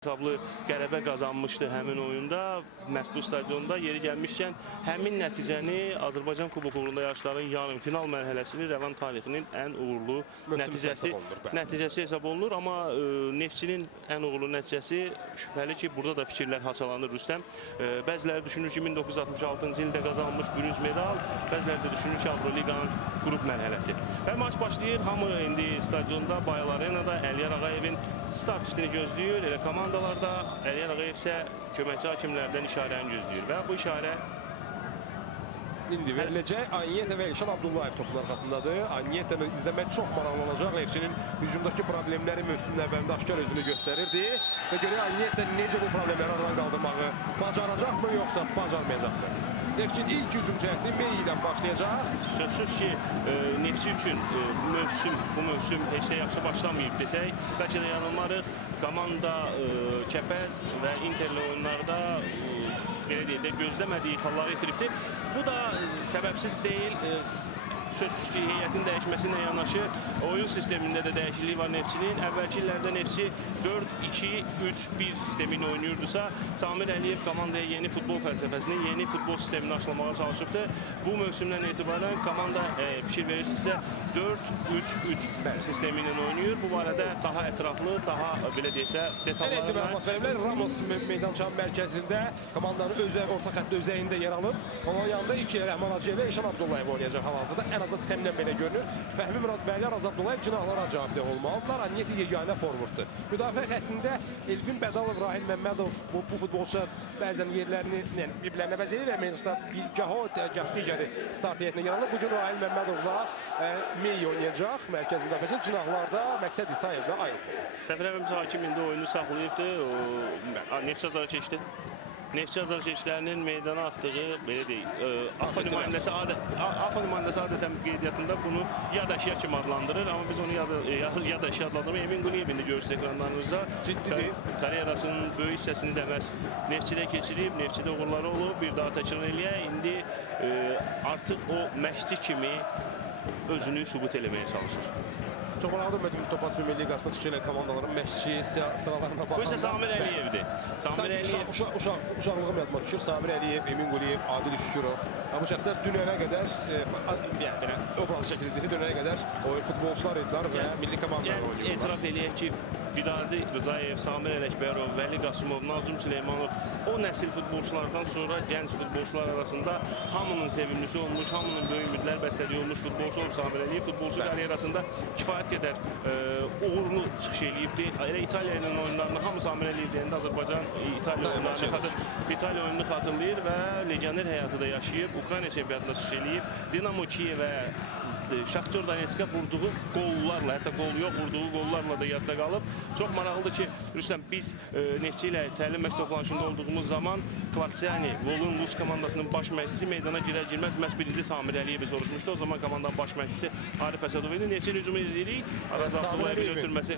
Hesablı qələbə qazanmışdı həmin oyunda. Məhz bu stadionda yeri gəlmişkən həmin nəticəni Azərbaycan Kubok uğrunda yarışların yarım final mərhələsini Rəvan tarixinin ən uğurlu nəticəsi hesab olunur. Amma Neftçinin ən uğurlu nəticəsi şübhəli ki, burada da fikirlər haçalanır Rüstəm. Bəziləri düşünür ki, 1966-cı ildə qazanılmış bürünc medal, bəziləri də düşünür ki, Avroliqanın qrup mərhələsi. Və maç başlayır. Hamı indi stadionda, Bayal Arenada Əliyar Ağayevin start fitini gözləyir. Elə komandalarda Əliyar Ağayev isə köməkçi hakimlərdən işarəni gözləyir və bu işarə İndi veriləcək. Anyeta və İlşan Abdullayev topun arxasındadır. Anyetanı izləmək çox maraqlı olacaq. Neftçinin hücumdakı problemləri mövsümün əvvəlində aşkar özünü göstərirdi. Və görək Anyeta necə bu problemləri aradan qaldırmağı bacaracaqmı, yoxsa bacarmayacaqmı? Neftçinin ilk hücum cəhəti Meyidən başlayacaq. Sözsüz ki, Neftçi üçün bu mövsüm heç də yaxşı başlamayıb desək, bəlkə də yanılmarıq. Komanda Kəpəz və Interli oyunlarda belə deyək də gözləmədiyi xalları itiribdir. Bu da səbəbsiz deyil. Sözsüz ki, heyətin dəyişməsinə yanaşı oyun sistemində də dəyişiklik var Neftçinin. Əvvəlki illərdə Neftçi 4-2-3-1 sistemini oynayırdısa, Samir Əliyev komandaya yeni futbol fəlsəfəsini, yeni futbol sistemini aşılamağa çalışıbdı. Bu mövsümdən etibarən komanda fikir verirsinizsə 4-3-3 sistemi ilə oynayır. Bu barədə daha ətraflı, daha belə deyək də detallarına... Məlumat veriblər. Ramos meydançanın mərkəzində komandanın orta xəttə özəyində yer alıb. Onun yanında iki Rəhman Hacıyev və İlşan Abdullayev oynayacaq hal-hazırda. Ən azı sxemdən belə görünür. Fəhmi Murad Bəyli, Araz Abdullayev cinahlara cavabdeh olmalıdırlar. Anyeti yeganə forvarddır. Müdafiə xəttində Elvin Bədalov, Rahil Məmmədov bu futbolçular bəzən yerlərini bir-birlərinə bəz edir və meydançada bir gah digəri start heyətinə yer alır. Bugün Rahil Məmmədovla Meyi oynayacaq. Mərkəz müdafiəçi cinahlarda Məqsəd İsayev və Ayılton. Səfər əvvəmcə hakim indi oyunu saxlayıbdı. Neftçi azara keçdi. Neftçi azarkeşlərinin meydana atdığı, belə deyək, AFA nümayəndəsi adətən qeydiyyatında bunu yad əşya kimi adlandırır. Amma biz onu yad əşya adlandırmır. Emin Quliyevin də görürsünüz ekranlarınızda. Ciddidir. Karyerasının böyük hissəsini də məhz Neftçidə keçirib, Neftçidə uğurları olub, bir daha təkrar eləyək. İndi artıq o məşqçi kimi özünü sübut eləməyə çalışır. Çox maraqlıdır Topaz Premier Liqasında çıxış edən komandaların məşqçi sıralarına baxanda. Bu isə Samir Əliyevdir. Uşaqlığım yadıma düşür. Samir Əliyev, Emin Quliyev, Adil Şükürov. Bu şəxslər dünənə qədər, yəni obrazlı şəkildə dünənə qədər futbolçular idilər və milli komandalar oynayırlar. Etiraf eləyək ki, Vidadi Rızayev, Samir Ələkbərov, Vəli Qasımov, Nazım Süleymanov o nəsil futbolçulardan sonra gənc futbolçular arasında hamının sevimlisi olmuş, hamının böyük ümidlər bəslədiyi olmuş futbolçu olub Samir Əliyev. Futbolçu karyerasında kifayət qədər uğurlu çıxış eləyibdi. Elə İtaliya ilə oyunlarında hamı Samir Əliyev deyəndə Azərbaycan İtaliya oyununu xatırlayır və legioner həyatı da yaşayıb, Ukrayna çempionatında çıxış eləyib. Dinamo Kiyevə, Şaxtyor Donetskə vurduğu qollarla, hətta qol yox, vurduğu qollarla da yadda qalıb. Çox maraqlıdır ki, Rüstəm, biz Neftçi ilə təlim məşq toplanışında olduğumuz zaman Kvartsiani, Volun Rus komandasının baş məşqçisi meydana girər-girməz məhz birinci Samir Əliyevi soruşmuşdu. O zaman komandanın baş məşqçisi Arif Əsədov idi. Neftçi hücumu izləyirik. Araz Abdullayevin ötürməsi.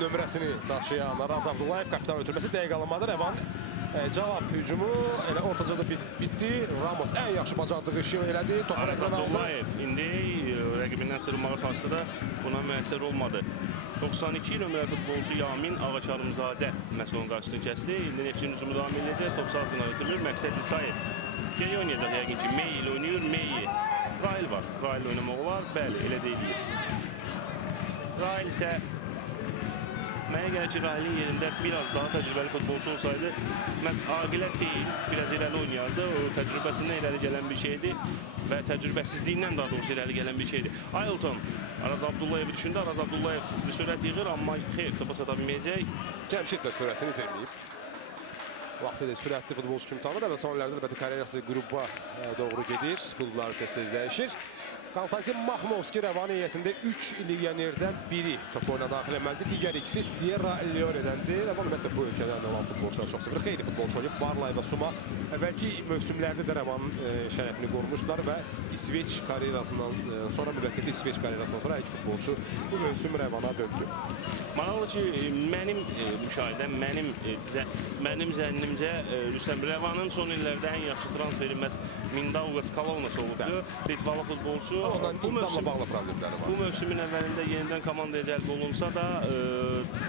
Nömrəsini daşıyan Araz Abdullayev kapitan ötürməsi dəqiq alınmadı. Rəvan cavab hücumu elə ortacada bitdi. Ramos ən yaxşı bacardığı işi elədi. Araz Abdullayev indi rəqibindən sırılmağa çalışsa da buna müəssər olmadı. 92 nömrəli futbolçu Yamin Ağaçarımzadə məhz onun qarşısını kəsdi. İndi Neftçinin hücumu davam edəcək. Top sağ altına ötürülür. Məqsəd İsayev. Geri oynayacaq yəqin ki. Meyi ilə oynayır. Meyi. Rahil var. Rahil oynamaq olar. Bəli, elə deyilir. Rahil isə mənə gəlir ki, Rahilin yerində biraz daha təcrübəli futbolçu olsaydı, məhz Aqilə deyil, biraz irəli oynayardı. O təcrübəsindən irəli gələn bir şeydir və təcrübəsizliyindən daha doğrusu irəli gələn bir şeydir. Ayılton Araz Abdullayevi düşündü. Araz Abdullayev sürət yığır, amma xeyr, topa çata bilməyəcək. Cəmşid də sürətini itirməyib. Vaxtilə sürətli futbolçu kimi tanınır və son illərdə əlbəttə karyerası qrupa doğru gedir. Klubları tez-tez dəyişir. Konstantin Maxmovski Rəvan heyətində 3 legionerdən biri top oyuna daxil etməlidir. Digər ikisi Sierra Leone'dəndir. Rəvan ümumiyyətlə bu ölkədən olan futbolçular çox sevir. Xeyli futbolçu oynayıb. Barlay və Suma əvvəlki mövsümlərdə də Rəvanın şərəfini qorumuşlar və İsveç karyerasından sonra, müvəqqəti İsveç karyerasından sonra ilk futbolçu bu mövsüm Rəvana döndü. Maraqlı ki, mənim müşahidəm, mənim zənnimcə Rüstəm Rəvanın son illərdə ən yaxşı transferi məhz Mindaugas Kalovnas olubdu. Litvalı futbolçu. Ondan imzamla bağlı problemləri var. Bu mövsümün əvvəlində yenidən komandaya cəlb olunsa da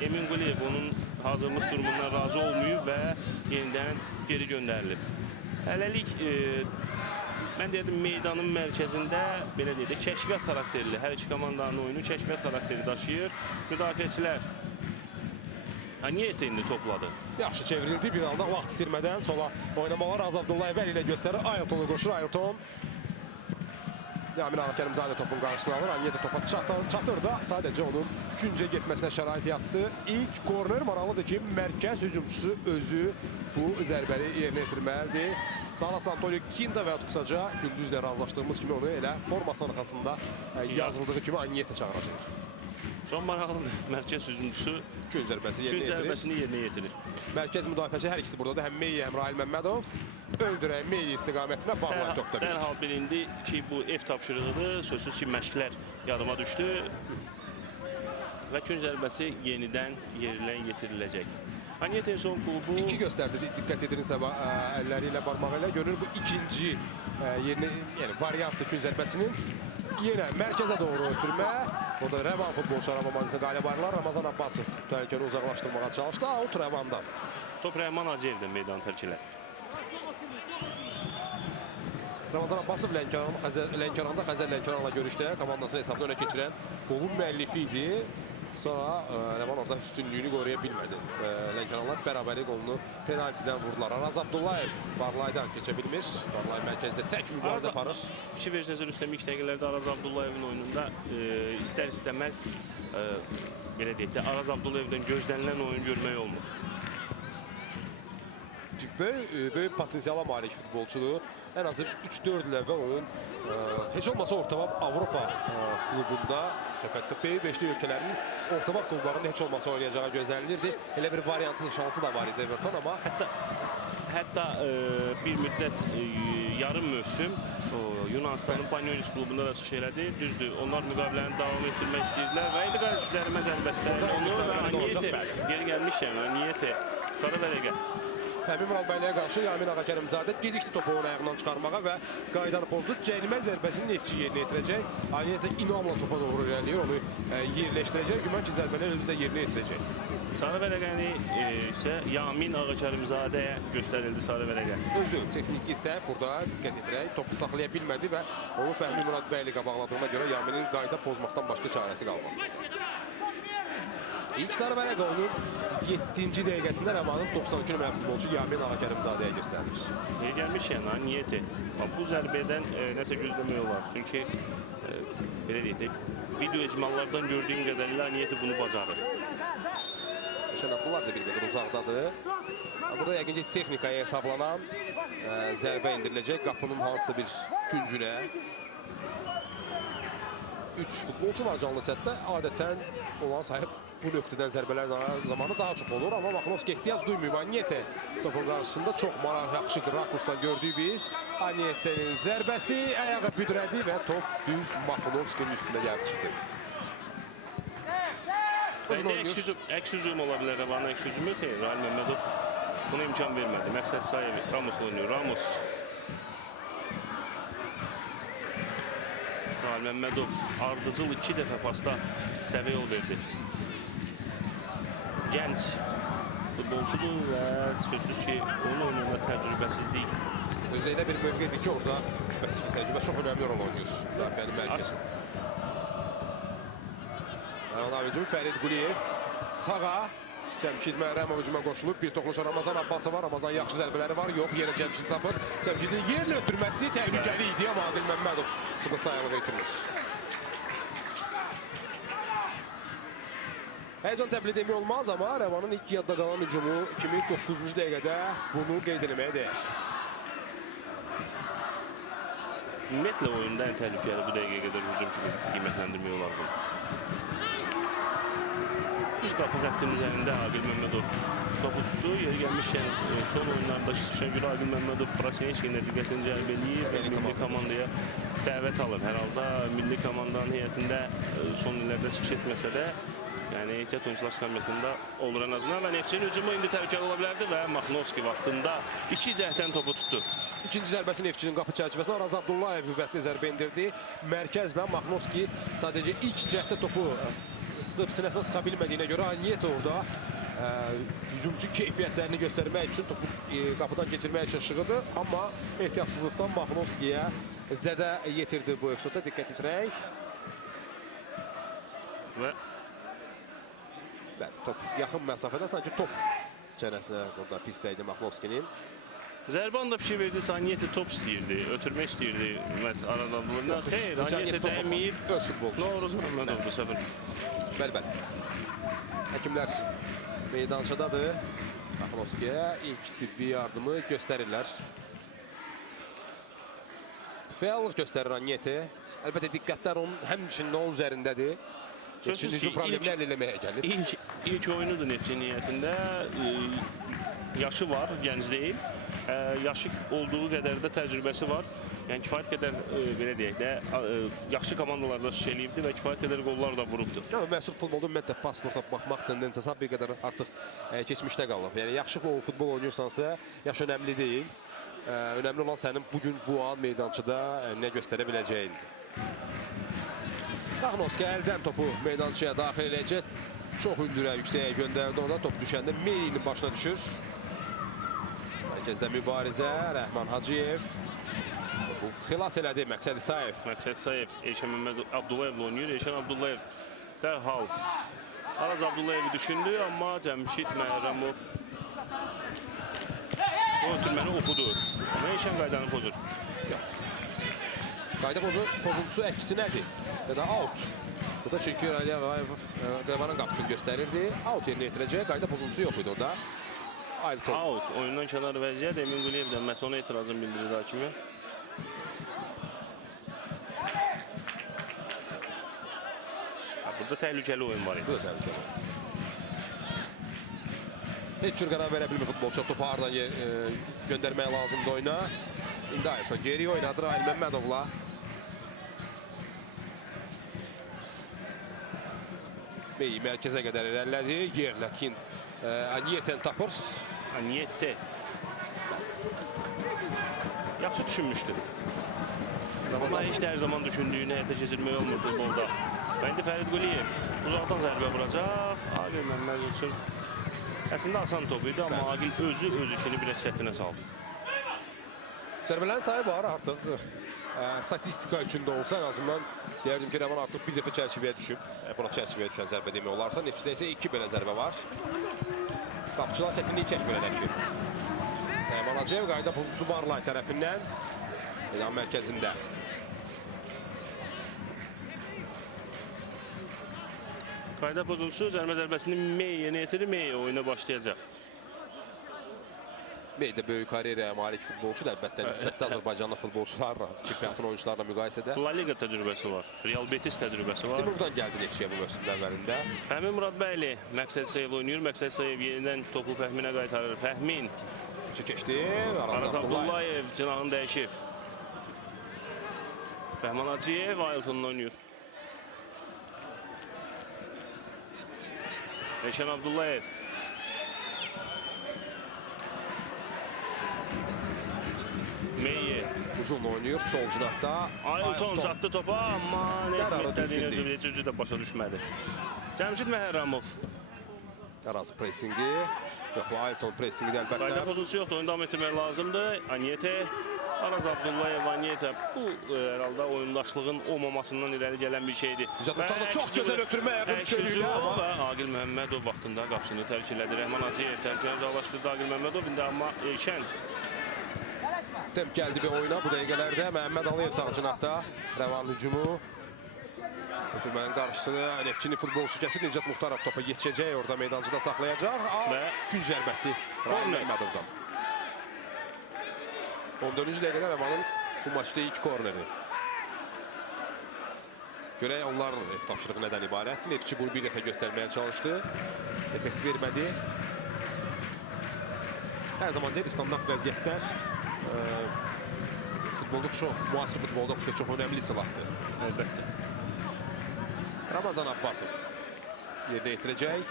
Emin Quliyev onun hazırlıq durumundan razı olmayıb və yenidən geri göndərilib. Hələlik mən deyirdim meydanın mərkəzində belə deyək də kəşfiyyat xarakterli, hər iki komandanın oyunu kəşfiyyat xarakteri daşıyır. Müdafiəçilər Anyete indi topladı. Yaxşı çevrildi. Bir anda vaxt itirmədən sola oynamalar Araz Abdullayev əli ilə göstərir. Ayrton'u qoşur. Ayrton Yamin Ağakərimzadə topun qarşısına alır. Anyete topa çatır da sadəcə onun küncə getməsinə şərait yatdı. İlk korner maraqlıdır ki, mərkəz hücumçusu özü bu zərbəli yerinə yetirməlidir. Salas Antonio Kinda və qısaca gündüzlə razılaşdığımız kimi onu elə formasının arxasında yazıldığı kimi Anyete çağıracaq. Son maraqlıdır. Mərkəz hücumçusu Gün zərbəsini yerinə yetirir. Mərkəz müdafiəçi hər ikisi buradadır. Həm Meyi, həm Rahil Məmmədov. Öldürən Meyi istiqamətinə bağlayan topda bilir. Dərhal bilindi ki, bu ev tapşırığıdır. Sözsüz ki, məşqlər yadıma düşdü. Və gün zərbəsi yenidən yerinə yetiriləcək. Anyete son klubu... İki göstərdi. Diqqət edinizsə əlləri ilə, barmağı ilə görünür. Bu ikinci variantdır gün zərbəsinin. Yenə mərkəzə doğru ötürmə. Burada Rəvan futbolçular Ramazan'da qalib ayrılar. Ramazan Abbasov təhlükəni uzaqlaşdırmağa çalışdı. Out Rəvandan. Top Rəhman Hacıyevdən meydanı tərk elər. Ramazan Abbasov Lənkəranda Xəzər Lənkəranla görüşdə komandasını hesabda önə keçirən qolun müəllifi idi. Sonra Rəvan orada üstünlüyünü qoruya bilmədi. Lənkəranlar bərabəri qolunu penaltidən vurdular. Araz Abdullayev Barlaydan keçə bilmiş. Barlay mərkəzdə tək mübarizə aparır. Fikir verirsiniz, Rüstəm ilk dəqiqələrdə Araz Abdullayevin oyununda istər-istəməz belə deyək də Araz Abdullayevdən gözlənilən oyun görmək olmur. Böyük potensiala malik futbolçuluğu. En azı 3-4 il əvvəl onun heç olmasa ortabab Avropa klubunda söhbətdə böyük beşli ölkələrin ortabab klublarında heç olmasa oynayacağı gözlənilirdi. Elə bir variantı şansı da var idi Everton ama Hətta bir müddət yarım mövsüm Yunanistanın Panionis klubunda da çıxış elədi. Düzdür, onlar müqaviləni davam etdirmək istəyirdilər və indi cərimə zərbəsiləri olur və Anyete geri gəlmişkən Anyete sarı vərəqə. Fəhmi Muralbəyliyə qarşı Yamin Ağakərimzadə gecikdi topu onun ayağından çıxarmağa və qaydanı pozdu. Cərimə zərbəsini Neftçi yerinə yetirəcək. Anyete inamla topa doğru irəliyir, onu yerləşdirəcək. Güman ki, zərbələr özü də yerinə yetirəcək. Sarı vərəqəni isə Yamin Ağakərimzadəyə göstərildi sarı vərəqə. Özü texnik isə burada diqqət edirək, topu saxlaya bilmədi və onu Fəhmi Muralbəyli qabaqladığına görə Yaminin qayda pozmaqdan başqa çarəsi qalmadı. İlk sarı vərəq onun 7-ci dəqiqəsində Rəvanın 92 nömrəli futbolçu Yamin Ağakərimzadəyə göstərilmiş. Gəlmiş yəni Anyete. Bu zərbədən nəsə gözləmək olar. Çünki belə deyək də video icmallardan gördüyüm qədərilə Anyete bunu bacarır. Şən Abdullah da bir qədər uzaqdadır. Burada yəqin ki texnikaya hesablanan zərbə indiriləcək. Qapının hansısa bir küncünə. 3 futbolçu var canlı sətdə. Adətən olan sahib bu nöqtədən zərbələr zamanı daha çox olur. Amma Maxnovski ehtiyac duymuyor. Anyete topun qarşısında çox yaxşı rakursdan gördük biz. Anyete'nin zərbəsi ayağı büdrədi və top düz Maxnovskinin üstünə gəlib çıxdı. Əks hücum ola bilər. Rəvanın əks hücumu ki, Rahil Məmmədov buna imkan vermədi. Məqsəd Sayev Ramos'la oynuyor. Ramos. Rahil Məmmədov ardıcıl 2 dəfə pasta səhvə yol verdi. Gənc futbolçudur və sözsüz ki, onun oyununda təcrübəsizlik. Özləyinə bir mövqedir ki, orada şübhəsiz ki, təcrübə çox önəmli rol oynayır. Müdafiənin mərkəzi. Ana hücumu Fərid Quliyev sağa. Cəmşid Məhrəmov hücuma qoşulub. Bir toxunuşa Ramazan Abbasov var. Ramazan yaxşı zərbələri var. Yox, yenə Cəmşid tapır. Cəmşidin yerlə ötürməsi təhlükəli idi amma Adil Məmmədov burada sayılıq itirmiş. Həyəcan təbliğ demək olmaz amma Rəvanın ilk yadda qalan hücumu 2009-cu dəqiqədə bunu qeyd eləməyə dəyər. Ümumiyyətlə oyunda ən təhlükəli bu dəqiqəyə qədər hücum kimi qiymətləndirmək olar bunu. Düz qapı xəttinin üzərində Adil Məmmədov topu tutdu. Yeri gəlmişkən son oyunlarda çıxışa görə Adil Məmmədov Prasinyeçkinə diqqətini cəlb eləyir və milli komandaya dəvət alır. Hər halda milli komandanın heyətində son illərdə çıxış etməsə də yəni ehtiyat oyuncular skamyasında olur en azından və Neftçinin hücumu indi təhlükəli ola bilərdi və Maxnovski vaxtında 2 cəhddən topu tutdu. İkinci zərbəsi Neftçinin qapı çərçivəsində Araz Abdullayev qüvvətli zərbə indirdi. Mərkəzlə Maxnovski sadəcə ilk cəhdə topu sıxıb sinəsinə sıxa bilmədiyinə görə Anyete orada hücumçu keyfiyyətlərini göstərmək üçün topu qapıdan keçirməyə çalışırdı. Amma ehtiyatsızlıqdan Mahmovskiyə zədə yetirdi bu epizoda. Diqqət edirək. Və Bəli, top yaxın məsafədə, sanki top çənəsinə burada pis dəydi Mahmovskinin. Zərban da fikir verdi, Anyeti top istəyirdi, ötürmək istəyirdi Arazabdullayevdən. Xeyr, Anyeti dəyməyib. Öz futbolçusu. Novruz Məmmədovdur səfər. Bəli. Həkimlər meydançadadır. Mahmovskiyə ilk tibbi yardımı göstərirlər. Feallıq göstərir Anyeti. Əlbəttə diqqətlər onun həmçinin onun üzərindədir. Neftçinin problemini əldə eləməyə gəlir. İlk oyunudur Neftçi niyyətində. Yaşı var, gənc deyil. Yaşı olduğu qədər də təcrübəsi var. Yəni kifayət qədər, belə deyək də, yaxşı komandalarda şiş eləyibdi və kifayət qədər qollar da vurubdu. Məsul futbolda ümumiyyətlə pasporta baxmaq tendensiyası bir qədər artıq keçmişdə qalıb. Yəni yaxşı futbol oynayırsansa, yaş önəmli deyil. Önəmli olan sənin bugün bu an meydançıda nə göstərə biləcəyindir. Mahmovski əldən topu meydançıya daxil edəcək. Çox hündürə, yüksəyə göndərdi. Orada top düşəndə Meyinin başına düşür. Mərkəzdə mübarizə. Rəhman Hacıyev. Topu xilas elədi Məqsəd İsayev. Məqsəd İsayev, Elşən Məmməd Abdullayevlə oynayır. Elşən Abdullayev dərhal Araz Abdullayevi düşündü, amma Cəmşid Məhərrəmov o ötürməni oxudu. Amma Elşən qaydanı pozur. Qayda pozuntusu əksinədir. Ya da out. Bu da çünki Aliyev Qələbanın qapısını göstərirdi. Out yerinə yetirəcək. Qayda pozuntusu yox idi orada. Out. Oyundan kənar vəziyyət. Emin Quliyev də məhz ona etirazını bildirir hakimə. Burada təhlükəli oyun var idi. Burada təhlükəli oyun. Heç cür qərar verə bilmir futbolçu. Topu haradan göndərmək lazımdır oyuna. İndi Ayrton geri oynadır Ayl Məmmədovla. Meyi mərkəzə qədər irəlilədi. Yerləkin Anyeten tapır. Anyete. Yaxşı düşünmüşdü. Amma heç də hər zaman düşündüyünü həyata keçirmək olmur futbolda. Və indi Fərid Quliyev uzaqdan zərbə vuracaq. Agil Məmmədov üçün əslində asan top idi, amma Agil özü işini biraz səhtinə saldı. Zərbələrin sayı var artıq. Statistika üçün də olsa, en azından deyərdim ki, Rəvan artıq bir dəfə çərçivəyə düşüb. Buna çərçivəyə düşən zərbə demək olarsa. Neftçidə isə 2 belə zərbə var. Qapıçılar çətinlik çəkmir elə ki. Manacev qayda pozuntusu Barlay tərəfindən. İran mərkəzində. Qayda pozuntusu cərimə zərbəsini Mey yeni yetirir, Mey oyuna başlayacaq. Mey də böyük karyeraya malik futbolçudur. Əlbəttə, nisbətdə Azərbaycanlı futbolçularla, çempionatın oyuncularla müqayisədə. La Liga təcrübəsi var, Real Betis təcrübəsi var. Simurqdan gəldi Neftçiyə bu mövsümün əvvəlində. Fəhmin Muradbəyli Məqsəd İsayev oynayır. Məqsəd İsayev yenidən topu Fəhminə qaytarır. Fəhmin. Keçdi. Araz Abdullayev cinahını dəyişib. Rəhman Hacıyev Aylton'la oynayır. Elşən Abdullayev. Meyye. Uzun oynayır sol cinahda. Aylton çatdı topa, amma nə etmək istədiyini özü də başa düşmədi. Cəmşid Məhərrəmov. Araz pressingi. Yox, Aylton pressingi də əlbəttə. Qayda pozuntusu yoxdur, oyunu davam etdirmək lazımdır. Anyete, Araz Abdullayev, Anyete. Bu herhalde oyundaşlığın olmamasından irəli gələn bir şeydir. Muhtarda çox gözəl ötürməyə yaxın çölüylə amma. Və Agil Məmmədov vaxtında qapısını tərk elədi. Rəhman Hacıyev tərkini uzaqlaşdırdı Agil Məmmədov. İndi amma Elşən. Temp gəldi bir oyuna bu dəqiqələrdə. Məhəmməd Aliyev sağ cinahda. Rəvan hücumu. Ötürmənin qarşısını Neftçinin futbolçu kəsir. Nicat Muhtarov topa yetişəcək. Orada meydancıda saxlayacaq. Və gün zərbəsi Rəhman Məmmədovdan. 14-cü dəqiqədə Rəvanın bu maçda ilk korneri. Görək onlar tapşırığı nədən ibarətdir. Neftçi bunu bir dəfə göstərməyə çalışdı. Effekt vermədi. Hər zaman deyil, standart vəziyyətlər futbolda çox, müasir futbolda çox önəmli silahdır. Əlbəttə. Ramazan Abbasov yerdə yetirəcək.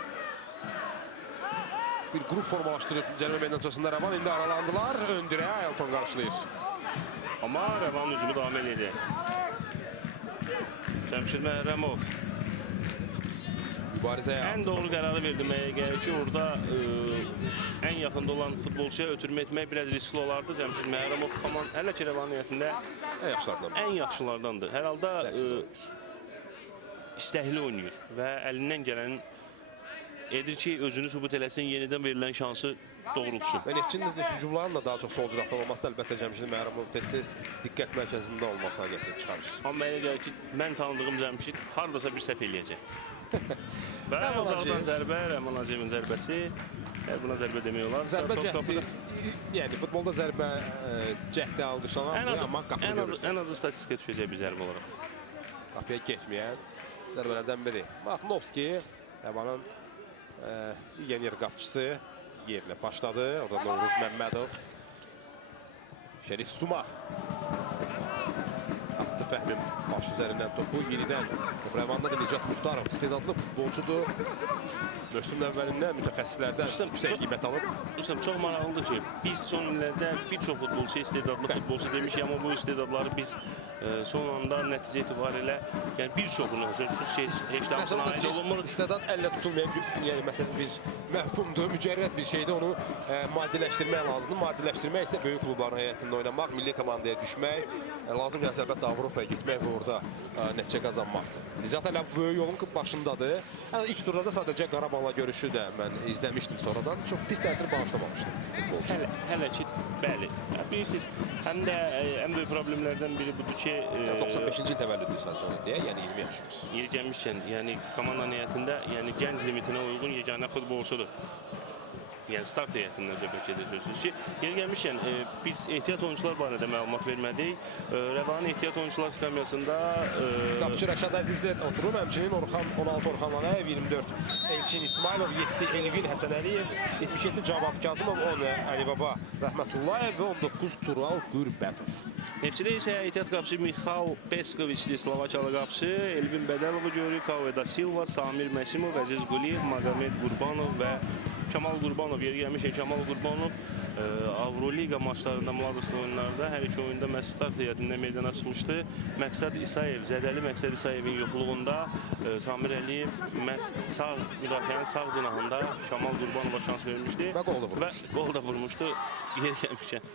Bir qrup formalaşdırıb cərimə meydançasında Rəvan indi aralandılar. Öndürə Aylton qarşılayır. Amma Rəvan hücumu davam edəcək. Cəmşid Məhərrəmov. mübarizəyə Ən aldı. doğru qərarı verməyə gəlir ki, orada ən yaxında olan futbolçuya ötürmə etmək biraz riskli olardı. Cəmşid Məhrəmov hələ ki Rəvan niyyətində Ən yaxşılardan. ən yaxşılardandır. Hər halda istəkli oynayır və əlindən gələn edir ki, özünü sübut eləsin, yenidən verilən şansı doğrultsun. Və Neftçinin hücumlarının da daha çox sol cinahdan olması əlbəttə Cəmşid Məhrəmov tez-tez diqqət mərkəzində olmasına gətirib çıxarır. Amma elə gəlir ki, mən tanıdığım Cəmşid hardasa bir səhv eləyəcək. Və Rəman uzaqdan Hacıyev. zərbə, Rəman Hacıyevin zərbəsi. Buna zərbə demək olar. Zərbə cəhdi, yəni futbolda zərbə cəhdi alqışlanan, amma qapını görürsünüz. Ən azı statistikaya düşəcək bir zərbə olaraq. Qapıya keçməyən zərbələrdən biri. Maxnovski, Rəvanın legioner qapçısı yerinə başladı. O da Novruz Məmmədov. Şərif Suma. Attı Fəhmin baş üzərindən topu. Yenidən Rəvanda da Nicat Muxtarov istedadlı futbolçudur. Mövsümün əvvəlindən mütəxəssislərdən yüksək qiymət alıb. Rüstəm, çox maraqlıdır ki, biz son illərdə bir çox futbolçu istedadlı futbolçu demişik, amma bu istedadları biz son anda nəticə etibarilə, yəni bir çoxunu, sözsüz ki, heç də hamısına aid olunmur. İstedad əllə tutulmayan, yəni məsələn bir məhfumdur, mücərrəd bir şeydir, onu maddiləşdirmək lazımdır. Maddiləşdirmək isə böyük klubların heyətində oynamaq, milli komandaya düşmək, lazım gəlsə əlbəttə Avropaya getmək və orada nəticə qazanmaqdır. Nicat hələ böyük yolun başındadır. İlk turlarda sadəcə Qarabağla görüşü də mən izləmişdim sonradan. Çox pis təsir bağışlamamışdım futbolçu. Hələ ki, bəli. Bilirsiniz, həm də ən böyük problemlərdən biri budur ki... 95-ci il təvəllüdür sadəcə deyə, yəni 20 yaşımız. Yeri gəlmişkən, yəni komanda niyyətində, yəni gənc limitinə uyğun yeganə futbolçudur. Yəni start heyətindən söhbət edir sözsüz ki, yeri gəlmişkən, biz ehtiyat oyuncular barədə məlumat vermədik. Rəvanın ehtiyat oyuncular skamyasında... Qapıcı Rəşad Əzizlə oturur, həmçinin 16 Orxan Vanayev, 24 Elçin İsmailov, 7 Elvin Həsənəliyev, 77 Cavad Kazımov, 10 Əli Baba Rəhmətullayev və 19 Tural Qürbətov. Neftçidə isə ehtiyat qapıcı Mixal Peskoviçli Slovakiyalı qapıcı, Elvin Bədəlovu görür, Kaveda Silva, Samir Məsimov, Əziz Quliyev, Magomed Qurbanov və Kamal Qurbanov. Yeri gəlmişək, Kamal Qurbanov Avroliqa maçlarında, Mladoslu oyunlarda hər iki oyunda məhz start heyətində meydana çıxmışdı. Məqsəd İsayev, zədəli Məqsəd İsayevin yoxluğunda Samir Əliyev məhz sağ müdafiənin sağ cinahında Kamal Qurbanova şans vermişdi. Və qol da vurmuşdu. Və qol da vurmuşdu. Yeri gəlmişkən.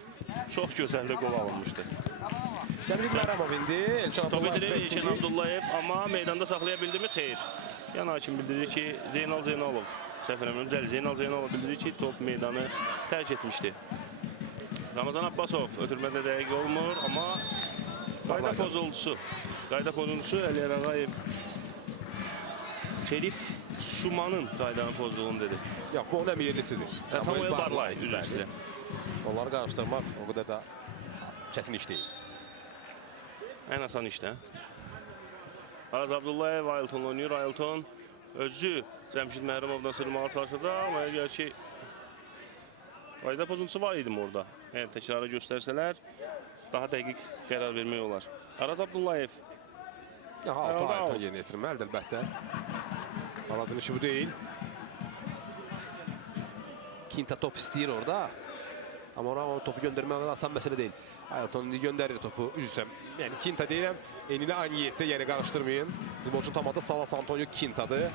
Çox gözəl də qol alınmışdı. Cəmşid Məhrəmov indi, Elçin Abdullayev, amma meydanda saxlaya bildi mi? Xeyr. Yan hakim bildirir ki, Zeynal Zeynalov, Zeynal Zeynalov bildirir ki, top meydanı tərk etmişdi. Ramazan Abbasov ötürmədə dəqiq olmur, amma qayda pozuntusu Əliyar Ağayev Şərif Sumanın qaydanı pozduğunu dedi. Yox, bu onun əmiyyətlisidir. Samuel Barlay, düz üstə. Onları qarışdırmaq o qədər də çətin iş deyil. Ən asan işdə. Araz Abdullayev Aylton oynayır. Aylton özü Cəmşid Məhrəmovdan sırmağa çalışacaq. Amma əgər ki qayda pozuntusu var idi orada. Əgər təkrarı göstərsələr daha dəqiq qərar vermək olar. Araz Abdullayev. Altı ayta yeni yetirməlidir əlbəttə. Arazın işi bu deyil. Kinta top istəyir orada. Amma ona topu göndərmək asan məsələ deyil. Aylton göndərir topu üzrə. Yəni Kinta deyirəm, enilə Anyeti, yəni qarışdırmayın. Futbolçunun tam adı Salas Antonio Kintadır.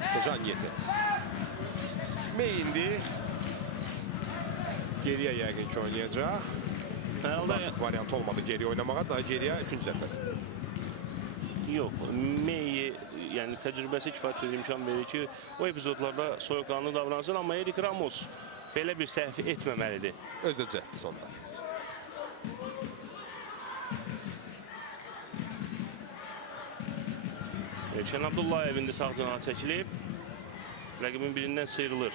Sadəcə Anyeti. Meyindi. Geriyə yəqin ki oynayacaq. Artıq variant olmadı geriyə oynamağa. Daha geriyə 3-cü zərbəsidir. Yox, Meyi, yəni təcrübəsi kifayət qədər imkan verir ki, o epizodlarda soyuqqanlı davransın, amma Erik Ramos belə bir səhv etməməlidir. Özü cəhdi sonda. Elçin Abdullayev indi sağ canaha çəkilib. Rəqibin birindən sıyrılır.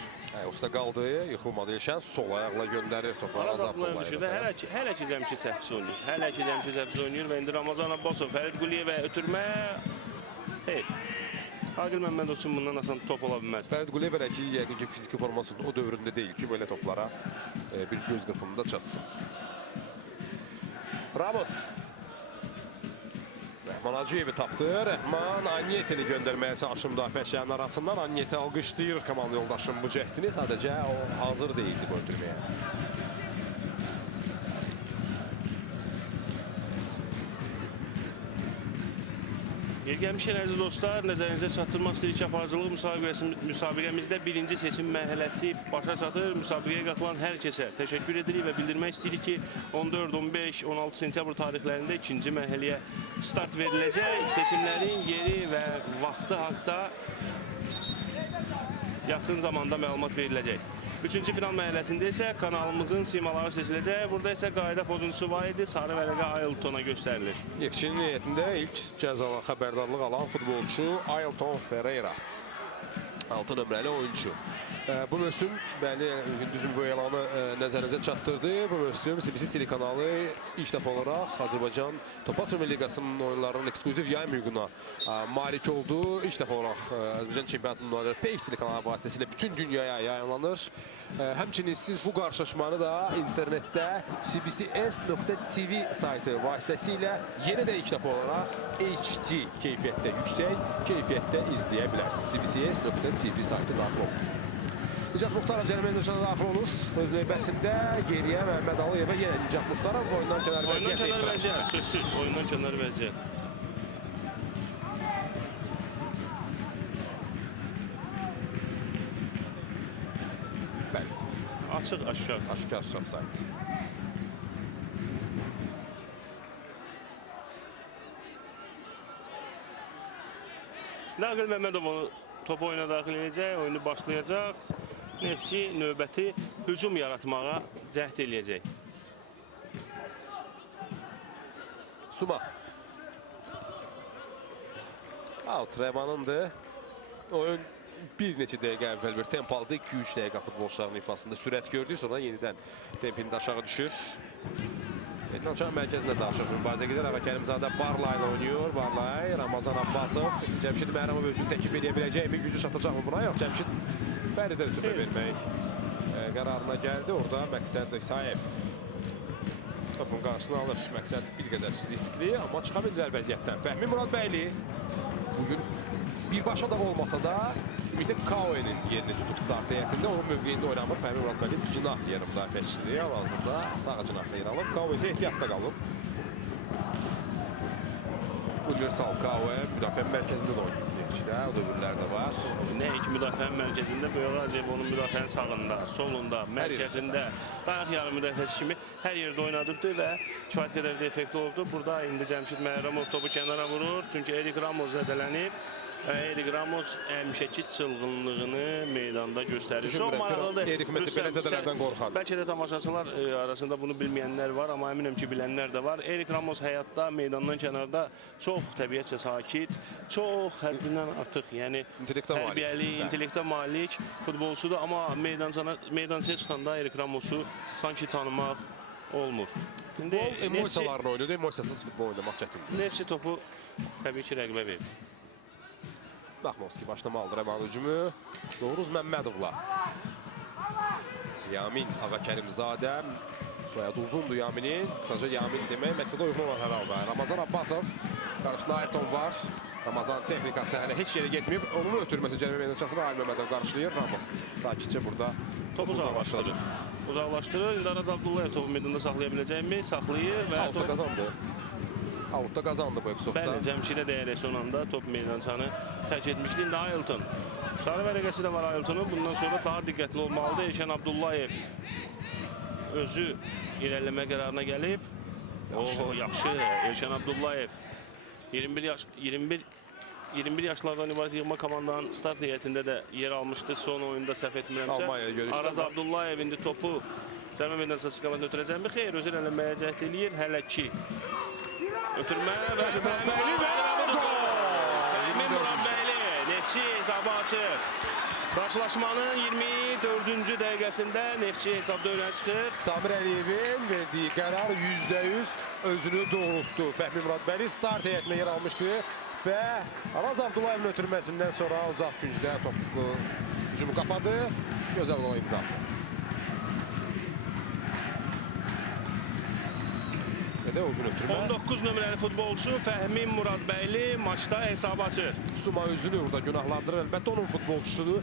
Usta qaldı, yıxılmadı Elşən. Sol ayaqla göndərir topu. Araz Abdullayev hələ ki Cəmşid səhvsiz oynayır. Və indi Ramazan Abbasov, Fərid Quliyevə ötürmə. Xeyr. Aqil Məmmədov üçün bundan asan top ola bilməz. Fərid Quliyev hələ ki, yəqin ki, fiziki formasının o dövründə deyil ki, belə toplara bir göz qırpımında çatsın. Ramos. Rəhman Hacıyevi tapdı. Rəhman Anyetini göndərməyə çalışır müdafiəçilərin arasından. Anyeti alqışlayır komanda yoldaşının bu cəhdini. Sadəcə o hazır deyildi bu ötürməyə. Yer Xeyr, gəlmişən əziz dostlar, nəzərinizə çatdırmaq istəyirik ki, aparıcılıq müsabiqəmizdə birinci seçim mərhələsi başa çatır. Müsabiqəyə qatılan hər kəsə təşəkkür edirik və bildirmək istəyirik ki, 14, 15, 16 sentyabr tarixlərində ikinci mərhələyə start veriləcək. Seçimlərin yeri və vaxtı haqda yaxın zamanda məlumat veriləcək. Üçüncü final mərhələsində isə kanalımızın simaları seçiləcək. Burada isə qayda pozuntusu var idi. Sarı vərəqə Ailtona göstərilir. Neftçinin heyətində ilk cəzadan xəbərdarlıq alan futbolçu Ailton Ferreira. 6 nömrəli oyuncu. Bu mövsüm, bəli, düzün bu elanı nəzərinizə çatdırdı. Bu mövsüm CBC telekanalı ilk dəfə olaraq Azərbaycan Topaz Premier Liqasının oyunlarının eksklüziv yayım hüququna malik oldu. İlk dəfə olaraq Azərbaycan çempionatının oyunları PX telekanalı vasitəsilə bütün dünyaya yayımlanır. Həmçinin siz bu qarşılaşmanı da internetdə cbcs.tv saytı vasitəsilə yenə də ilk dəfə olaraq HD keyfiyyətdə, yüksək keyfiyyətdə izləyə bilərsiniz. cbcs.tv saytı daxil olun. Nicat Muxtarov cərimə edilişinə daxil olur. Öz növbəsində geriyə Məhəmməd Alıyevə yenə Nicat Muxtarov oyundan kənar vəziyyət. Sözsüz, oyundan kənar vəziyyət. Bəli. Açıq, aşkar. Aşkar offside. Naqil Məmmədov onu topu oyuna daxil edəcək, oyunu başlayacaq. Neftçi növbəti hücum yaratmağa cəhd eləyəcək. Suma. Out Revanındır. Oyun bir neçə dəqiqə əvvəl bir tempalıdır. 2-3 dəqiqə futbolçuların ifasında sürət gördük. Sonra yenidən tempində aşağı düşür. Aşağı mərkəzində də aşağı mübarizə gedir. Ağa Kərimzadə Barla ilə oynayır. Barlay, Ramazan Abbasov. Cəmşid Məhrəmov özünü təklif edə biləcək mi? Gücü çatacaq mı buna? Yox, Cəmşid Fəridə ötürmə vermək qərarına gəldi. Orada Məqsəd İsayev topun qarşısını alır. Məqsəd bir qədər riskli, amma çıxa bildilər vəziyyətdən. Fəhmi Muradbəyli bugün birbaşa da olmasa da Ümid Kaue'nin yerini tutub start heyətində. Onun mövqeyində oynamır. Fəhmi Muradbəyli cinah yeri müdafiəçisidir. Hal-hazırda sağ cinahda yer alıb. Kaue isə ehtiyatda qalıb. Universal Kaue müdafiənin mərkəzində də oynayır. Neftçidə, o dövrlər də var. Nəinki müdafiənin mərkəzində, Böyük Ağayev onun müdafiənin sağında, solunda, mərkəzində, dayaq yarım müdafiəçi kimi hər yerdə oynadıbdır və kifayət qədər də effektli oldu. Burada indi Cəmşid Məhrəmov topu kənara vurur, çünki Erik Ramos zədələnib. Erik Ramos həmişəki çılğınlığını meydanda göstərir. Çox maraqlıdır. Erik Mətli belə zədələrdən qorxar. Bəlkə də tamaşaçılar arasında bunu bilməyənlər var, amma əminəm ki, bilənlər də var. Erik Ramos həyatda, meydandan kənarda çox təbiətcə sakit, çox həddindən artıq, yəni tərbiyəli, intellektə malik futbolçudur. Amma meydançaya çıxanda Erik Ramosu sanki tanımaq olmur. Futbol emosiyalarını oynuyor, emosiyasız futbol oynamaq çətindir. Neftçi topu təbii ki, rəqibə verir. Baxmovski başlamalıdır Rəvan hücumu. Doğruz Məmmədovla. Yamin Ağa Kərimzadə. Soyadı uzundur Yaminin. Qısaca Yamin demək məqsədə uyğun olan hər halda. Ramazan Abbasov. Qarşısında Ailton var. Ramazan texnikası hələ heç yerə getməyib. Onun ötürməsi cərimə meydançasını Ail Məmmədov qarşılayır. Ramos sakitcə burada topu uzaqlaşdırır. Uzaqlaşdırır. İndi Araz Abdullayev topu meydanda saxlaya biləcəkmi? Saxlayır və Outda qazandı. Outda qazandı bu epizodda. Bəli, Cəmşidə deyərək son anda top meydançanı tərk etmişdi. İndi Ailton. Sarı vərəqəsi də var Ailtonun. Bundan sonra daha diqqətli olmalıdır. Elşən Abdullayev özü irəliləmə qərarına gəlib. Yaxşı. Elşən Abdullayev 21 yaşlardan ibarət yığma komandanın start heyətində də yer almışdı. Son oyunda səhv etmirəmsə. Araz Abdullayev indi topu cərimə meydançası istiqamətində ötürəcəkmi? Xeyr, özü irəliləməyə cəhd eləyir. Hələ ki ötürmə və Fəhmi Muradbəyli Neftçi hesabı açır. Qarşılaşmanın 24-cü dəqiqəsində Neftçi hesabda önə çıxır. Samir Əliyevin verdiyi qərar %100 özünü doğrultdu. Fəhmi Muradbəyli start heyətinə yer almışdı və Araz Abdullayevin ötürməsindən sonra uzaq küncdə topu hücumu qapadı. Gözəl qola imza atdı. Neftçidə də uzun ötürmə. 19 nömrəli futbolçu Fəhmi Muradbəyli maçda hesabı açır. Suma özünü burada günahlandırır. Əlbəttə onun futbolçusudur.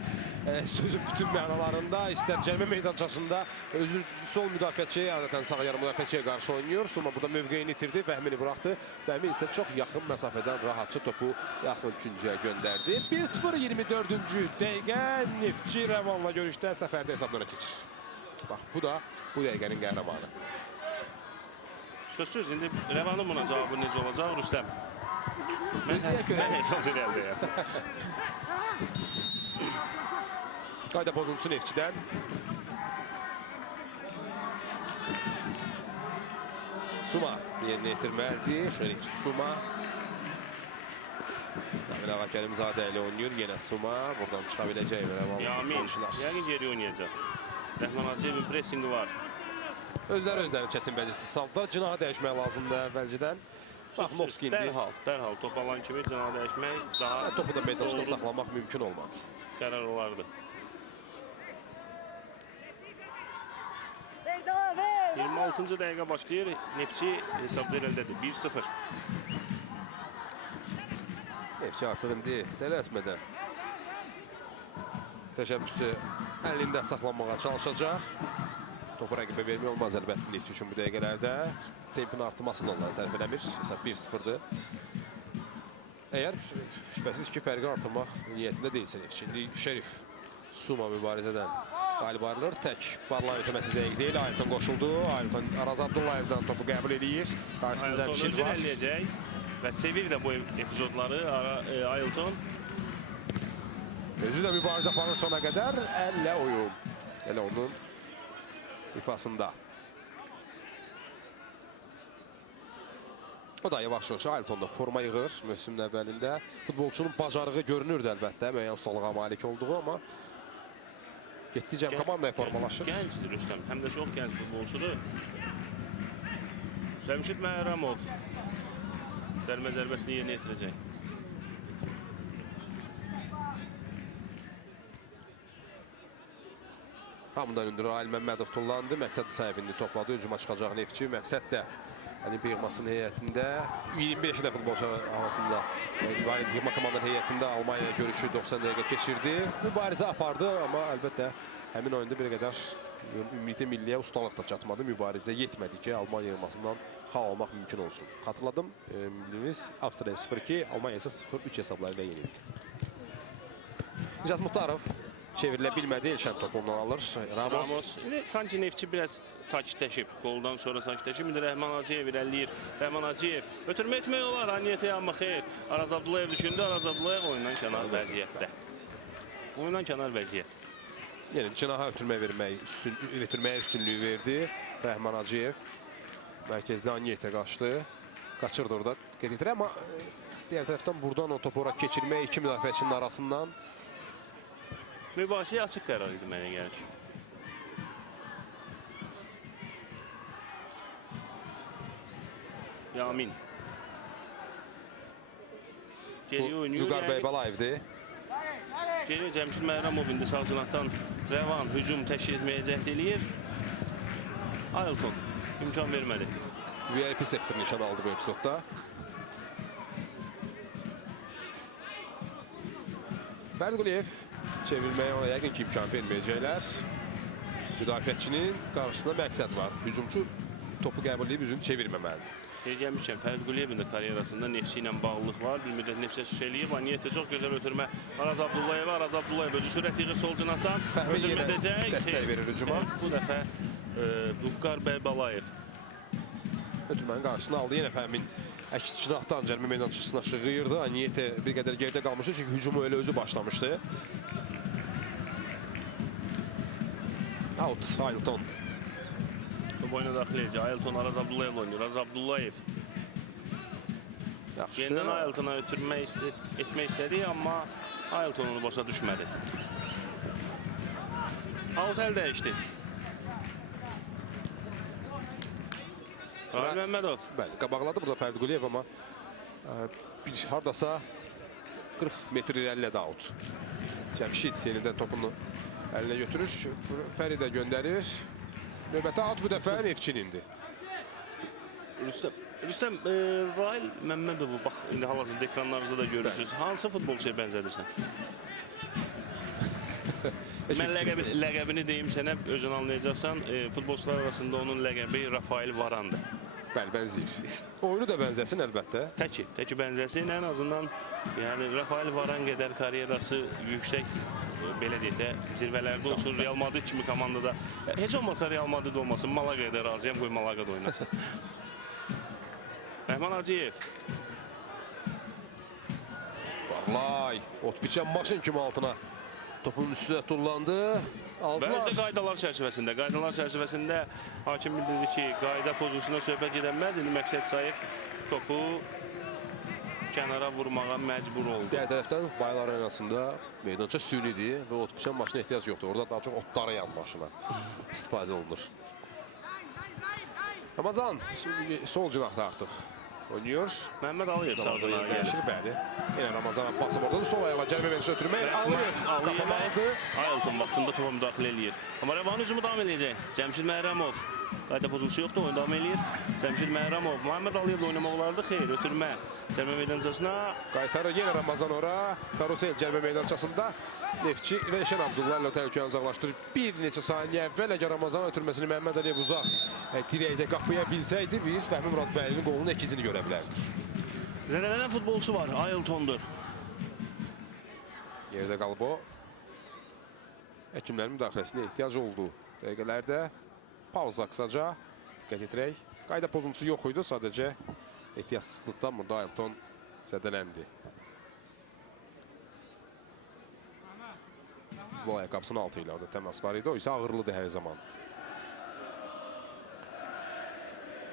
Sözün bütün mənalarında, istər cəmi meydançasında özü sol müdafiəçiyə, adətən sağ yarım müdafiəçiyə qarşı oynayır. Suma burada mövqeyini itirdi, Fəhmini buraxdı. Fəhmi isə çox yaxın məsafədən rahatça topu yaxın üçüncüyə göndərdi. 1-0 24-cü dəqiqə Neftçi Rəvanla görüşdə səfərdə hesablara keçir. Bax, bu da bu dəqiqənin qəhrəmanı. Sözsüz, indi Rəvanın buna cavabı necə olacaq, Rüstəm? Mən hesab edəldəyəm. Qayda pozuntusu Neftçidən. Suma yerinə yetirməlidir. Şöyle Suma. Nabil Ağa Kərimzadə ilə oynayır. Yenə Suma. Buradan çıxa biləcək. Yamin, yəqin geri oynayacaq. Rəhman Hacıyevin pressingi var. Özləri çətin vəziyyətə saldılar. Cinaha dəyişmək lazımdır əvvəlcədən. Mahmovski indi. Dərhal top alan kimi cinaha dəyişmək daha topu da meydançada saxlamaq mümkün olmadı. Qərar olardı. 26-cı dəqiqə başlayır. Neftçi hesabda irəlidədir. 1-0. Neftçi artıq indi tələsmədən təşəbbüsü əlində saxlanmağa çalışacaq. Topu rəqibə vermək olmaz əlbəttə Neftçi üçün bu dəqiqələrdə. Tempin artırmasını onlar sərf eləmir. Hesab 1-0'dır. Əgər şübhəsiz ki, fərqi artırmaq niyyətində deyilsə Neftçi. İndi Şerif Suma mübarizədən qalib ayrılır. Tək Barlayev ötəməsi dəqiq deyil. Ayrton qoşuldu. Ayrton Araz Abdullayevdən topu qəbul edir. Qarşısında Cəmşid var. Eləyəcək və sevir də bu epizodları Ayrton. Özü də mübarizə aparır sona qədər. Əllə oyun. Elə onun ifasında. O da yavaş-yavaş Ayrton'da forma yığır mövsümün əvvəlində. Futbolçunun bacarığı görünürdü əlbəttə. Müəyyən ustalığa malik olduğu, amma getdikcə komandaya formalaşır. Gəncdir Rüstəm, həm də çox gənc futbolçudur. Cəmşid Məhərrəmov dərmə zərbəsini yerinə yetirəcək. Hamıdan öndür Ail Məmmədov tullandı. Məqsəd sahibini topladı. Hücuma çıxacaq Neftçi. Məqsəd də yığmasının heyətində 25 ilə futbolçu arasında yığma komandanın heyətində Almanya görüşü 90 dəqiqə keçirdi. Mübarizə apardı, amma əlbəttə həmin oyunda bir qədər ümidi milliyə ustalıq da çatmadı. Mübarizə yetmədi ki, Almanya yığmasından xal almaq mümkün olsun. Xatırladım, millimiz Avstriya 0-2, Almanya isə 0-3 hesabları ilə yenildi. Nicat Muhtarov çevrilə bilmədi, Elşən topu ondan alır. Ramos. Sanki Neftçi biraz sakitləşib. Goldan sonra sakitləşib. İndi Rəhman Hacıyev irəliləyir. Rəhman Hacıyev ötürmə etmək olar. Niyyətə yanma xeyr. Araz Abdullayev düşündü. Araz Abdullayev oyundan kənar vəziyyətdə. Oyundan kənar vəziyyət. Yəni cinaha ötürməyə üstünlüyü verdi Rəhman Hacıyev. Mərkəzdə Niyyətə qaçdı. Qaçırdı orada. Qedir, amma diğer tərəfdən buradan o topu ora keçirmək iki müdafiəçinin arasından mübahisəyə açıq qərar idi mənə gəlir. Yamin. Geri oynuyor. Vüqar Bəybalayevdir. Geri Cəmşid Məhərrəmov indi sağ cinahdan Rəvan hücum təşkil etməyə cəhd eləyir. Ayrton imkan vermədi. VIP sektor nişan aldı bu epizodda. Fərid Quliyev çevirməyə ona yəqin ki, imkan verməyəcəklər. Müdafiəçinin qarşısında məqsəd var. Hücumçu topu qəbul edib üzünü çevirməməlidir. Gəlmişkən Fərid Quliyevin də karyerasında Neftçi ilə bağlılıq var. Bir müddət Neftçi şişəliyib. Niyyətə çox gözəl ötürmə. Araz Abdullayev, Araz Abdullayev özü sürət yığır sol cinahdan. Fəhmi yenə dəstək verir hücuma. Bu dəfə Vüqar Bəyballayev ötürmənin qarşısını aldı. Yenə Fəhmin əks cinahdan cərimə meydançasına şığıyırdı. Niyyətə bir qədər geridə qalmışdı. Çünki hücumu elə özü başlamışdı. Out, Ayrton. Bu oyuna daxil edəcək. Ayrton Araz Abdullayev oynuyor. Araz Abdullayev yenidən Ayrtona ötürmək etmək istədi, amma Ayrton onu başa düşmədi. Out əl dəyişdi. Rahim Məmmədov. Bəli, qabaqladı burada Fərid Quliyev, amma bir hardasa 40 metr irəlilədi out. Cəmşid yenidən topunu əlinə götürür. Fəridə göndərir. Növbəti out bu dəfə Neftçinindir. Rüstəm, Rahil Məmmədovu, bax, indi hal-hazırda ekranlarınızda da görürsünüz. Hansı futbolçuya bənzədirsən? Mən ləqəbini deyim sənə, özün anlayacaqsan. Futbolçular arasında onun ləqəbi Rafael Varandır. Bəli, bənzəyir. Oyunu da bənzəsin əlbəttə. Təki bənzəsin. Ən azından yəni Rafael Varan qədər karyerası yüksək, belə deyək də, zirvələrdə olsun. Real Madrid kimi komandada. Heç olmasa Real Madrid olmasın. Malaga'ya da razıyam, qoy Malaga'da oynasın. Rəhman Hacıyev. Barlay, ot biçən maşın kimi altına topun üstünə tullandı. Bəzi qaydalar çərçivəsində hakim bildirdi ki, qayda pozusuna söhbət gedəməz. İndi Məqsəd Sayev topu kənara vurmağa məcbur oldu. Diğer tərəfdən baylar arasında meydança sünidir və ot biçən maşına ehtiyac yoxdur. Orada daha çox otlara yan maşına istifadə olunur. Ramazan sol cinahda artıq oynuyor. Məhəmməd Aliyev sağına gəlir. Bəli. Yenə Ramazan Abbasov orada sol ayaqla cərimə verilişə ötürmək. Aliyev qapamalıdır. Aylton vaxtında topa müdaxilə eləyir. Amma Rəvan hücumu davam edəcək. Cəmşid Məhrəmov. Qayda pozuntusu yoxdur, oyun davam eləyir. Cəmşid Məhrəmov. Məhəmməd Aliyevlə oynamaq olardı. Xeyr, ötürmə. Cərimə meydançasına. Qaytarır yenə Ramazan ora. Karusel cərimə meydançasında. Neftçi Rəşən Abdullah ilə təhlükəni uzaqlaşdırır. Bir neçə saniyə əvvəl əgər Ramazan ötürməsini Məhəmməd Aliyev uzaq dirəkdə qapıya bilsəydi, biz Fəhmi Muradbəylinin qolunun əkizini görə bilərdik. Zədələnən futbolçu var, Ayltondur. Yerdə qalıb o. Həkimlərin müdaxiləsinə ehtiyac oldu. Dəqiqələrdə pauza qısaca diqqət edirək. Qayda pozuntusu yox idi, sadəcə ehtiyatsızlıqdan burada Aylton zədələndi. Bu ayaqqabısının altı ilə orada təmas var idi, o isə ağırlıdır hər zaman.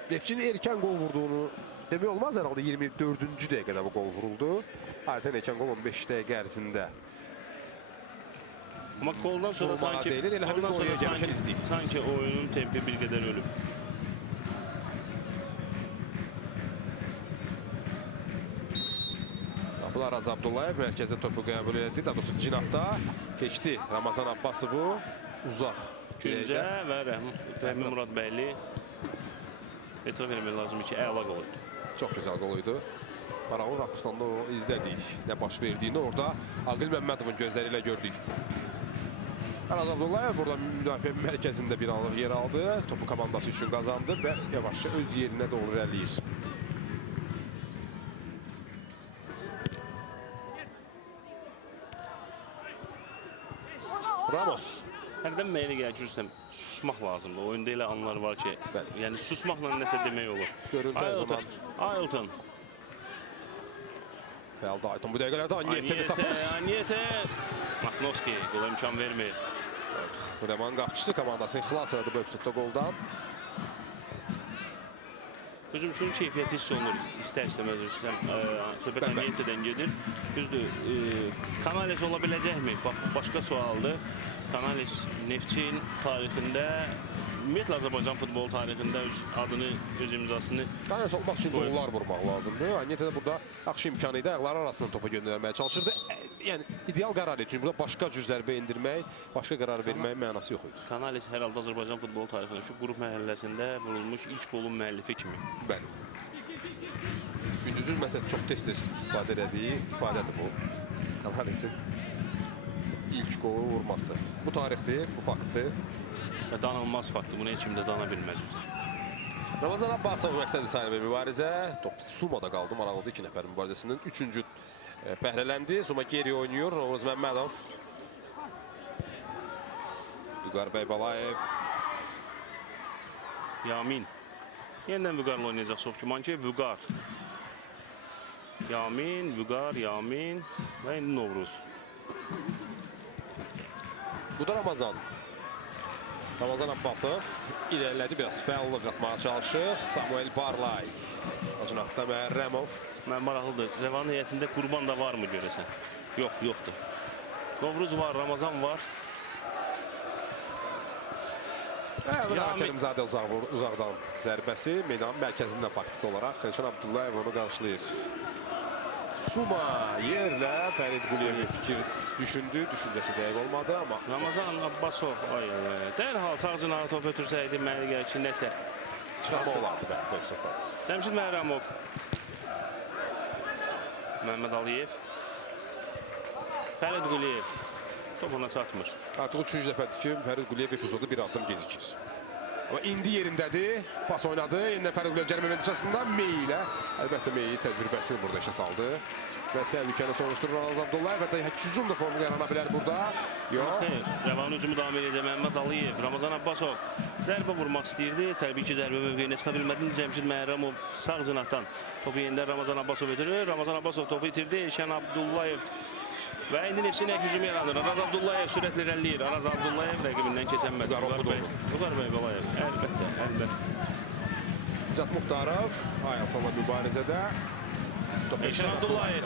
Neftçinin erkən qol vurduğunu demək olmaz herhalde 24-cü dəqiqədə bu qol vuruldu. Adətən erkən qol 15 dəqiqə ərzində. Amma qoldan sonra sanki oyunun tempi bir qədər ölüb. Araz Abdullayev mərkəzə topu qəbul edir. Daha doğrusu cinahda keçdi Ramazan Abbasovu uzaq. Güncə və Fəhmi Muradbəyli etiraf eləmək lazım ki, əla qol idi. Çox gözəl qol idi. Maraqlı rakursanda izlədik nə baş verdiyini orada Aqil Məmmədovun gözləri ilə gördük. Araz Abdullayev burada müdafiə mərkəzində bir anlıq yer aldı. Topu komandası üçün qazandı və yavaşça öz yerinə doğru irəliyir. Ramos. Hərdən mənə gəlir ki, Rüstəm, susmaq lazımdır. Oyunda elə anlar var ki, yəni susmaqla nəsə demək olur. Görüntü hər zaman. Aylton. Fəldə Aylton bu dəqiqələrdə Anyetini tapır. Anyete. Makhnovski qola imkan vermir. Rəman qapçısı komandasını xilas elədi bu episodda qoldan. Hücumçunun keyfiyyəti hiss olunur. İstər-istəməz Rüstəm. Söhbət Anyetedən gedir. Düzdür, Kanales ola biləcəkmi? Başqa sualdır. Kanales Neftçinin tarixində, ümumiyyətlə Azərbaycan futbol tarixində öz adını, öz imzasını Kanales olmaq üçün qollar vurmaq lazımdır. Anyete də burada yaxşı imkanı idi. Ayaqları arasından topa göndərməyə çalışırdı. Yəni ideal qərar idi. Çünki burada başqa cür zərbə endirmək, başqa qərar verməyin mənası yox idi. Kanales hər halda Azərbaycan futbol tarixində şu qrup mərhələsində vurulmuş ilk qolun müəllifi kimi. Bəli. Gündüzün mətət çox tez-tez istifadə elədiyi ifadədir bu. Kanalesin ilk qolu vurması. Bu tarixdir, bu faktdır. Və danılmaz faktdır. Bunu heç kim də dana bilməz üstə. Ramazan Abbasov məqsədi sayılı bir mübarizə. Top Sumada qaldı. Maraqlıdır 2 nəfər mübarizəsinin. 3-cü bəhrələndi. Suma geri oynuyor. Oğuz Məmmədov. Vüqar Bəybalayev. Yamin. Yeniden Vüqar'la oynayacaq çox güman ki. Vüqar. Yamin, Vüqar, Yamin və indi Novruz. Bu da Ramazan. Ramazan Abbasov ilerlədi, biraz fəallıq atmağa çalışır. Samuel Barlay. Acınaqda Məhrəmov. Mən maraqlıdır. Rəvan heyətində Qurban da var mı görəsən? Yox, yoxdur. Novruz var, Ramazan var. Kərimzadə uzaqdan zərbəsi. Meydanın mərkəzində faktik olaraq Rəşən Abdullayev onu qarşılayır. Suma yerlə Fərid Quliyev fikir düşündü. Düşüncəsi dəqiq olmadı amma Ramazan Abbasov dərhal sağ cinaha top ötürsəydi mənə gəlir ki, nəsə çıxarmaq olardı bəli bu epizoddan. Cəmşid Məhərrəmov. Məhəmməd Aliyev. Fərid Quliyev. Top ona çatmır. Artıq 3-cü dəfədir ki, Fərid Quliyev epizodu bir addım gecikir. Amma indi yerindədir, pas oynadı. Yenə Fərid Quliyev cərimə məntəqəsində Mey ilə. Əlbəttə Mey təcrübəsini burada işə saldı. Və təhlükəni soruşturur Araz Abdullayev. Və hücum da formu yarana bilər burada. Yox. Xeyr, Rəvan hücumu davam edəcək. Məhəmməd Aliyev, Ramazan Abbasov zərbə vurmaq istəyirdi. Təbii ki, zərbə mövqeyinə çıxa bilmədi. Cəmşid Məhərrəmov sağ cinahdan topu yenidən Ramazan Abbasov itirir. Ramazan Abbasov topu itirdi. Elşən Abdullayev və indi Nefsinin hücumu yaranır. Araz Abdullayev sürətlə irəliləyir. Araz Abdullayev rəqibindən keçənmədi. Vüqar bəy Balayev. Əlbəttə, əlbəttə. Nicat Muxtarov Ayaltonla mübarizədə. Elşən Abdullayev.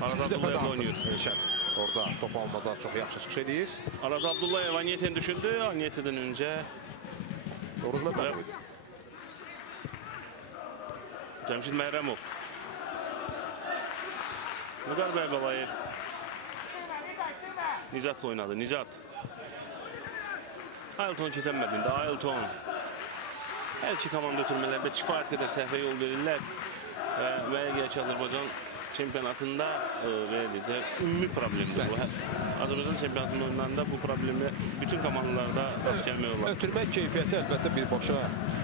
Araz Abdullayev oynayır. Elşən orada top almada çox yaxşı çıxış edir. Araz Abdullayev Anyetini düşündü. Anyetidən öncə Oruz Məmmədov idi. Cəmşid Məhərrəmov. Vüqar bəy Balayev. Nizatla oynadı. Nizat. Ayalton keçənmədində. Ayalton. Hər iki komanda ötürmələrdə kifayət qədər səhvə yol verirlər. Və müəyyən gəlir ki, Azərbaycan çempionatında ümumi problemdir bu. Azərbaycan çempionatının oyunlarında bu problemlə bütün komandalarda rast gəlmək olar. Ötürmək keyfiyyəti əlbəttə birbaşa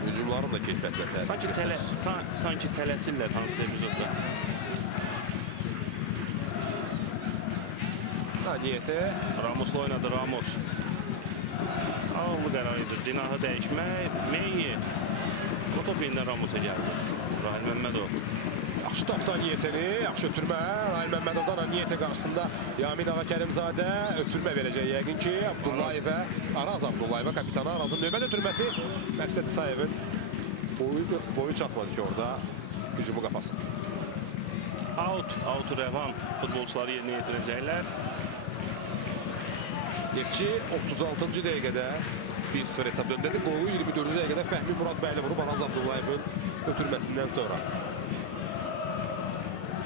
hücumların da keyfiyyətinə təsir göstərir. Sanki tələsirlər hansısa epizodda. Niyeti. Ramosla oynadı, Ramos. Ağıllı qərarıdır. Cinahı dəyişmək. Meyi. Bu top yenidən Ramosa gəldi. Rahil Məmmədov. Yaxşı tapdı Niyetini, yaxşı ötürmə. Rahil Məmmədovdan Niyetə qarşısında Yamin Ağa Kərimzadə ötürmə verəcək yəqin ki, Abdullayevə, Araz Abdullayevə, kapitana Arazın növbət ötürməsi Məqsəd İsayevin boyu çatmadı ki, orada hücumu qapasın. Out Rəvan futbolçuları yerinə yetirəcəklər. Neftçi 36-cı dəqiqədə 1-0 hesab döndədi. Qolu 24-cü dəqiqədə Fəhmi Murad bəylə vurub Araz Abdullayevin ötürməsindən sonra.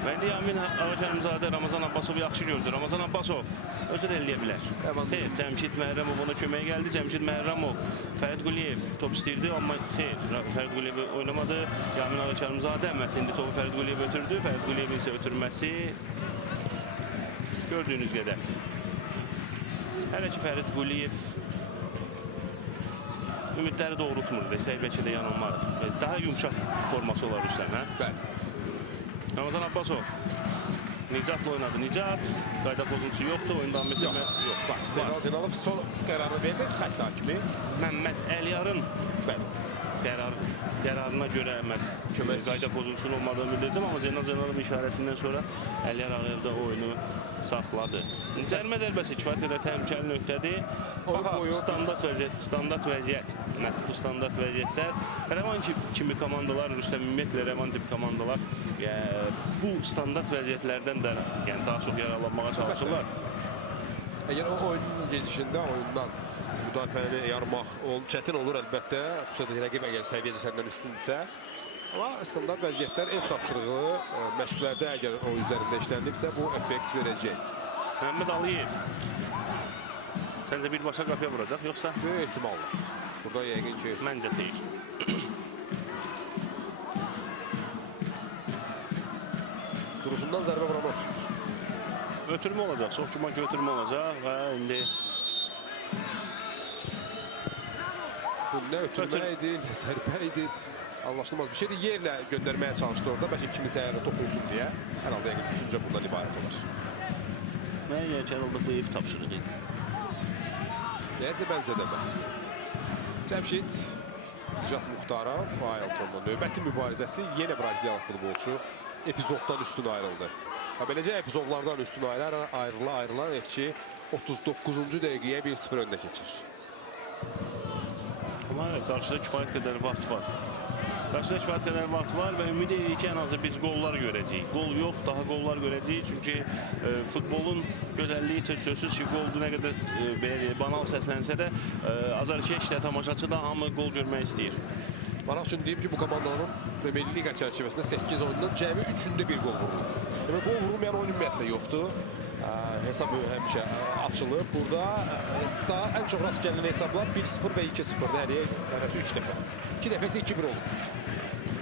Və indi Yamin Ağa Kərimzadə Ramazan Abbasov yaxşı gördü. Ramazan Abbasov özür eləyə bilər. Xeyr, Cəmşid Məhərrəmov ona köməyə gəldi. Cəmşid Məhərrəmov, Fərid Quliyev top istəyirdi, amma xeyr, Fərid Quliyev oynamadı. Yamin Ağa Kərimzadə məhz indi topu Fərid Quliyev ötürdü. Fərid Quliyevin isə ötürməsi gördüyünüz qədər. Hələ ki, Fərid Quliyev ümidləri doğrultmur desək, bəlkə də yanılmarıq. Daha yumuşaq forması olar Rüstəm, hə? Bəli. Ramazan Abbasov. Nicatla oynadı. Nicat. Qayda pozuntusu yoxdur. Oyun davam etdirmə. Yox, bax. Zeynalov son qərarını verdi. Xətt hakimi. Məmməz Əliyarın qərarına görə qayda pozuntusunun olmadığını bildirdim. Amma Zeynalov işarəsindən sonra Əliyar Ağayev də oyunu saxladı. Cərimə zərbəsi kifayət qədər təhlükəli nöqtədir. Standart vəziyyət. Məhz bu standart vəziyyətlər. Rəvan kimi komandalar, Rüstəm ümumiyyətlə Rəvan tip komandalar bu standart vəziyyətlərdən də daha çox yararlanmağa çalışırlar. Əgər o oyunun gedişində oyundan müdafiəni yarmaq çətin olur əlbəttə. Xüsusən rəqib əgər səviyyəcə səndən üstündürsə. Amma standart vəziyyətlər ev tapşırığı məşqlərdə əgər o üzərində işlənibsə bu effekt verəcək. Məhəmməd Aliyev. Səncə birbaşa qapıya vuracaq, yoxsa? Böyük ehtimalla. Burada yəqin ki... Məncə deyil. Duruşundan zərbə vurana oxşayır. Ötürmə olacaq, çox güman ki ötürmə olacaq və indi... Bu nə ötürmə idi, nə zərbə idi. Anlaşılmaz bir şeydir. Yerlə göndərməyə çalışdı orada. Bəlkə kimisə ayağına toxunsun deyə. Hər halda yəqin düşüncə bundan ibarət olar. Mənə gəlir ki, hər halda bu ev tapşırığı idi. Nəyəsə bənzədəmə. Cəmşid, Nicat Muxtarov, Ayaltonla növbəti mübarizəsi yenə Braziliyalı futbolçu epizoddan üstün ayrıldı. Beləcə epizodlardan üstün ayrılan Neftçi 39-cu dəqiqəyə 1-0 önünə keçir. Amma qarşıda kifayət qədər vaxt var. Qarşıda kifayət qədər vaxt var və ümid edirik ki, ən azı biz qollar görəcəyik. Qol yox, daha qollar görəcəyik. Çünki futbolun gözəlliyi sözsüz ki, qol nə qədər banal səslənsə də azarkeşlə tamaşaçı da hamı qol görmək istəyir. Maraq üçün deyim ki, bu komandanın Premier Liga çərçivəsində 8 oyundan cəmi 3-ündə bir qol vurulur. Qol vurulmayan oyun ümumiyyətlə yoxdur. Hesab həmişə açılıb. Burada da ən çox rast gələn hesablar 1-0 və 2-0-dır. Hələ hərəsi 3 dəfə. 2 dəfəsi 2-1 olub.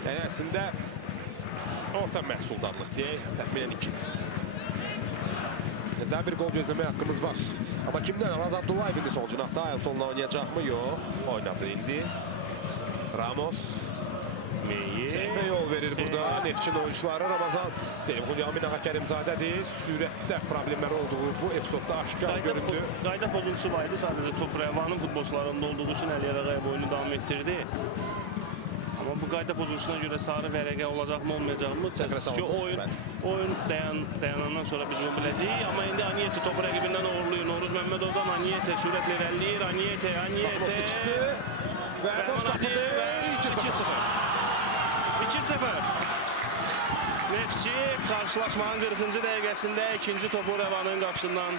Yəni əslində orta məhsuldarlıq deyək, təxminən 2-dir. Daha bir gol gözləmək haqqımız var. Amma kimdən? Araz Abdullayev indi son cinahda. Ailton'la oynayacaqmı? Yox. Oynadı indi. Ramos. Səhvə yol verir burada. Neftçinin oyuncuları Ramazan Xulyamin Ağakərimzadədir. Sürətdə problemləri olduğu bu epizodda aşkar göründü. Qayda pozuntusu var idi. Sadəcə top Rəvanın futbolçularında olduğu üçün Əliyə Ağayev oyunu davam etdirdi. Amma bu qayda pozuntusuna görə sarı vərəqə olacaqmı, olmayacaqmı? Ki oyun dayanandan sonra biz bunu biləcəyik. Amma indi Aniyete topu rəqibindən uğurluyur. Noruz Məmmədovdan Aniyete sürətlə irəliləyir. Aniyete. Mahmovski çıxdı və boş qapıdı. 2-0. Neftçi karşılaşmanın 40-cı dəqiqəsində ikinci topu Rəvanın qapısından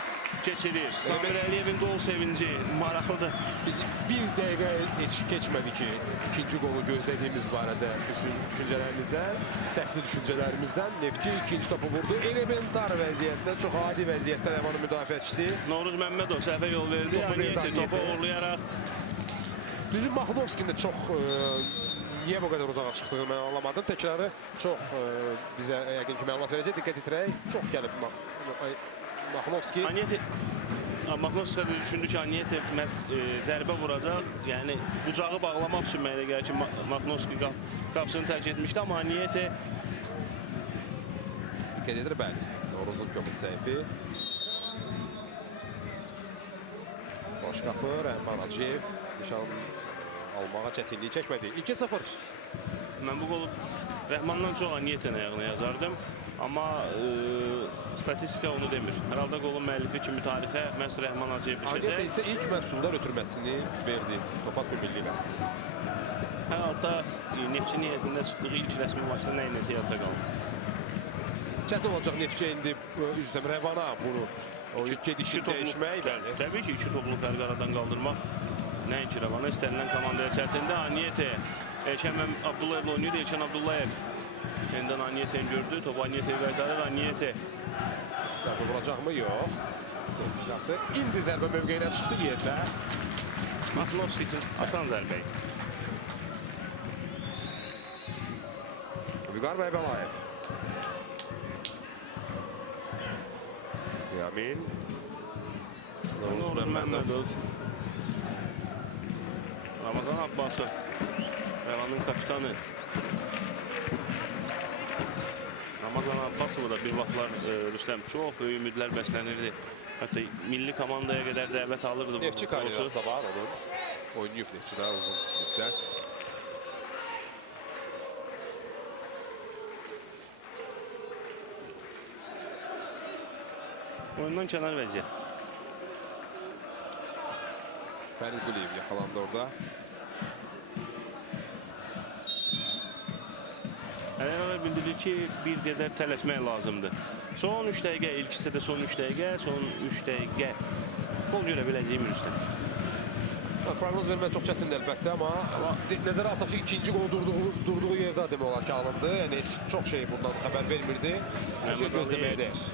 keçirir. Samir Əliyevin gol sevinci maraqlıdır. Biz bir dəqiqə heç keçmədi ki, ikinci qolu gözlədiyimiz barədə düşüncələrimizdən, səsli düşüncələrimizdən Neftçi ikinci topu vurdu. Elementar vəziyyətdə, çox adi vəziyyətdə Rəvanın müdafiəçisi. Noruz Məmmədov səhvə yol verdi. Aniyete topu uğurlayaraq. Düzü Mahmovski'nin de çok niye bu kadar uzağa çıxdığını mən anlamadım. Təkrarı çox bizə yəqin ki məlumat verəcək. Diqqət etirək. Çox gəlib Mahmovski. Mahmovski də düşündü ki, Aniyete məhz zərbə vuracaq. Yəni bucağı bağlamaq üçün mənə gəlir ki, Mahmovski qapısını tərk etmişdi. Amma Aniyete diqqət edir, bəli. Noruzun köpün səhvi. Boş qapı, Rəhman Hacıyev. Nişan almağa çətinliyi çəkmədi. 2-0. Mən bu qolu Rəhmandan çox Aniyete'nin ayağına yazardım. Amma statistika onu demir. Hər halda qolun müəllifi kimi tarixə məhz Rəhman Hacıyev düşəcək. Aniyete isə ilk məhsuldar ötürməsini verdi. Topaz bir milli məsələ. Hər halda Neftçi niyyətində çıxdığı ilk rəsmi maçda nə inəsə yadda qaldı. Çətin olacaq Neftçi indi üzrəm Rəvana bunu gedişi dəyişmək. Təbii ki, iki toplu fərqi aradan qaldırmaq nəinki Rəvana istənilən komandaya çətindir. Aniyete, Elşən Abdullayevlə oynayır. Elşən Abdullayev yenidən Aniyete'ni gördü. Topu Aniyete'yi qaytarır. Aniyete. Zərbə vuracaqmı? Yox. Texnikası indi zərbə mövqeyinə çıxdı yerdə. Mahmovski üçün asan zərbə. Vüqar Bəybalayev. Yamin. Noruz Məmmədov. Ramazan Abbasov. Rəvanın kapitanı. Ramazan Abbasov da bir vaxtlar Rüstəm çox böyük ümidlər bəslənirdi. Hətta milli komandaya qədər dəvət alırdı. Neftçi karyerası da var onun. Oynayıb Neftçidə uzun müddət. Oyundan kənar vəziyyət. Fərid Quliyev yaxalandı orada. Əliyə bildirir ki, bir qədər tələsmək lazımdır. Son 3 dəqiqə, ilk hissədə son 3 dəqiqə, son 3 dəqiqə gol görə biləcəyim Rüstəm. Proqnoz vermək çox çətindir əlbəttə, amma nəzərə alsaq ki, ikinci qol durduğu yerdə demək olar ki, alındı. Yəni çox şey bundan xəbər vermirdi. Hər şey gözləməyə dəyər.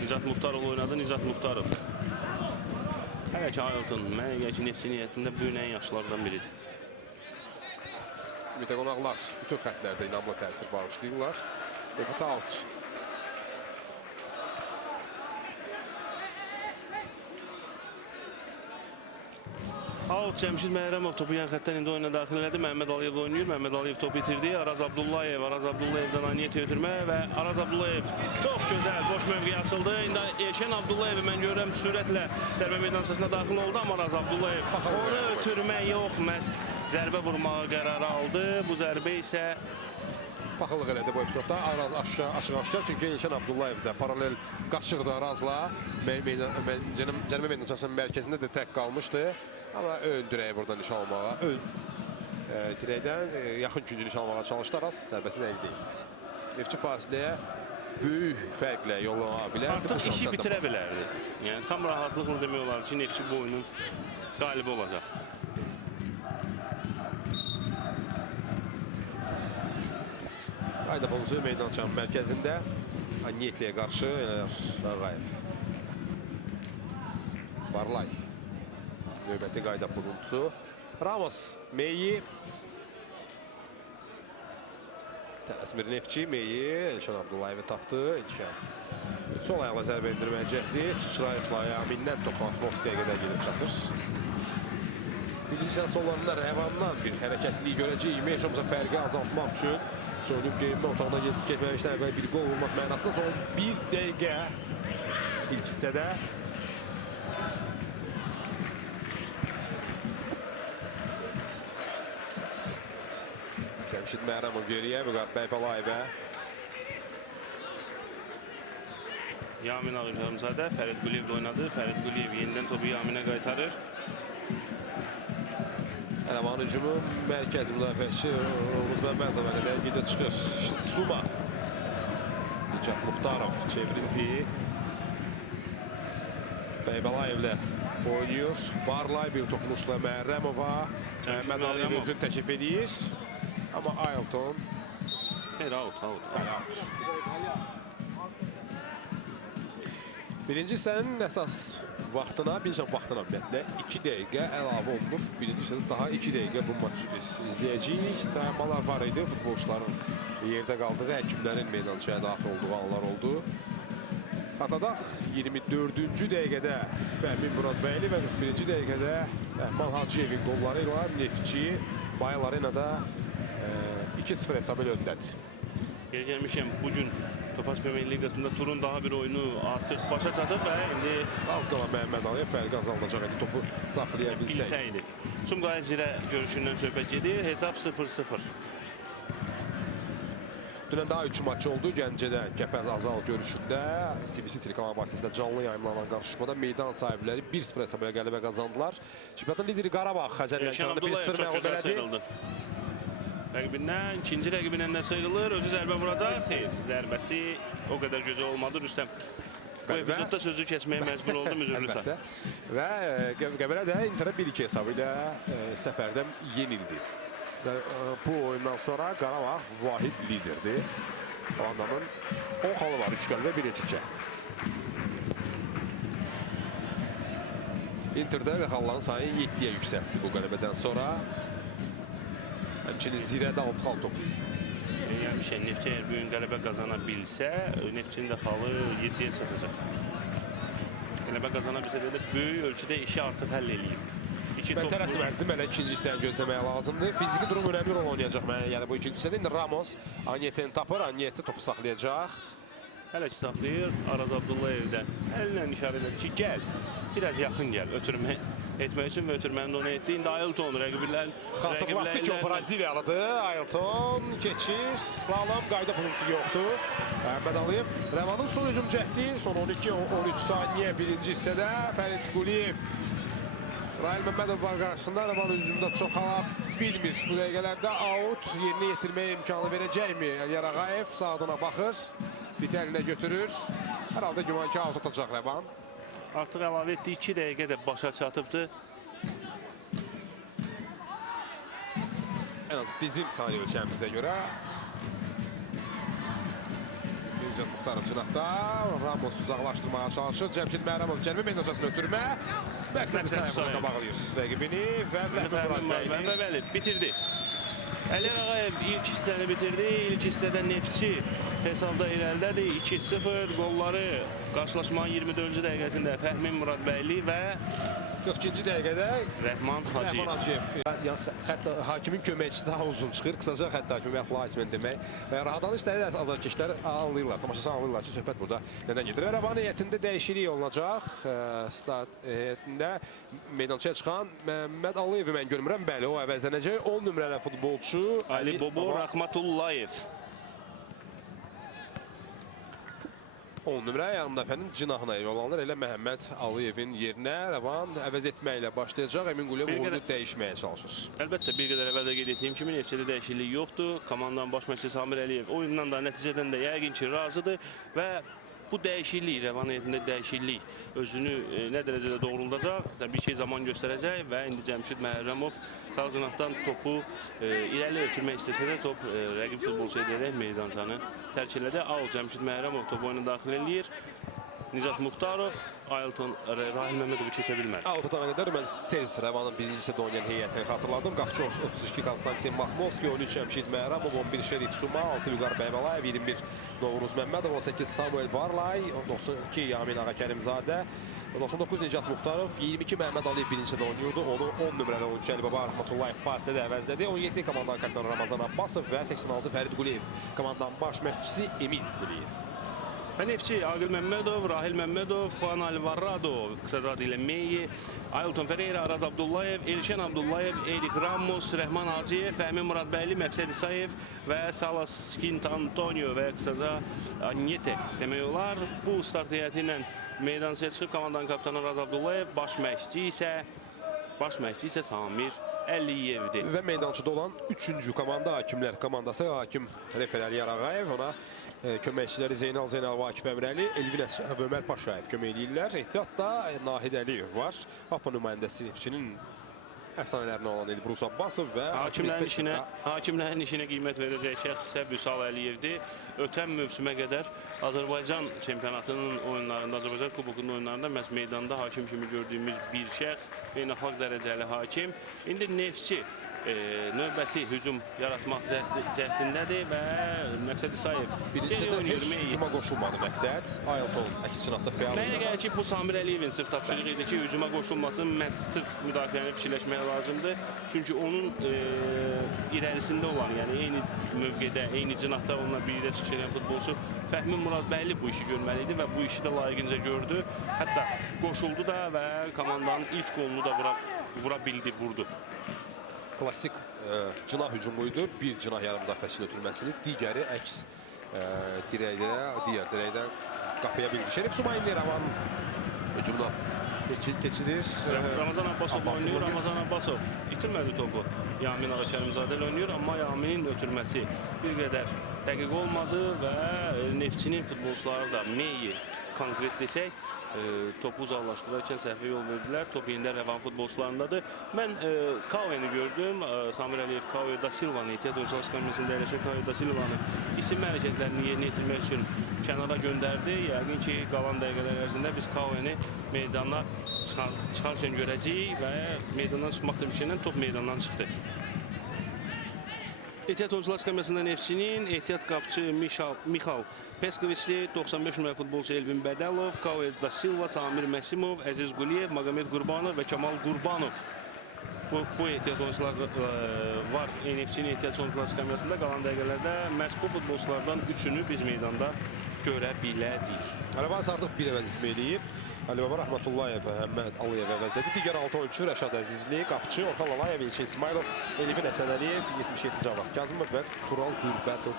Nicat Muxtarov oynadı, Nicat Muxtarov. Hələ ki, Ailton, mənə gəlir ki, Neftçi niyyətində böyünən yaşlardan biridir. Ümumiyyətlə qonaqlar bütün xətlərdə inamlı təsir bağışlayırlar. Nöbətə out. Out Cəmşid Məhrəmov topu yan xətdən indi oyuna daxil elədi. Məhəmməd Aliyev oynayır. Məhəmməd Aliyev topu itirdi. Araz Abdullayevdən Aniyete ötürmə və Araz Abdullayev çox gözəl boş mövqeyə açıldı. İndi Elşən Abdullayevi mən görürəm sürətlə zərbə meydançasına daxil oldu. Amma Araz Abdullayev onu ötürmə yox, məhz zərbə vurmağa qərar aldı. Bu zərbə isə Paxıllıq elədi bu epizodda. Araz açıq-aşkar. Çünki Elşən Abdullayev də paralel qaçıqdı Arazla. Cərimə meydançasının mərkəzində də tək qalmışdı. Amma ön dirəyi buradan nişan almağa, ön dirəkdən yaxın küncü nişan almağa çalışdı. Araz zərbəsi nəyi deyil. Neftçi fasiləyə böyük fərqlə yollana bilərdi. Artıq işi bitirə bilərdi. Yəni tam rahatlıqla demək olar ki, Neftçi bu oyunun qalibi olacaq. Qayda Polusu meydançanın mərkəzində Aniyetliyə qarşı Ağayev. Barlay. Növbəti qayda pozuntusu. Ramos, Meyi. Təsmir Neftçi, Meyi. Elşan Abdullayevi tapdı. İlkən sol ayaqla zərbə endirməyəcəkdir. Sıçrayışla ayağından top Mahmovskiyə qədər gedib çatır. Birinci sollarından Rəvandan bir hərəkətliyi görəcəyik. Heç olmasa fərqi azaltmaq üçün soyunub geyinmə otağına getməmişdən əvvəl bir gol vurmaq mənasında son 1 dəqiqə ilk hissədə. Cəmşid Məhrəmov geriyə, Vüqar Bəybəlayevə. Yamin Ağırhamzadə Fərid Quliyev oynadı. Fərid Quliyev yenidən topu Yaminə qaytarır. Ələman hücumu mərkəz müdafiəçi Oğuz Məmmədov qədər gedə çıxır. Suma. Nicat Muxtarov çevrildi. Bəybəlayevlə oynuyor. Barlay bir toxunuşla Məhrəmova. Məhəmməd Aliyev özünü təklif edir. Amma Ailton. Out. Birinci hissənin əsas vaxtına, birinci vaxtına ümumiyyətlə 2 dəqiqə əlavə olunur. Birinci hissədə daha 2 dəqiqə bu maçı biz izləyəcəyik. Dayanmalar var idi. Futbolçuların yerdə qaldığı, həkimlərin meydançaya daxil olduğu anlar oldu. Atadaq 24-cü dəqiqədə Fəhmi Muradbəyli və 41-ci dəqiqədə Rəhman Hacıyevin qolları ilə Neftçi Bayal Arenada 2-0 hesabı ilə öndədir. Geri gəlmişəm bugün Topaç Premier Liqasında turun daha bir oyunu artıq başa çatıb və indi Az qalan Məhəmməd Aliyev fərqi azaldacaq idi, topu saxlaya bilsəydi. Sumqayıt Zirə görüşündən söhbət gedir. Hesab 0-0. Dünən daha 3 maç oldu. Gəncədə Kəpəz Azal görüşündə CBC telekanal vasitəsilə canlı yayımlanan qarşılaşmada meydan sahibləri 1-0 hesabı ilə qələbə qazandılar. Çempionatın lideri Qarabağ Xəzər Lənkəranı 1-0 məğlub elədi. Rəqibindən, ikinci rəqibindən də sıyrılır. Özü zərbə vuracaq. Xeyr, zərbəsi o qədər gözəl olmadı. Rüstəm bu epizodda sözü keçməyə məcbur oldum, üzürlüsə. Və Qəbələ də Interə 1-2 hesabı ilə səfərdən yenildi. Bu oyundan sonra Qarabağ vahid liderdir. Komandanın 10 xalı var, 3 qələbə, 1 etikə. Interdə xalların sayı 7-yə yüksəltdi bu qələbədən sonra. Həmçinin Zirədə 6 xal toplayıb. Yəni Neftçi əgər bu gün qələbə qazana bilsə, Neftçinin də xalı 7-yə çatacaq. Qələbə qazana bilsə də böyük ölçüdə işi artıq həll eləyib. Mən tələsməzdim, hələ ikinci hissəni gözləməyə lazımdır. Fiziki durum önəmli rol oynayacaq mənə yəni bu ikinci hissədə. İndi Ramos Anyetini tapır, Anyeti topu saxlayacaq. Hələ ki saxlayır, Araz Abdullayev də əllə işarə edir ki, gəl, biraz yaxın gəl, ötürmə etmək üçün və ötürməni də ona etdi. İndi Ailton xatırlatdı ki, o Braziliyalıdır. Ailton keçir, slalom, qayda pozuntusu yoxdur. Məhəmməd Aliyev Rəvanın son hücum cəhdi, son 12-13 saniyə birinci hissədə Fərid Quliyev. Rahil Məmmədov var qarşısında, Rəvan hücumda çox ala bilmir. Bu dəqiqələrdə out yerinə yetirməyə imkanı verəcəkmi? Əliyar Ağayev sağdına baxır, biti əlinə götürür. Hər halda güman ki, out atacaq Rəvan. Artıq əlavə etdiyi 2 dəqiqə də başa çatıbdır. Ən az bizim saniyə ölçəmizə görə. Nicat Muxtarov cinahda. Ramos uzaqlaşdırmaya çalışır. Cəmşid Məhrəmov cənubi meydançasını ötürmə. Məqsəd sayımına bağlayır rəqibini və Bəli, bitirdi. Əliyar Ağayev ilk hissəni bitirdi. İlk hissədə Neftçi hesabda irəlidədir. 2-0 qolları qarşılaşmanın 24-cü dəqiqəsində Fəhmi Muradbəyli və 42-ci dəqiqədə Rəhman Hacıyev. Xətt hakimin köməkçisi daha uzun çıxır. Qısaca xətt hakimi və xlaismen demək. Və rahadan üstəli azarkeşlər anlayırlar. Tamaşaçı anlayırlar ki, söhbət burada nədən gedir. Rəvan heyətində dəyişiklik olunacaq. Start heyətində meydançaya çıxan Məhəmməd Aliyevi mən görmürəm. Bəli, o əvəzlənəcək. 10 nömrəli futbolçu Ali Bobo Rəhmətullayev. 10 nömrə yanımda efendim cinahına yollanır. Elə Məhəmməd Aliyevin yerinə Rəvan əvəz etməklə başlayacaq. Emin Quliyev oyunu dəyişməyə çalışır. Əlbəttə, bir qədər əvvəldə qeyd etdiyim kimi Neftçidə dəyişiklik yoxdur. Komandanın baş məşqçisi Samir Əliyev oyundan da, nəticədən də yəqin ki, razıdır və bu dəyişiklik, Rəvan heyətində dəyişiklik özünü nə dərəcədə doğruldacaq, bir şey zaman göstərəcək və indi Cəmşid Məhrəmov sağ cinahdan topu irəli ötürmək istəsə də top rəqib futbolçu edərək meydançanı tərk elədi. Cəmşid Məhrəmov topu oyuna daxil eləyir Nicat Muxtarov, Aylton Rahim Məmmədovu keçə bilmədi. Out atana qədər mən tez Rəvanın birinci hissədə oynayan heyətini xatırladım. Qapıçı 32 Konstantin Mahmovski, 13 Cəmşid Məhramov, 11 Şerif Suma, 6 Vüqar Bəybalayev, 21 Novruz Məmmədov, 18 Samuel Barlay, 92 Yamin Ağakərimzadə, 99 Nicat Muxtarov, 22 Məhməd Aliyev birinci hissədə oynuyordu. Onu 10 nömrəli oyuncu Əli Baba Rəhmətullayev fasilədə əvəzlədi. 17 komandanın kapitanu Ramazan Abbasov və 86 Fərid Quliyev. Komandanın baş məşqçisi Emin Quliyev. Və Neftçi Aqil Məmmədov, Rahil Məmmədov, Juan Alvarado, qısa adı ilə Meyi, Aylton Ferreira, Araz Abdullayev, Elşən Abdullayev, Erik Ramos, Rəhman Hacıyev, Fəhmi Muradbəyli, Məqsəd İsayev və Salas Quint Antonio və qısaca Anyete demək olar. Bu start heyəti ilə meydançaya çıxıb komandanın kapitanı Araz Abdullayev, baş məşqçi isə Samir Əliyevdir. Və meydançıda olan 3-cü komanda Hakimlər komandası, hakim referəli Yarağayev, ona köməkçiləri Zeynal Zeynal Vakif Əmrəli, Elvin Əsrəf Ömər Paşayev kömək edirlər. Ehtiyatda Nahid Əliyev var. AFA nümayəndəsi Neftçinin əfsanələrinə olan Elbrus Abbasov və hakimlərin işinə qiymət verəcək şəxs isə Vüsal Əliyevdir. Ötən mövsümə qədər Azərbaycan çempionatının oyunlarında, Azərbaycan kubokunun oyunlarında məhz meydanda hakim kimi gördüyümüz bir şəxs, beynəlxalq dərəcəli hakim. İndi Neftçi növbəti hücum yaratmaq cəhdindədir və Məqsəd İsayev birincidə heç hücuma qoşulmadı Məqsəd. Aylton əks cinatda fəal. Mənə gəlir ki, bu Samir Əliyevin sırf tapşırığı idi ki, hücuma qoşulmasın, məhz sırf müdafiəni fikirləşmək lazımdır. Çünki onun irəlisində olan, yəni eyni mövqedə, eyni cinatda onunla birlikdə çıxış edən futbolçu Fəhmi Muradbəyli bu işi görməli idi və bu işi də layiqincə gördü. Hətta qoşuldu da və komandanın ilk golunu da vura bildi, vurdu. Klassik cinah hücumuydu. Bir cinah yarım müdafiəçinin ötürməsidir. Digəri əks digər dirəkdən qapıya bildi. Şerif Suma indi Rəvan hücumuna keçirir. Ramazan Abbasov oynuyor. Ramazan Abbasov itirmədi topu. Yamin Ağakərimzadə ilə oynayır, amma Yaminin ötürməsi bir qədər dəqiq olmadı və Neftçinin futbolçuları da Meyi konkret desək, topu uzaqlaşdırarkən səhvə yol verdilər. Top yenilər Rəvan futbolçularındadır. Mən Kaueni gördüm. Samir Əliyev Kaueni da Silvanı, ehtiyat oyuncular skamyasında yerləşən Kaueni da Silvanı isim hərəkətlərini yerinə yetirmək üçün kənara göndərdi. Yəqin ki, qalan dəqiqələr ərzində biz Kaueni meydana çıxarkən görəcəyik və meydandan çıxmaq demişkən top meydandan çıxdı. Ehtiyat oyuncular skamyasında Neftçinin, ehtiyat qapçı Mixal Peskoviçli, 95 nömrəli futbolçu Elvin Bədəlov, Kauel da Silva, Samir Məsimov, Əziz Quliyev, Magomed Qurbanov və Kamal Qurbanov. Bu ehtiyat oyuncular var Neftçinin ehtiyat oyuncular skamyasında. Qalan dəqiqələrdə məhz bu futbolçulardan üçünü biz meydanda görə bilədik. Rəvan artıq bir əvəzitmə eləyib. Əli Baba Rəhmətullayev Həmməd Aliyev əvəzlədi. Digər 6 oyuncu Rəşad Əzizli, qapıçı Orxan Lalayev, İlçin İsmailov, Elvin Həsən Əliyev, 77 Cavad Kazımov və Tural Gürbətov.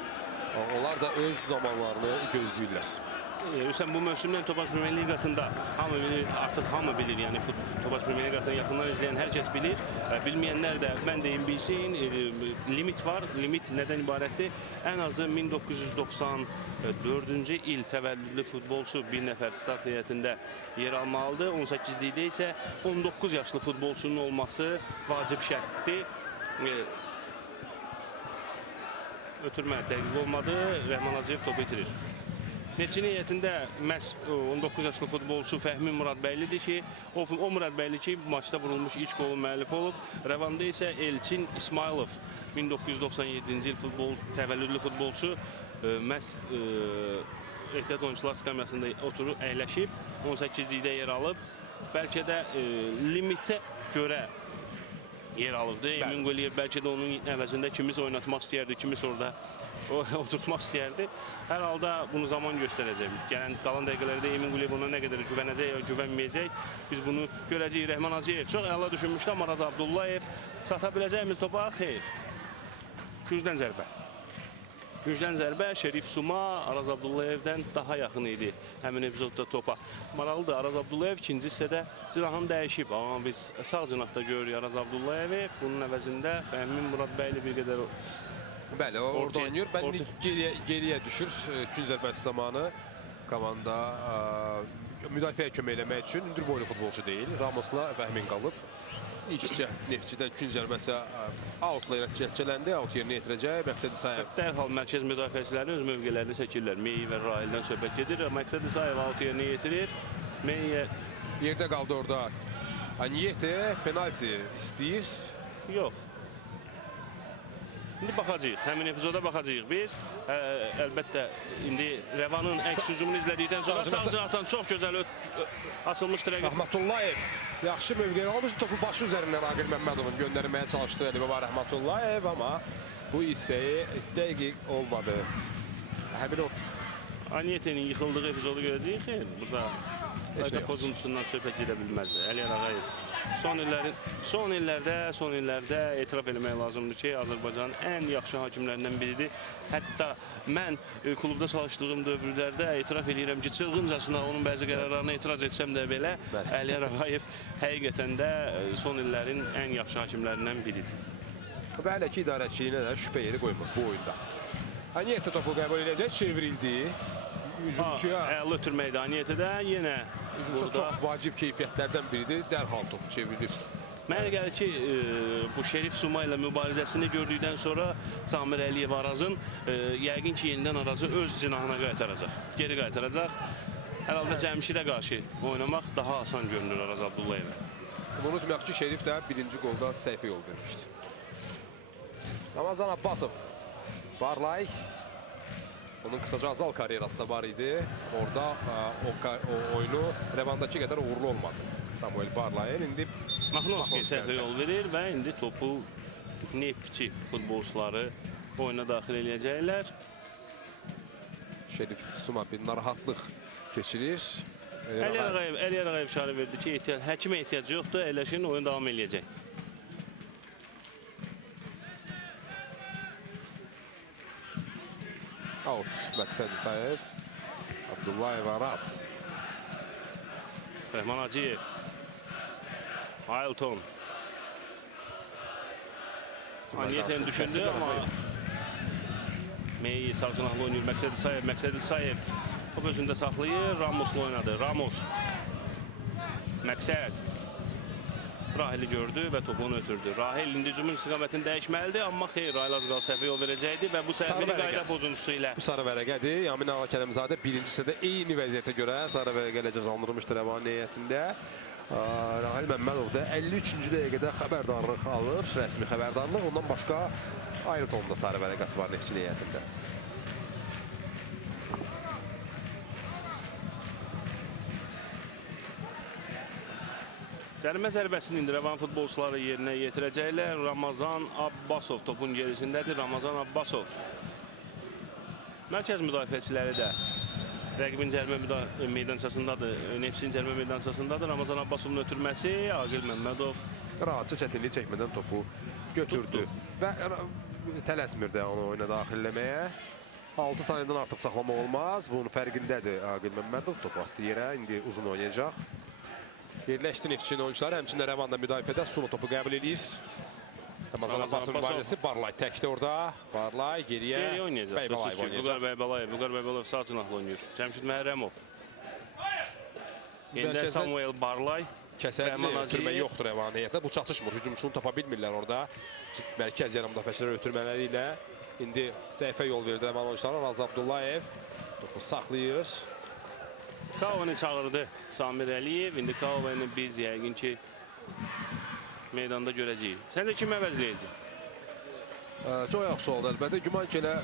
Onlar da öz zamanlarını gözləyirlər. Hüseyin, bu mövsümdən Topaş Premier Liqasında hamı bilir, artıq hamı bilir. Yəni Topaş Premier Liqasını yaxından izləyən hər kəs bilir. Bilməyənlər də mən deyim bilsin. Limit var. Limit nədən ibarətdir? Ən azı 1994-cü il təvəllüdlü futbolçu bir nəfər start heyətində yer almalıdır. 18-likdə isə 19 yaşlı futbolçunun olması vacib şərtdir. Ötürmə dəqiq olmadı. Rəhman Hacıyev topu itirir. Neftçinin heyətində məhz 19 yaşlı futbolçu Fəhmi Muradbəylidir ki, o Muradbəyli ki, maçda vurulmuş ilk golun müəllifi olub. Rəvanda isə Elçin İsmailov, 1997-ci il təvəllüdlü futbolçu məhz ehtiyat oyuncular skamyasında oturub, əyləşib, 18-likdə yer alıb. Bəlkə də limitə görə yer alıbdı. Emin Quliyev bəlkə də onun əvəzində kimiz oynatmaq istəyərdi, kimiz orada oturtmaq istəyərdi. Hər halda bunu zaman göstərəcək. Gələn qalan dəqiqələrdə Emin Quliyev ona nə qədər güvənəcək ya güvənməyəcək. Biz bunu görəcəyik. Rəhman Hacıyev çox əla düşünmüşdü, amma Araz Abdullayev sata biləcəkmi topa? Xeyr. Gücdən zərbə. Gücdən zərbə Şerif Suma Araz Abdullayevdən daha yaxın idi həmin epizodda topa. Maraqlıdır, Araz Abdullayev ikinci hissədə cinahını dəyişib. Amma biz sağ cinahda görürük Araz Abdullayevi. Bunun əvəzində Fəhmi Muradbəyli bir qədər bəli, orada oynayır. Bəli, geriyə düşür. İkinci zərbəsi zamanı komanda müdafiəyə kömək eləmək üçün hündür boylu futbolçu deyil. Ramosla Fəhmin qalıb. İlk cəhd Neftçidən gün zərbəsi outla cəhcələndi, out yerinə yetirəcək Məqsəd İsayev. Dərhal mərkəz müdafiəçiləri öz mövqelərini çəkirlər. Meyi və Rahildən söhbət gedir. Məqsəd İsayev out yerinə yetirir. Meyi Yerdə qaldı orada. Anyete penalti istəyir. yox. İndi baxacağıq, həmin epizoda baxacağıq biz. Əlbəttə, indi Rəvanın əks hücumunu izlədikdən sonra sağ cinahdan çox gözəl açılmış rəqib. Rəhmətullayev yaxşı mövqeyə almışdı. Topu başı üzərindən Aqil Məmmədovun göndərməyə çalışdı Əlibaba Rəhmətullayev, amma bu istəyi dəqiq olmadı. Həmin o Anyete'nin yıxıldığı epizodu görəcəyik. Burada qayda pozuntusundan söhbət gedə bilməzdi. Əliyar Ağayev son illərdə etiraf eləmək lazımdır ki, Azərbaycanın ən yaxşı hakimlərindən biridir. Hətta mən klubda çalışdığım dövrlərdə etiraf edirəm ki, çılğıncasına onun bəzi qərarlarına etiraz etsəm də belə, Əliyar Ağayev həqiqətən də son illerin ən yaxşı hakimlərindən biridir. Və hələ ki idarəçiliyinə də şübhə yeri qoymur bu oyunda. Anyete topu qəbul edəcək, çevrildi. Hücumçuya Əl ötürməkdə Anyete'də yenə çox vacib keyfiyyətlərdən biridir. Dərhal topu çevrilib. Mənə gəlir ki, bu Şerif Suma ilə mübarizəsini gördükdən sonra Samir Əliyev Arazın yəqin ki, yenidən Arazı öz cinahına qaytaracaq. Geri qaytaracaq. Herhalde Cəmşidə qarşı oynamaq daha asan görünür Araz Abdullayevə. Unutmayaq ki, Şerif də birinci qolda səhvə yol vermişdi. Ramazan Abbasov, Barlay. Onun kısaca Azal karyerası da var idi. Orada o oyunu Revandakı qədər uğurlu olmadı. Samuel Barlay'ın indi Mahnovski səhvə yol verir və indi topu Neftçi futbolçuları oyuna daxil edəcəklər. Şerif Suma bir narahatlıq keçirir. Əliyar Ağayev işarə verdi ki, həkimə ehtiyac yoxdur, əyləşin, oyun davam edəcək. Out Məqsəd İsayev, Abdullayev Araz. Rəhman Hacıyev, Ailton. Anyete'nin düşündü ama Meyi sağ cinahlı oynuyor. Məqsəd İsayev top özündə saxlayır. Ramos'la oynadı. Ramos. Məqsəd. Rahil'i gördü və topunu ötürdü. Rahil indi hücumun istiqamətini dəyişməlidir, amma xeyr, Rahil az qal səhvə yol verəcəkdi və bu səhvini qayda pozuntusu ilə. Bu sarı vərəqədir. Yamin Ağa Kərəmzadə birincisi də eyni vəziyyətə görə sarı vərəqə ilə cəzalandırılmışdır Rəvan heyətində. Rahil Məmmədov da 53-cü dəqiqədə xəbərdarlıq alır, rəsmi xəbərdarlıq. Ondan başqa Ayrton'un da sarı vərəqəsi var Neftçi heyətində. Cərimə zərbəsini indi Rəvan futbolçuları yerinə yetirəcəklər. Ramazan Abbasov topun gerisindədir. Ramazan Abbasov. Mərkəz müdafiəçiləri də rəqibin cərimə meydançasındadır. Neftçinin cərimə meydançasındadır. Ramazan Abbasovun ötürməsi. Aqil Məmmədov Rahatca çətinlik çəkmədən topu götürdü. Və tələsmirdi onu oyuna daxilləməyə. 6 saniyədən artıq saxlama olmaz. Bunun fərqindədir Aqil Məmmədov. Topu atdı yerə. İndi uzun oynayacaq. Yerləşdi Neftçinin oyuncuları, həmçində Rəvanda müdafiədə Sunu topu qəbul edir. Ramazan Abbasovun mübarizəsi, Barlay təkdə orada. Barlay geriyə Bəybalayev oynayacaq. Vüqar Bəybalayev sağ cinahlı oynayır. Cəmşid Məhərrəmov. Yenidə Samuel Barlay. Kəsərli ötürmə yoxdur Rəvan heyətində. Bu çatışmır, hücumçunu tapa bilmirlər orada. Mərkəz yarım müdafiəçiləri ötürmələri ilə. İndi səhvə yol verdi Rəvan oyuncuları. Araz Abdullayev topu saxlayır. Kaovani çağırdı Samir Əliyev. İndi Kaovani biz yəqin ki meydanda görəcəyik. Səncə kim əvəzləyəcək? Çox yaxşı oldu əlbəttə. Güman ki elə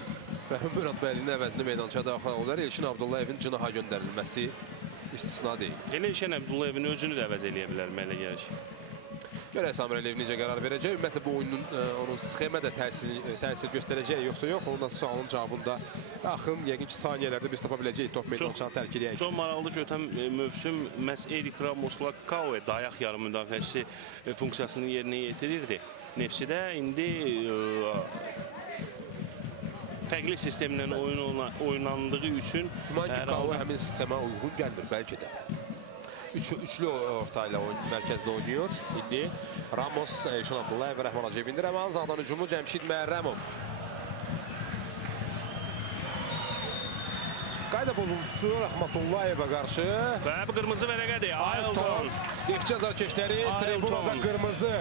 Fəhmi Mürad Bəylinin əvəzini meydançaya daxil olar. Elşin Abdullayevin cinaha göndərilməsi istisna deyil. Elə Elşin Abdullayevin özünü də əvəz eləyə bilər mənə gəlir. Görək Samir Əliyev necə qərar verəcək. Ümumiyyətlə bu oyunun onun sxemə də təsir göstərəcək yoxsa yox. Onun da sualın cavabında yaxın yəqin ki saniyələrdə biz tapa biləcəyik top meydançanı tərk edəyək. Çox maraqlıdır ki, ötən mövsüm məhz Erik Ramosla Kaove dayaq yarım müdafiəçisi funksiyasını yerinə yetirirdi. Neftçidə indi fərqli sistemlə oynandığı üçün Güman ki Kaove həmin sxemə uyğun gəlmir bəlkə də. Üçlü ortayla mərkəzdə oynayır. İndi Ramos, Elşin Abdullayev və Rəhman Hacıyev. İndi Rəvan Zağdan hücumu Cəmşid Məhərrəmov. Qayda pozuntusu Rəhmatullayevə qarşı. Və bu qırmızı vərəqədir. Ailton. Neftçi azarkeşləri tribunada qırmızı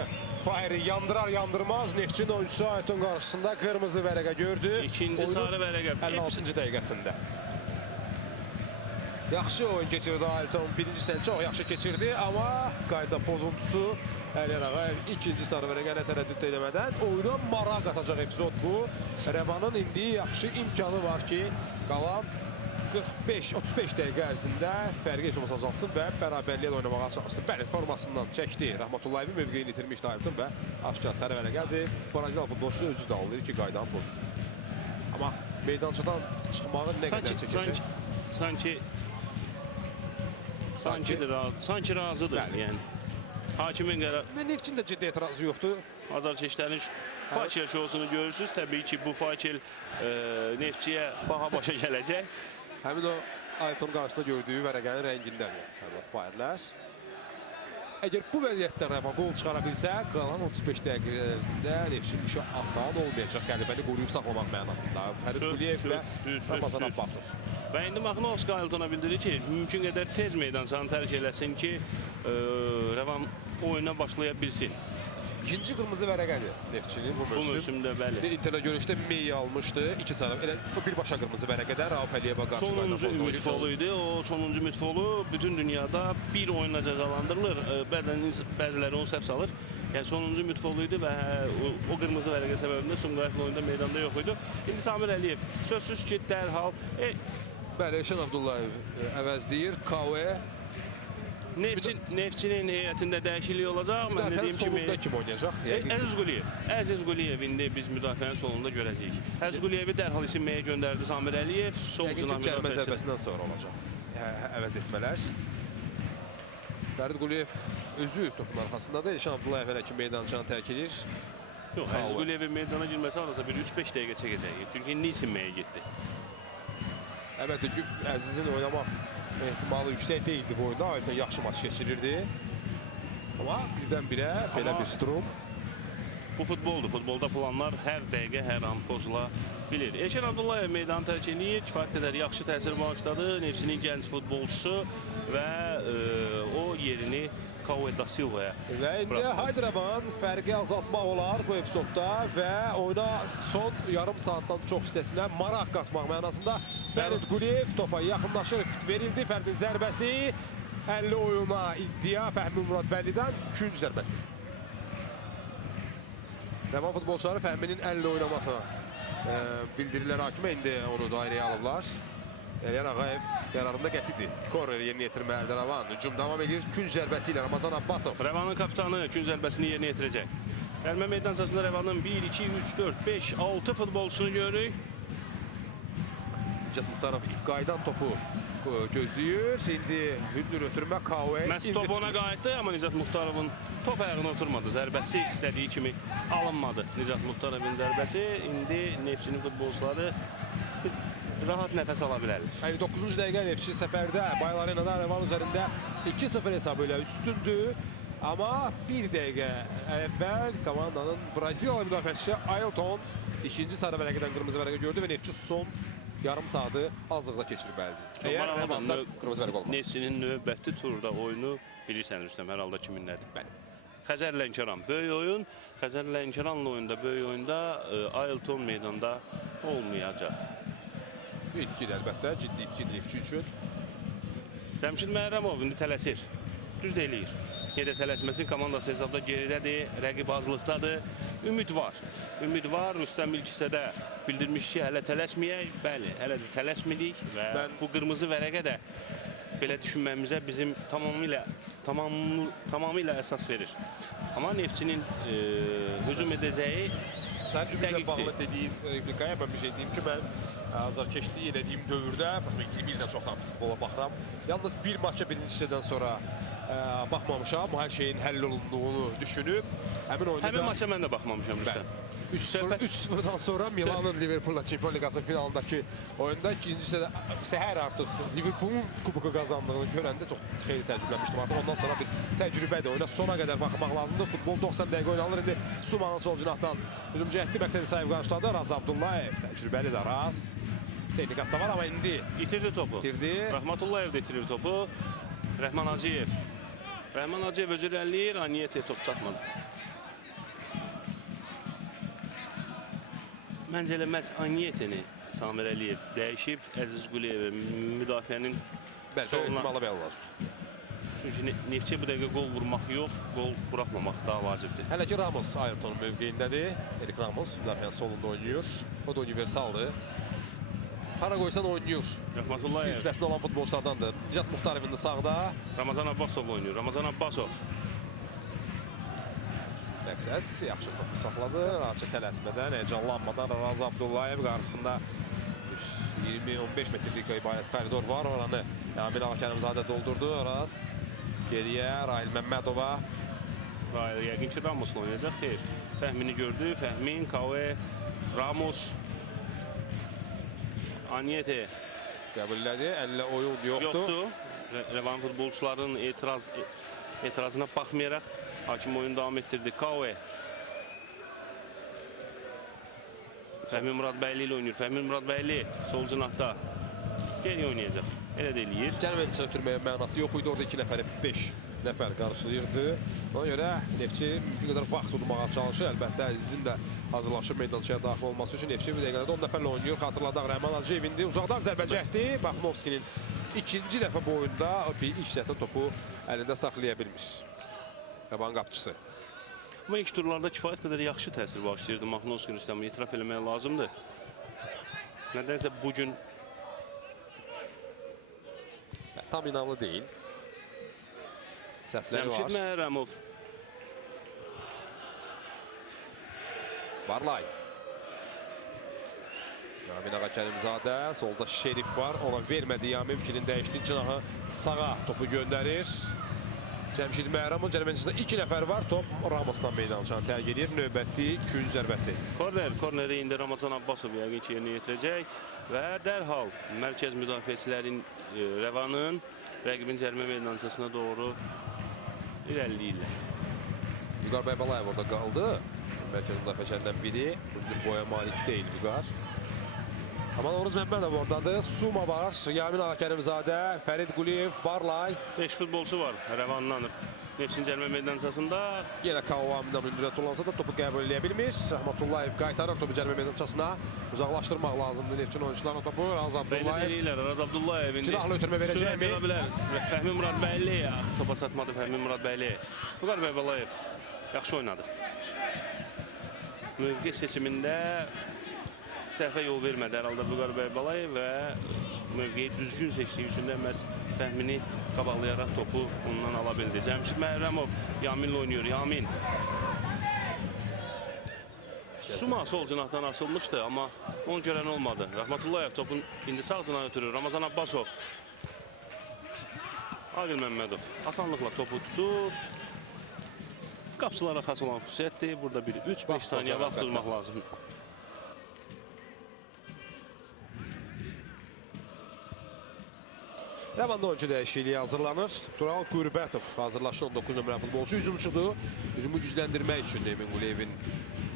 fayri yandırar-yandırmaz. Neftçinin oyuncusu Ailton qarşısında qırmızı vərəqə gördü. İkinci sarı vərəqə. 56-cı dəqiqəsində. Yaxşı oyun keçirdi Ailton. Birinci hissəni çox yaxşı keçirdi. Amma qayda pozuntusu Əliyar Ağayev ikinci sarı vərəqəni tərəddüd eləmədən oyuna maraq qatacaq epizod bu. Rəvanın indi yaxşı imkanı var ki, qalan 45-35 dəqiqə ərzində fərqi etməsi azalsın və bərabərliyə oynamağa çalışsın. Bəli, formasından çəkdi. Rəhmatullayevin mövqeyini itirmişdi Ailton və aşkar sarı vərəqədir. Braziliyalı futbolçu özü də alır ki, qaydanı pozuldu. Amma meydançadan çıxmağı nə qədər çəkəcək? Sanki razıdır. Bəli. Yəni hakimin qərarı. Neftçinin də ciddi etirazı yoxdur. Azarkeşlərin fakel şousunu görürsünüz. Təbii ki, bu fakel Neftçiyə baha başa gələcək. Həmin o Ailton qarşısında gördüyü vərəqənin rəngindədir. Həmin fairlər. Əgər bu vəziyyətdə Rəvan qol çıxara bilsə, qalan 35 dəqiqə ərzində Neftçinin işi asan olmayacaq. Qəlibəni qoruyub saxlamaq mənasında. Fərid Quliyev və Ramazan Abbasov. Və indi Maxnovski Ailtona bildirir ki, mümkün qədər tez meydançanı tərk eləsin ki, Rəvan oyuna başlaya bilsin. İkinci qırmızı vərəqədir Neftçinin bu mövsüm. Bu mövsümdə bəli. İnterlə görüşdə Meyi almışdı. 2 sarı. Elə birbaşa qırmızı vərəqədə Rauf Əliyevə qarşı sonuncu ümid folu idi. O sonuncu ümid folu bütün dünyada bir oyunla cəzalandırılır. Bəziləri onu səhv salır. Yəni sonuncu ümid folu idi və o qırmızı vərəqə səbəbində Sumqayevin oyunda meydanda yox idi. İndi Samir Əliyev sözsüz ki, dərhal bəli, Eşən Abdullayev əvəzləyir. Kaue Neftçinin heyətində dəyişiklik olacaq. Mən müdafiənin dediyim kimi solunda kim oynayacaq? Əziz Quliyev. Əziz Quliyev indi biz müdafiənin solunda görəcəyik. Əziz Quliyevi dərhal isinməyə göndərdi Samir Əliyev. Yəqin ki, cərimə zərbəsindən sonra olacaq əvəz etmələr. Fərid Quliyev özü topun arxasındadır. Eşən Abdullayev hələ ki meydançanı tərk edir. Yox, Əziz Quliyevin meydana girməsi arası bir 3-5 dəqiqə çəkəcək. Çünki indi isinməyə getdi. Əlbəttə, Əzizin oynamaq ehtimalı yüksək deyildi bu oyunda. Ailton yaxşı maç keçirirdi. Amma birdən-birə belə bir strum. Bu futboldur. Futbolda planlar hər dəqiqə, hər an pozula bilir. Eşən Abdullayev meydanı tərk edir. Kifayət qədər yaxşı təsir bağışladı. Neftçinin gənc futbolçusu və o yerini Kaue da Silva'ya Və indi haydi Rəvan fərqi azaltmaq olar bu epizodda və oyuna son yarım saatdan çox hissəsinə maraq qatmaq mənasında Fərid Quliyev topa yaxınlaşır. Verildi Fəridin zərbəsi. 50 oyuna iddia Fəhmi Muradbəllidən 2-cü zərbəsi. Rəvan futbolçuları Fəhminin 50 oynamasına bildirirlər hakimə. İndi onu dairəyə alıblar. Əliyar Ağayev qərarında qətidir. Korneri yerinə yetirməlidir Rəvan. Hücum davam edir. Künc zərbəsi ilə Ramazan Abbasov. Rəvanın kapitanı künc zərbəsini yerinə yetirəcək. Gəlmə meydançasında Rəvanın 1, 2, 3, 4, 5, 6 futbolçusunu görürük. Nicat Muxtarov ilk qaydan topu gözləyir. İndi hündür ötürmə Kaue. Məhz top ona qayıtdı, amma Nicat Muxtarovun top ayağına oturmadı. Zərbəsi istədiyi kimi alınmadı. Nicat Muxtarovun zərbəsi. İndi Neftçinin futbolçuları rahat nəfəs ala bilərlər. 59-cu dəqiqə Neftçi səfərdə Baylar Arenada Rəvan üzərində 2-0 hesabı ilə üstündür. Amma bir dəqiqə əvvəl komandanın Braziliyalı müdafiəçisi Ailton ikinci sarı vərəqədən qırmızı vərəqə gördü və Neftçi son yarım saatı azlıqda keçirməlidir. Əgər Rəvanda qırmızı vərəqə olmaz. Neftçinin növbəti turda oyunu bilirsən Rüstəm, hər halda kiminlədir? Bəli. Xəzər Lənkəran böyük oyun. Xəzər Lənkəranla oyunda böyük oyunda Ailton meydanda olmayacaq. İtkidir əlbəttə, ciddi itkidir Neftçi üçün. Cəmşid Məhrəmov indi tələsir. Düz də eləyir. Yenə də tələsməsin, komandası hesabda geridədir, rəqib azlıqdadır. Ümid var. Ümid var. Rüstəm ilk hissədə bildirmiş ki, hələ tələsməyək. Bəli, hələ də tələsmirik və bu qırmızı vərəqə də belə düşünməyimizə bizim tamamilə əsas verir. Amma Neftçinin hücum edəcəyi Sən ümidlə bağlı dediyin replikaya mən bir şey deyim ki, mən azarkeşlik elədiyim dövrdə, 20 ildən çox artıq futbola baxıram. Yalnız bir maça birinci hissədən sonra baxmamışam, hər şeyin həll olunduğunu düşünüb. Həmin maça mən də baxmamışam Rüstəm. 3-0-dan sonra Milanın Liverpool'la Çempionlar Liqasının finalındakı oyunda ikinci hissədə səhər artıq Liverpool'un kuboku qazandığını görəndə çox xeyli təcrübələnmişdim. Artıq ondan sonra bir təcrübədir. Oyuna sona qədər baxmaq lazımdır. Futbol 90 dəqiqə oynanılır. İndi Sumanın sol cinahdan hücumcu Əhdi Məqsədi Sayev qarşıladı. Raz Abdullayev təcrübəlidir Raz. Texnikası da var ama indi İtirdi topu. itirdi. Rahmatullayev de itirir topu. Rəhman Hacıyev. Rəhman Hacıyev özü irəliləyir. Aniyetə top çatmadı. Məncə elə məhz Aniyetəni Samir Əliyev dəyişib. Əziz Quliyev müdafiənin Bəlkə soluna. ehtimalı belə olacaq. Çünki Neftçiyə bu dəqiqə qol vurmaq yox, qol buraxmamaq daha vacibdir. Hələ ki Ramos Ayrton mövqeyindədir. Erik Ramos müdafiənin solunda oynayır. O da universaldır. Hara qoysan oynayır. Rəhmatullayev. Silsiləsində olan futbolçulardandır. Nicat Muxtarevin də sağda. Ramazan Abbasov oynayır. Ramazan Abbasov. Məqsəd yaxşı topu saxladı. Rahatca tələsmədən, heyecanlanmadan Razı Abdullayev qarşısında 20-15 metrlik ibarət koridor var. Oranı Yamil Ağakərimzadə doldurdu. Araz geriyə Rahil Məmmədova. Yəqin ki Ramosla oynayacaq. Xeyr. Fəhmini gördü. Fəhmin, Kave, Ramos. Aniyete Qəbul elədi. Əllə oyun yoxdur. Revan futbolçuların etirazına baxmayaraq hakim oyunu davam etdirdi. Kave. Fəhmi Muradbəyli ilə oynayır. Fəhmi Muradbəyli sol cinahda geri oynayacaq. Elə də eləyir. Cəlməni ötürməyə mənası yox idi. Orada 2 nəfəri 5 nəfər qarşılayırdı. Ona görə Neftçi mümkün qədər vaxt tutmağa çalışır. Əlbəttə Əzizin də hazırlaşıb meydançaya daxil olması üçün Neftçi bir dəqiqələrdə 10 nəfərlə oynayır. Xatırladaq Rəhman Hacıyev indi uzaqdan zərbə çəkdi. Baxnovskinin ikinci dəfə bu oyunda bir ilk dəfə topu əlində saxlaya bilmiş. Rəvan qapıcısı. Amma ilk turlarda kifayət qədər yaxşı təsir bağışlayırdı Maxnovski Rüstəmi. İtiraf eləmək lazımdır. Nədənsə bugün tam inanlı deyil. Səhvləri Cəmşid var. Məhrəmov. Barlay. Yamin Ağakərimzadə. Solda Şerif var. Ona vermədi Yamin fikrin dəyişdi. Cinahı sağa topu göndərir. Cəmşid Məhrəmov cərəməncəsində 2 nəfər var. Top Ramosdan meydançanı tərk edir. Növbəti 2-cü zərbəsi. Korneri indi Ramazan Abbasov yəqin ki yerinə yetirəcək və dərhal mərkəz müdafiəçilərin Rəvanın rəqibin cərimə meydançasına doğru irəliləyirlər. Vüqar Bəybalayev orada qaldı. Mərkəz müdafiəçilərindən biri. Bir boya malik deyil Vüqar. Amma Oruz Məmmədov oradadır. Suma var. Yamin Ağakərimzadə, Fərid Quliyev, Barlay. 5 futbolçu var Rəvandan. Neftçinin cərimə meydançasında. Yenə Kavamdan mündürət olansa da topu qəbul edə bilmiş. Rəhmatullayev qaytarır topu cərimə meydançasına. Uzaqlaşdırmaq lazımdır Neftçinin oyunçularına topu. Raz Belə Abdullayev. deyirlər. Raz Abdullayev indi Cinahlı ötürmə verəcəkmi? Sürət bilər. Fəhmi Muradbəyli. Topa çatmadı Fəhmi Muradbəyli. Vüqar Bəybalayev yaxşı oynadı. Mövqe seçimində səhvə yol vermədi hər halda Vüqar Bəybalayev və mövqeyi düzgün seçdiyi üçün də məhz Fəhmini qabaqlayaraq topu ondan ala bildi. Cəmşid Məhrəmov Yaminlə oynayır. Yamin. Suma sol cinahdan açılmışdı, amma onu görən olmadı. Rahmatullayev topun indi sağ cinah ötürür. Ramazan Abbasov. Agil Məmmədov asanlıqla topu tutur. Qapçılara xas olan xüsusiyyətdir. Burada bir 3-5 saniyə vaxt tutmaq lazımdır. Rəvanda oyuncu dəyişikliyi hazırlanır. Tural Qurbətov hazırlaşır 19 nömrə futbolçu. Hücumçudur. Hücumu gücləndirmək üçün Emin Quliyevin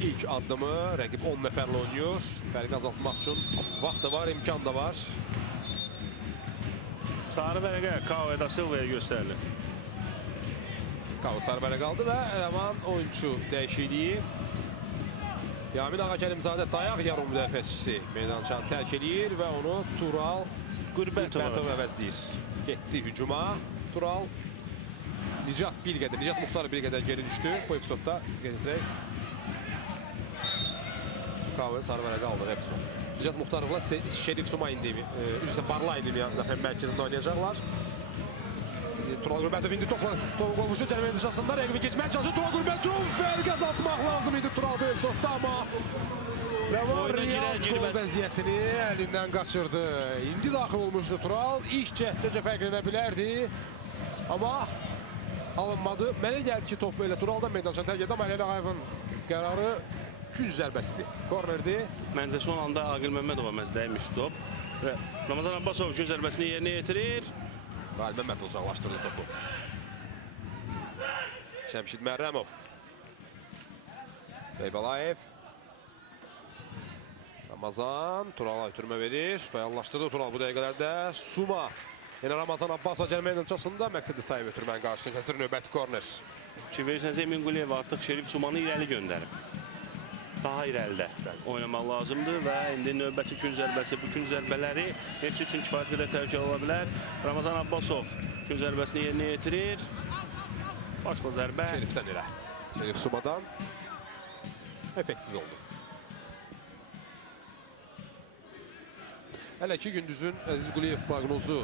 ilk addımı. Rəqib 10 nəfərlə oynayır. Fərqi azaltmaq üçün vaxt da var, imkan da var. Sarı vərəqə Kave da Silva'ya göstərilir. Kave sarı vərəq aldı və Rəvan oyuncu dəyişikliyi. Yamin Ağakərimzadə dayaq yarım müdafiəçisi meydançanı tərk edir və onu Tural Qurbətov əvəzləyir. Getdi hücuma. Tural Nicat Muxtar bir qədər geri düşdü. Bu epizodda getirək. Kave sarı vərəq aldı epizod. Nicat Muxtarovla Şerif Suma indi, Barla indi mərkəzində oynayacaqlar. Tural Qurbətov indi topu qovuşu cərimə meydançasında rəqibi keçməyə çalışır. Tural Qurbətov fərq azaltmaq lazım idi Tural bu epizodda, amma Rəvan real gol vəziyyətini əlindən qaçırdı. İndi daxil olmuşdu Tural. İlk cəhdəcə fərqlənə bilərdi. Amma alınmadı. Mənə gəldi ki, top elə Turaldan meydançanı tərk edir. Amma Əli Ağayevin qərarı 200 zərbəsidir. Kornerdir. Məncə son anda Agil Məmmədova məhz dəymiş top. Və Ramazan Abbasov 200 zərbəsini yerinə yetirir. Rahil Məmmədov uzaqlaşdırdı topu. Cəmşid Məhrəmov. Bəybalayev. Ramazan Turala ötürmə verir. Fəallaşdırdı Tural bu dəqiqələrdə. Suma. Yenə Ramazan Abbasova gəlmə meydançasında Məqsəd İsayev ötürmənin qarşısını kəsir növbəti korner. Ki verirsəniz Emin Quliyev artıq Şerif Sumanı irəli göndərib. Daha irəlidə oynamaq lazımdır və indi növbəti gün zərbəsi, bu gün zərbələri Neftçi üçün kifayət qədər təhlükəli ola bilər. Ramazan Abbasov gün zərbəsini yerinə yetirir. Başla zərbə. Şerifdən irə. Şerif Sumadan effektsiz oldu. Hələ ki gündüzün Əziz Quliyev proqnozu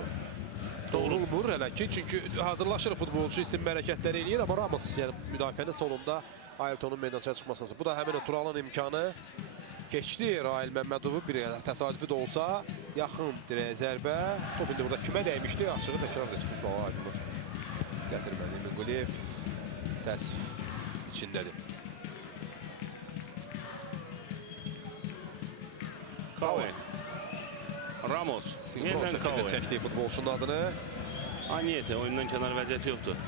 doğrulmur hələ ki. Çünki hazırlaşır futbolçu isim hərəkətləri eləyir. Amma Ramos yəni müdafiənin sonunda Ailtonun meydançaya çıxmasına sonra. Bu da həmin o Turalın imkanı. Keçdi Rail Məmmədovu bir təsadüfi də olsa. Yaxın dirəyə zərbə. Top indi burada kimə dəymişdi? Açığı təkrar etmiş sual aydınlıq gətirməli. Emin Quliyev təəssüf içindədir. Kave. Ramos. Yeniden Kave. Çəkdiyi futbolçunun adını. Aniyete oyundan kənar vəziyyəti yoxdur.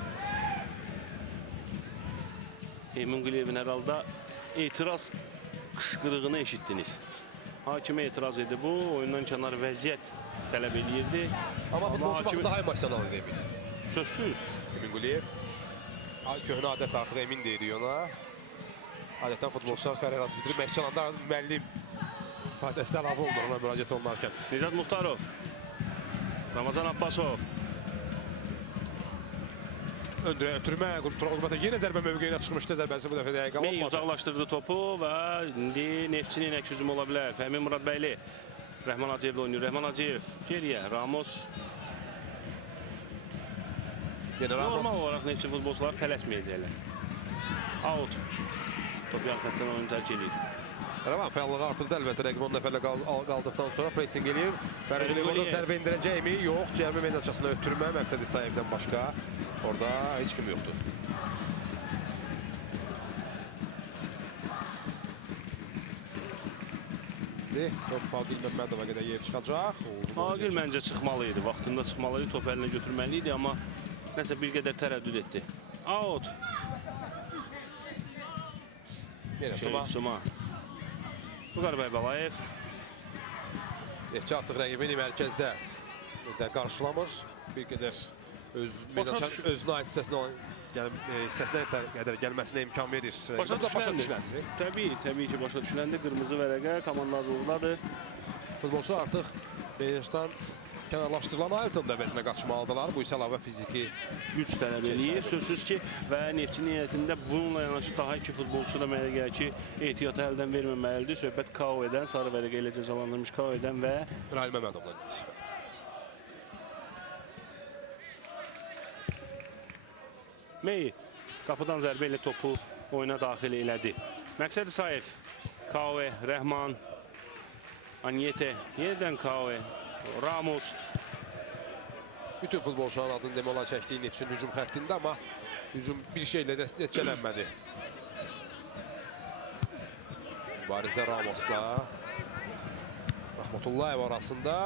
Emin Quliyevin hər halda etiraz qışqırığını eşitdiniz. Hakimə etiraz edib bu. Oyundan kənar vəziyyət tələb edirdi. Amma futbolçu baxın daha emosional idi Emin. Sözsüz. Emin Quliyev. Köhnə adət artıq Emin deyirik ona. Adətən futbolçular karyerası bitirib Məhçalanda müəllim ifadəsi əlavə olunur ona müraciət olunarkən. Nicat Muxtarov. Ramazan Abbasov. Öndürə ötürmə, Tural Qubata yenə zərbə mövqeyinə çıxmışdı. Zərbəsi bu dəfə dəqiqə Mey uzaqlaşdırdı topu və indi Neftçinin əks hücum ola bilər. Fəhmi Muradbəyli. Rəhman Hacıyevlə oynayır. Rəhman Hacıyev geriyə. Ramos. Normal olaraq Neftçi futbolçular tələsməyəcəklər. Out. Top yan xətdən oyunu tərk edir. Rəvan fəallığı artırdı əlbəttə rəqib 10 nəfərlə qaldıqdan sonra pressing eləyir. Fərqli burada zərbə indirəcəkmi? Yox, cəmi meydançasına ötürmə Məqsəd İsayevdən başqa orada heç kim yoxdur. Top Agil Məmmədova qədər yer çıxacaq. Agil məncə çıxmalı idi, vaxtında çıxmalı idi, top əlinə götürməli idi, amma nəsə bir qədər tərəddüd etdi. Out. Yenə Suma. Vüqar bəy Balayev. Ehçi artıq rəqibini mərkəzdə qarşılamır. Bir qədər özünə aid hissəsinə qədər gəlməsinə imkan verir. Başa düşüləndi. Təbii ki, başa düşüləndi. Qırmızı vərəqə komanda hazırlıqdadır. Futbolçular artıq Beşiktaşdan kənarlaşdırılan Ailton dəvəsinə qaçmalıdırlar. Bu isə əlavə fiziki güc tələb edir. Sözsüz ki, və Neftçi niyyətində bununla yanaşı daha iki futbolçu da mənə gəlir ki, ehtiyatı əldən verməməlidir. Söhbət Kao'dan, sarı vərəqə ilə cəzalandırmış Kao'dan və Rail Məmmədovla ismi. Mey qapıdan zərbə ilə topu oyuna daxil elədi. Məqsəd İsayev, Kao'e, Rəhman, Aniyete, yenidən Kao'e, Ramos. Bütün futbolçuların adını demək olar çəkdiyi Neftçinin hücum xəttində, amma hücum bir şeylə nəticələnmədi. Mübarizə Ramosla Rahmatullayev arasında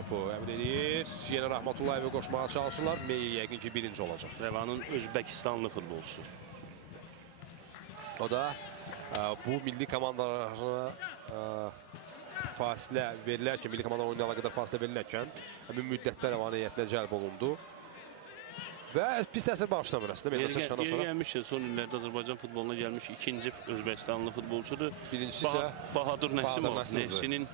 topu əmin edir. Yenə Rahmatullayevə qoşmağa çalışırlar. Mey yəqin ki birinci olacaq. Rəvanın Özbəkistanlı futbolçusu. O da bu milli komandalarına fasilə verilərkən, milli komandalar oyunu əlaqədar fasilə verilərkən həmin müddətdə Rəvan heyətinə cəlb olundu. Və pis təsir bağışlamır əslində. Yeri gəlmiş ki, son illərdə Azərbaycan futboluna gəlmiş ikinci Özbəkistanlı futbolçudur. Birincisi isə Bahadur Nəsimov. Neftçinin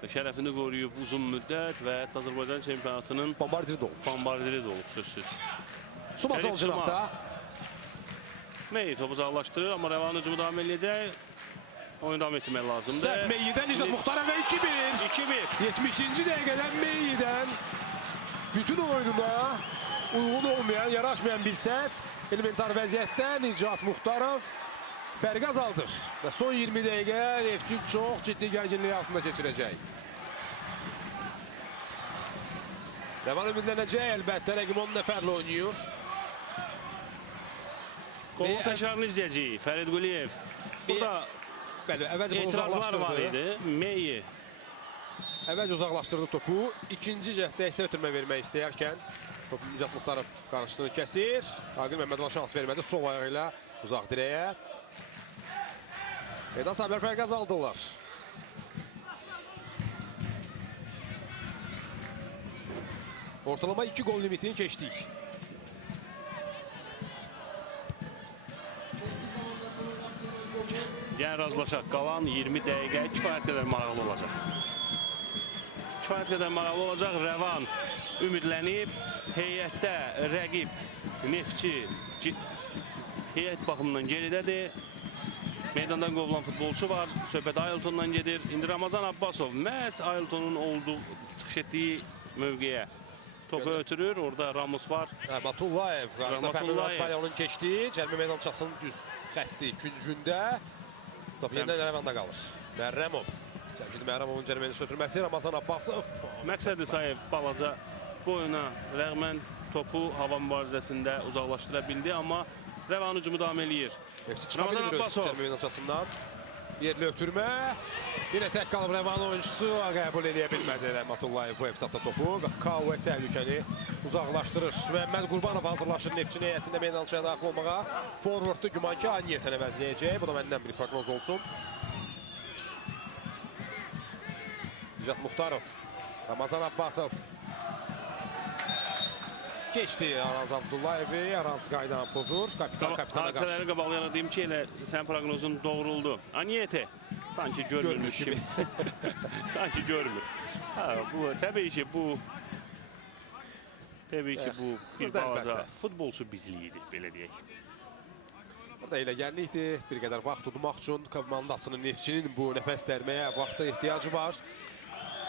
şərəfini qoruyub uzun müddət və Azərbaycan çempionatının bombardiri də olub sözsüz. Suma sol cinahda. Mey topu uzaqlaşdırır, amma Rəvan hücumu davam edəcək. Oyun davam etmək lazımdır. Səhv Meyyidən Nicat Muxtarov və 2-1. 70-ci dəqiqədən Meyyidən bütün oyununa uyğun olmayan, yaraşmayan bir səhv. Elementar vəziyyətdə Nicat Muxtarov fərqi azaldır. Və son 20 dəqiqə Neftçi çox ciddi gərginlik altında keçirəcək. Rəvan ümidlənəcək əlbəttə. Rəqib 10 nəfərlə oynayır. Qolun təkrarını izləyəcəyik. Fərid Quliyev. Burada etirazlar var idi. Meyi. Əvvəlcə uzaqlaşdırdı topu. İkinci cəhddə isə ötürmə vermək istəyərkən topu Nicat Muxtarov qarşısını kəsir. Agil Məmmədova şans vermədi. Sol ayağı ilə uzaq dirəyə. Meydan sahiblər fərqi azaldırlar. Ortalama 2 gol limitini keçdik. Yəni razılaşaq. Qalan 20 dəqiqə kifayət qədər maraqlı olacaq. Kifayət qədər maraqlı olacaq. Rəvan ümidlənib. Heyətdə rəqib Neftçi heyət baxımından geridədir. Meydandan qovulan futbolçu var. Söhbət Ailtondan gedir. İndi Ramazan Abbasov məhz Ailtonun çıxış etdiyi mövqeyə topu ötürür. Orada Ramos var. Rəhmatullayev qarşısında Fəhmi Muratbalyonun keçdiyi cəlbə meydançasının düz xətti küncündə. Top yenidən Rəvanda qalır. Mərrəmov. Cəmşid Mərrəmovun cəlbə ötürməsi. Ramazan Abbasov. Məqsəd İsayev balaca boyuna rəğmən topu hava mübarizəsində uzaqlaşdıra bildi, amma Rəvan hücumu davam eləyir. Ramazan Abbasov cəlbə meydançasından yerli ötürmə. Yenə tək qalıb Rəvan oyuncusu qəbul edə bilmədi Rəhmatullayev bu episadda topu. Kauve təhlükəni uzaqlaşdırır. Məhəmməd Qurbanov hazırlaşır Neftçi heyətində meydançaya daxil olmağa. Forvardda güman ki, Anyetən əvəzləyəcək. Bu da məndən bir proqnoz olsun. Nicat Muxtarov, Ramazan Abbasov. Geçdi Araz Abdullayevi, Araz qaydan pozur. Kapitana qarşı. Hadisələri qabaqlayaraq deyim ki, elə sən proqnozun doğruldu. Anyete sanki görmürmüş kimi. Sanki görmür. Təbii ki, bu bir balaca futbolçu bizliyidir, belə deyək. Burada elə gəllikdir. Bir qədər vaxt tutmaq üçün komandasının Neftçinin bu nəfəs dərməyə vaxta ehtiyacı var.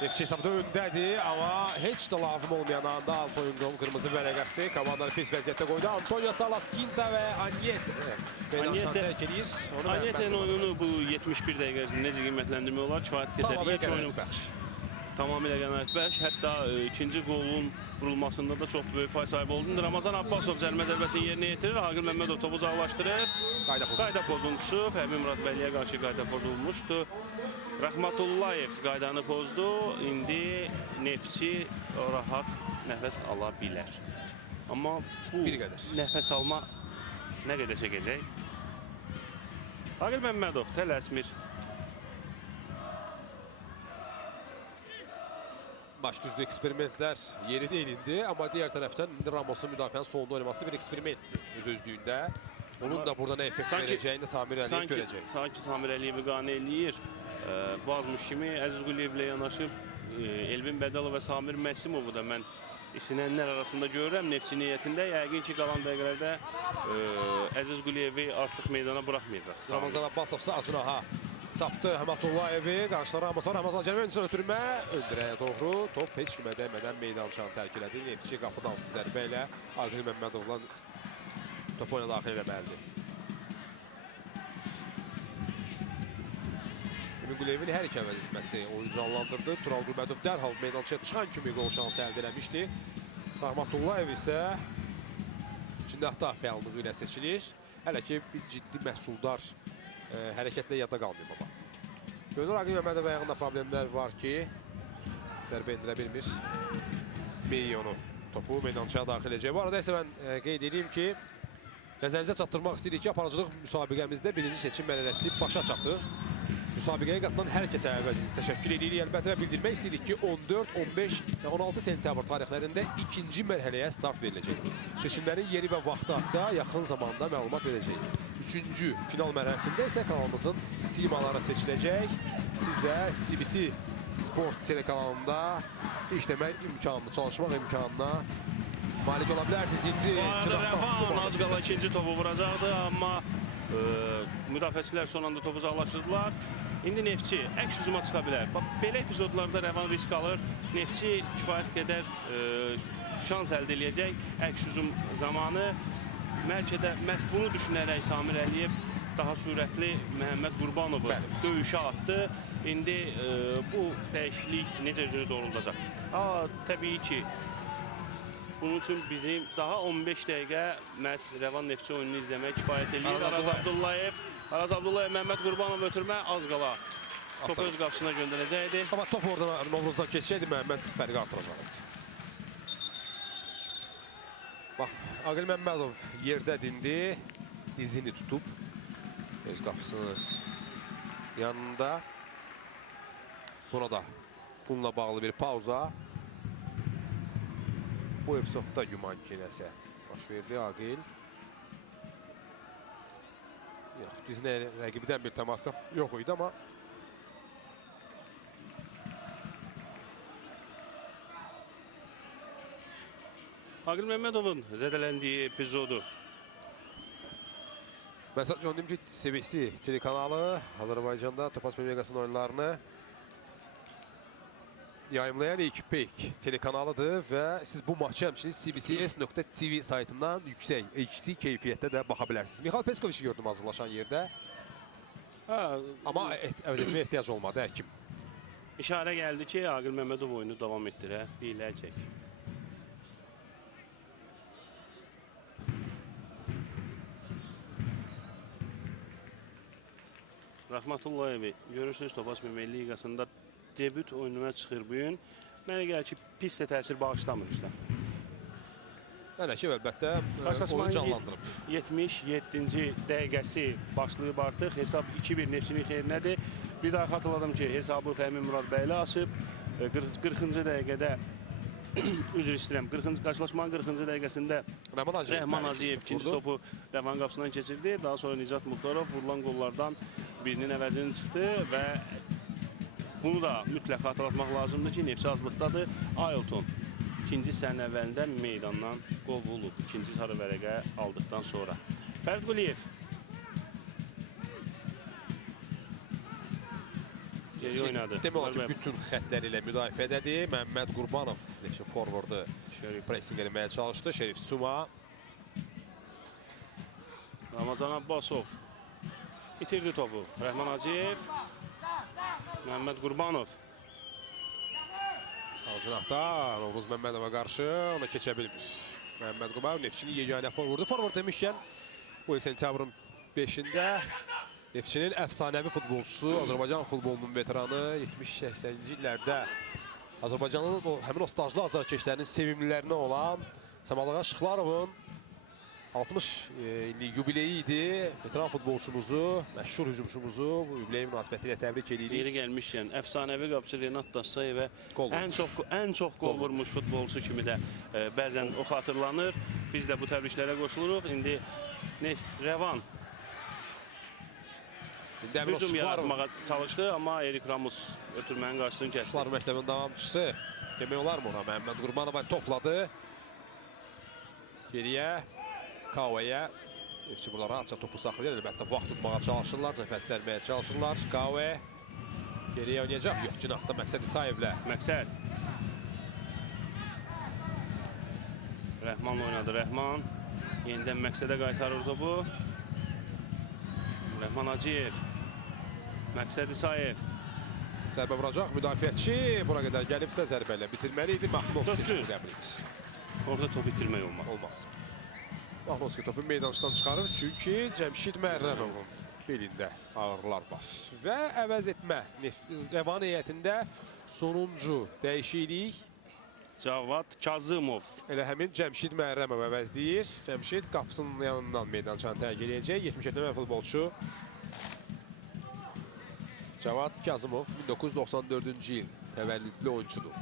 Neftçi hesabda öndədir, amma heç də lazım olmayan anda Antonio'nun qırmızı vərəqəsi komandanı pis vəziyyətdə qoydu. Antonio Salas, Quinta və Anyete tərk edir. Anyete'nin oyununu bu 71 dəqiqə ərzində necə qiymətləndirmək olar? Kifayət qədər ilk oyunu tamamilə qənaətbəxş. Hətta ikinci qolun vurulmasında da çox böyük pay sahibi oldu. Ramazan Abbasov cərimə zərbəsini yerinə yetirir. Aqil Məmmədov topu uzaqlaşdırır. Qayda pozuntusu. Fəhmi Muratbəliyə qarşı qayda pozulmuşdu. Rəhmatullayev qaydanı pozdu. İndi Neftçi rahat nəfəs ala bilər. Amma bu nəfəs alma nə qədər çəkəcək? Aqil Məmmədov tələsmir. Baş düzlü eksperimentlər yeri deyilindi, amma digər tərəfdən Ramos'un müdafiənin sonunda oynaması bir eksperimentdir öz-özlüyündə. Onun da burada nə effekt verəcəyini Samir Əliyev görəcək. Sanki Samir Əliyevi qane eləyir. Bazmış kimi Əziz Quliyevlə yanaşıb Elvin Bədalov və Samir Məsimovu da mən isinənlər arasında görürəm Neftçi niyyətində. Yəqin ki, qalan dəqiqələrdə Əziz Quliyevi artıq meydana buraxmayacaq. Ramazan Abbasov sağcınaha tapdı Rəhmatullayevi. Qarşıda Ramazan cərimə ötürmə. Öndürəyə doğru. Top heç kimə dəymədən meydançanı tərk elədi. Neftçi qapıdan zərbə ilə Aqil Məmmədovla top oyuna daxil eləməlidir. Quliyevin hər iki əvəz etməsi oyunu canlandırdı. Tural Qurmədov dərhal meydançaya çıxan kimi qol şansı əldə eləmişdi. Rəhmatullayev isə cinahda fəallığı ilə seçilir. Hələ ki, bir ciddi məhsuldar hərəkətlə yadda qalmayıb ama. Görünür, Aqil Məmmədov ayağında problemlər var ki, zərbə endirə bilmir. Meyyonu topu meydançaya daxil edəcək. Bu arada isə mən qeyd edeyim ki, nəzərinizə çatdırmaq istəyirik ki, aparıcılıq müsabiqəmizdə birinci seçim mərhələsi başa çatır. Müsabiqəyə qatılan hər kəsə əvəzini təşəkkür edirik. Əlbəttə və bildirmək istəyirik ki, 14, 15 və 16 sentyabr tarixlərində ikinci mərhələyə start veriləcək. Seçimlərin yeri və vaxtı haqqında yaxın zamanda məlumat verəcəyik. Üçüncü final mərhələsində isə kanalımızın simaları seçiləcək. Siz də CBC Sport telekanalında işləmək imkanını, çalışmaq imkanına malik ola bilərsiniz. İndi Rəvan az qala ikinci topu vuracaqdı, amma müdafiəçilər son anda topu uzaqlaşdırdılar. İndi Neftçi əks hücuma çıxa bilər. Belə epizodlarda Rəvan risk alır. Neftçi kifayət qədər şans əldə edəcək əks hücum zamanı. Bəlkə də məhz bunu düşünərək Samir Əliyev daha sürətli Məhəmməd Qurbanovu döyüşə atdı. İndi bu dəyişiklik necə özünü doğruldacaq? Təbii ki, bunun üçün bizim daha 15 dəqiqə məhz Rəvan Neftçi oyununu izləmək kifayət edir. Araz Abdullayev, Məhəmməd Qurbanov ötürmə az qala topu öz qapısına göndərəcəkdir. Amma top oradan Novruzdan keçsəydi Məhəmməd fərqi artıracaqdı. Bax, Aqil Məmmədov yerdə dindi, dizini tutub öz qapısının yanında. Buna da bununla bağlı bir pauza. bu epizodda güman ki nəsə baş verdi Aqil. Yox, düzünə rəqibdən bir təması yox idi, amma Aqil Məmmədovun zədələndiyi epizodu. Məsəl üçün deyim ki, CBC telekanalı Azərbaycanda Topaz Premier Liqasının oyunlarını yayımlayan ilk pek telekanalıdır və siz bu maçı həmçinin cbcs.tv saytından yüksək HD keyfiyyətdə də baxa bilərsiniz. Mixail Peskoviçi gördüm hazırlaşan yerdə. Amma əvəz etməyə ehtiyac olmadı həkim. İşarə gəldi ki, Aqil Məmmədov oyunu davam etdirə biləcək. Rəhmətullayevi görürsünüz Topaz Premier Liqasında debüt oyununa çıxır bu gün. Mənə gəlir ki, pis də təsir bağışlamır usta. Əlbəttə, əlbəttə oyun canlandırıb. 77-ci dəqiqəsi başlayıb artıq. Hesab 2-1 Neftçinin xeyrinədir. Bir daha xatırladım ki, hesabı Fəhmi Murad bəylə açıb. 40-cı dəqiqədə üzr istəyirəm. Qarşılaşmanın 40-cı dəqiqəsində Rəhman Hacıyev ikinci topu Rəvan qapısından keçirdi. Daha sonra Nicat Muxtarov vurulan qollardan birinin əvəzini çıxdı və bunu da mütləq xatırlatmaq lazımdır ki, Neftçi azlıqdadır. Ailton ikinci hissənin əvvəlində meydandan qovulub. İkinci sarı vərəqə aldıqdan sonra. Fərid Quliyev. Geri oynadı. Demək olar ki, bütün xətləri ilə müdafiədədir. Məmməd Qurbanov Neftçi forvardı pressing eləməyə çalışdı. Şerif Suma. Ramazan Abbasov itirdi topu. Rəhman Hacıyev. Məmməd Qurbanov. Alcınaqda Novruz Məmmədova qarşı ona keçə bilmiş. Məmməd Qurbanov Neftçinin yeganə forvardı. Forvard demişkən bu sentyabrın 5-də Neftçinin əfsanəvi futbolçusu, Azərbaycan futbolunun veteranı 70-80-ci illərdə Azərbaycanın həmin o stajlı azarkeşlərinin sevimlilərinə olan Səmalığa Şıxlarovun 60 illik yubileyi idi. Veteran futbolçumuzu, məşhur hücumçumuzu bu yubileyi münasibəti ilə təbrik edirik. Yeri gəlmişkən, əfsanəvi qapıcı Renat Dassayevə ən çox qol vurmuş futbolçu kimi də bəzən o xatırlanır. Biz də bu təbriklərə qoşuluruq. İndi Rəvan hücum yaratmağa çalışdı, amma Erik Ramos ötürmənin qarşısını kəsdi. Şıxlarov məktəbinin davamçısı demək olar mı ona? Məmməd Qurbanova topladı. Geriyə Kave'yə. Neftçi burada rahatca topu saxlayır. Əlbəttə vaxt tutmağa çalışırlar, nəfəslənməyə çalışırlar. Kave geriyə oynayacaq. Yox, cinahda Məqsəd İsayevlə. Məqsəd. Rəhman oynadı. Rəhman yenidən Məqsədə qaytarır topu. Rəhman Hacıyev. Məqsəd İsayev. Zərbə vuracaq. Müdafiəçi bura qədər gəlibsə zərbə ilə bitirməli idi. Maxnovski. Orada top itirmək olmaz. Olmaz. Maxnovski topu meydançdan çıxarır. Çünki Cəmşid Mərrənovun belində ağrılar var. Və əvəz etmə. Rəvan heyətində sonuncu dəyişiklik. Cavad Kazımov. Elə həmin Cəmşid Mərrəmov əvəzləyir. Cəmşid qapısının yanından meydançanı tərk edəcək. 77 futbolçu. Cavad Kazımov 1994-cü il təvəllüdlü oyuncudur.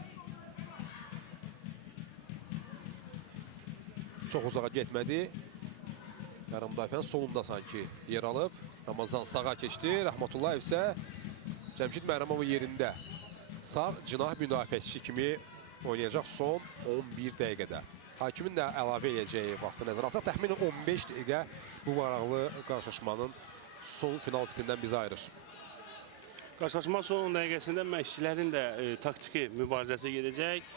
Çox uzağa getmədi. Yarım müdafiənin solunda sanki yer alıb. Ramazan sağa keçdi. Rəhmətullayev isə Cəmşid Mərrəmovun yerində sağ cinah müdafiəçisi kimi oynayacaq son 11 dəqiqədə. Hakimin də əlavə edəcəyi vaxtı nəzərə alsaq, təxminən 15 dəqiqə bu maraqlı qarşılaşmanın son final fitindən bizi ayırır. Qarşılaşma son dəqiqəsində məşqçilərin də taktiki mübarizəsi gedəcək.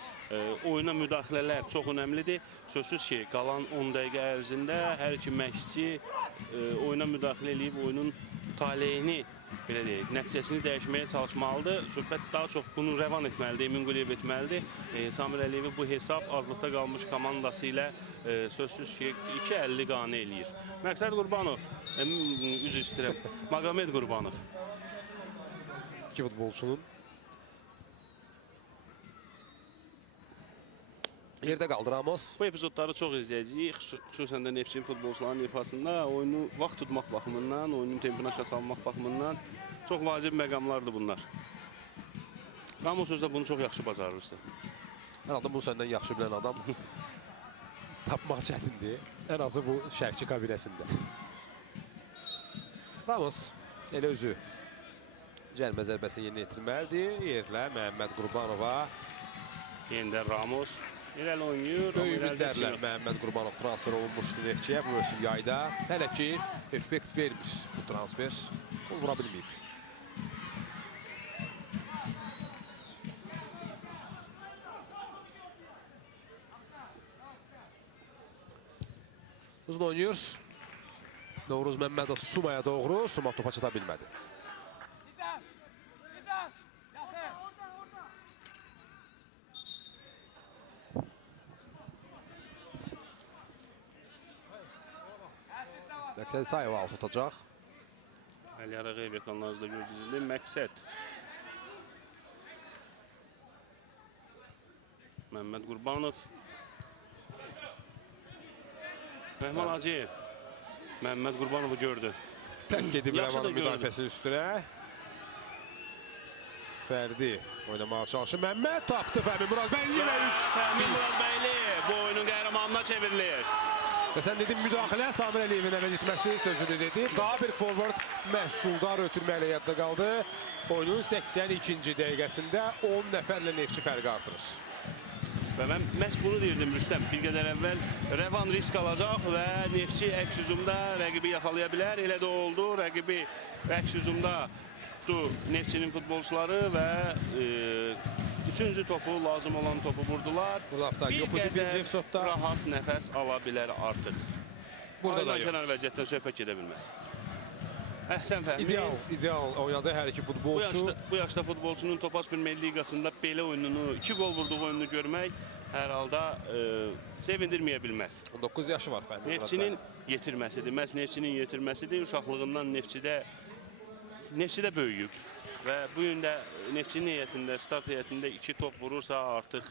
Oyuna müdaxilələr çox önəmlidir. Sözsüz ki, qalan 10 dəqiqə ərzində hər iki məşqçi oyuna müdaxilə edib oyunun taleyini, belə deyək, nəticəsini dəyişməyə çalışmalıdır. Söhbət daha çox bunu rəvan etməlidir, Emin Quliyev etməlidir. Samir Əliyevi bu hesab azlıqda qalmış komandası ilə sözsüz ki, 2-50 qane eləyir. Məqsəd Qurbanov, üzr istəyirəm, Maqamed Qurbanov. İki futbolçunun yerdə qaldı Ramos. Bu epizodları çox izləyəcəyik. Xüsusən də Neftçinin futbolçularının ifasında oyunu vaxt tutmaq baxımından, oyunun tempini aşağı salmaq baxımından çox vacib məqamlardır bunlar. Ramos özü də bunu çox yaxşı bacarır usta. Hər halda bunu səndən yaxşı bilən adam tapmaq çətindir. Ən azı bu şərhçi kabinəsində. Ramos elə özü cərimə zərbəsini yerinə yetirməlidir. Yerlə Məhəmməd Qurbanova. Yenidən Ramos irəli oynayır. Böyük ümidlərlə Məhəmməd Qurbanov transfer olunmuşdu Neftçiyə bu mövsüm yayda. Hələ ki, effekt vermiş bu transfer. O vura bilməyib. Uzun oynayır. Novruz Məmmədov Sumaya doğru. Suma topa çata bilmədi. Məqsəd Sayeva alt atacaq. Əli Arağeyev ekranlarınızda gördüyünüz Məqsəd. Məhəmməd Qurbanov. Rəhman Hacıyev. Məhəmməd Qurbanovu gördü. Tək gedib Rəvanın müdafiəsi üstünə. Fərdi oynamağa çalışır. Məhəmməd tapdı Fəhmi Muradbəyli və 3. Fəhmi Muradbəyli bu oyunun qəhrəmanına çevrilir. Və sən dedin müdaxilə Samir Əliyevin əvəz etməsi sözünü dedi. Daha bir forward Məhsuldar ötürməklə yadda qaldı. Oyunun 82-ci dəqiqəsində 10 nəfərlə Neftçi fərqi artırır. Və mən məhz bunu deyirdim Rüstəm. Bir qədər əvvəl Rəvan risk alacaq və Neftçi əks hücumda rəqibi yaxalaya bilər. Elə də oldu. Rəqibi əks hücumda tutdu Neftçinin futbolçuları və üçüncü topu, lazım olan topu vurdular. Bir qədər rahat nəfəs ala bilər artıq. Burada da yox. Kənar vəziyyətdən söhbət gedə bilməz. Əhsən Fəhmi. İdeal oynadı hər iki futbolçu. Bu yaşda futbolçunun Topaz Premyer Liqasında belə oyununu, 2 gol vurduğu oyununu görmək hər halda sevindirməyə bilməz. 19 yaşı var Fəhmi. Neftçinin yetirməsidir. Məhz Neftçinin yetirməsidir. Uşaqlığından Neftçidə böyüyüb. Və bu gün də Neftçinin heyətində, start heyətində 2 top vurursa artıq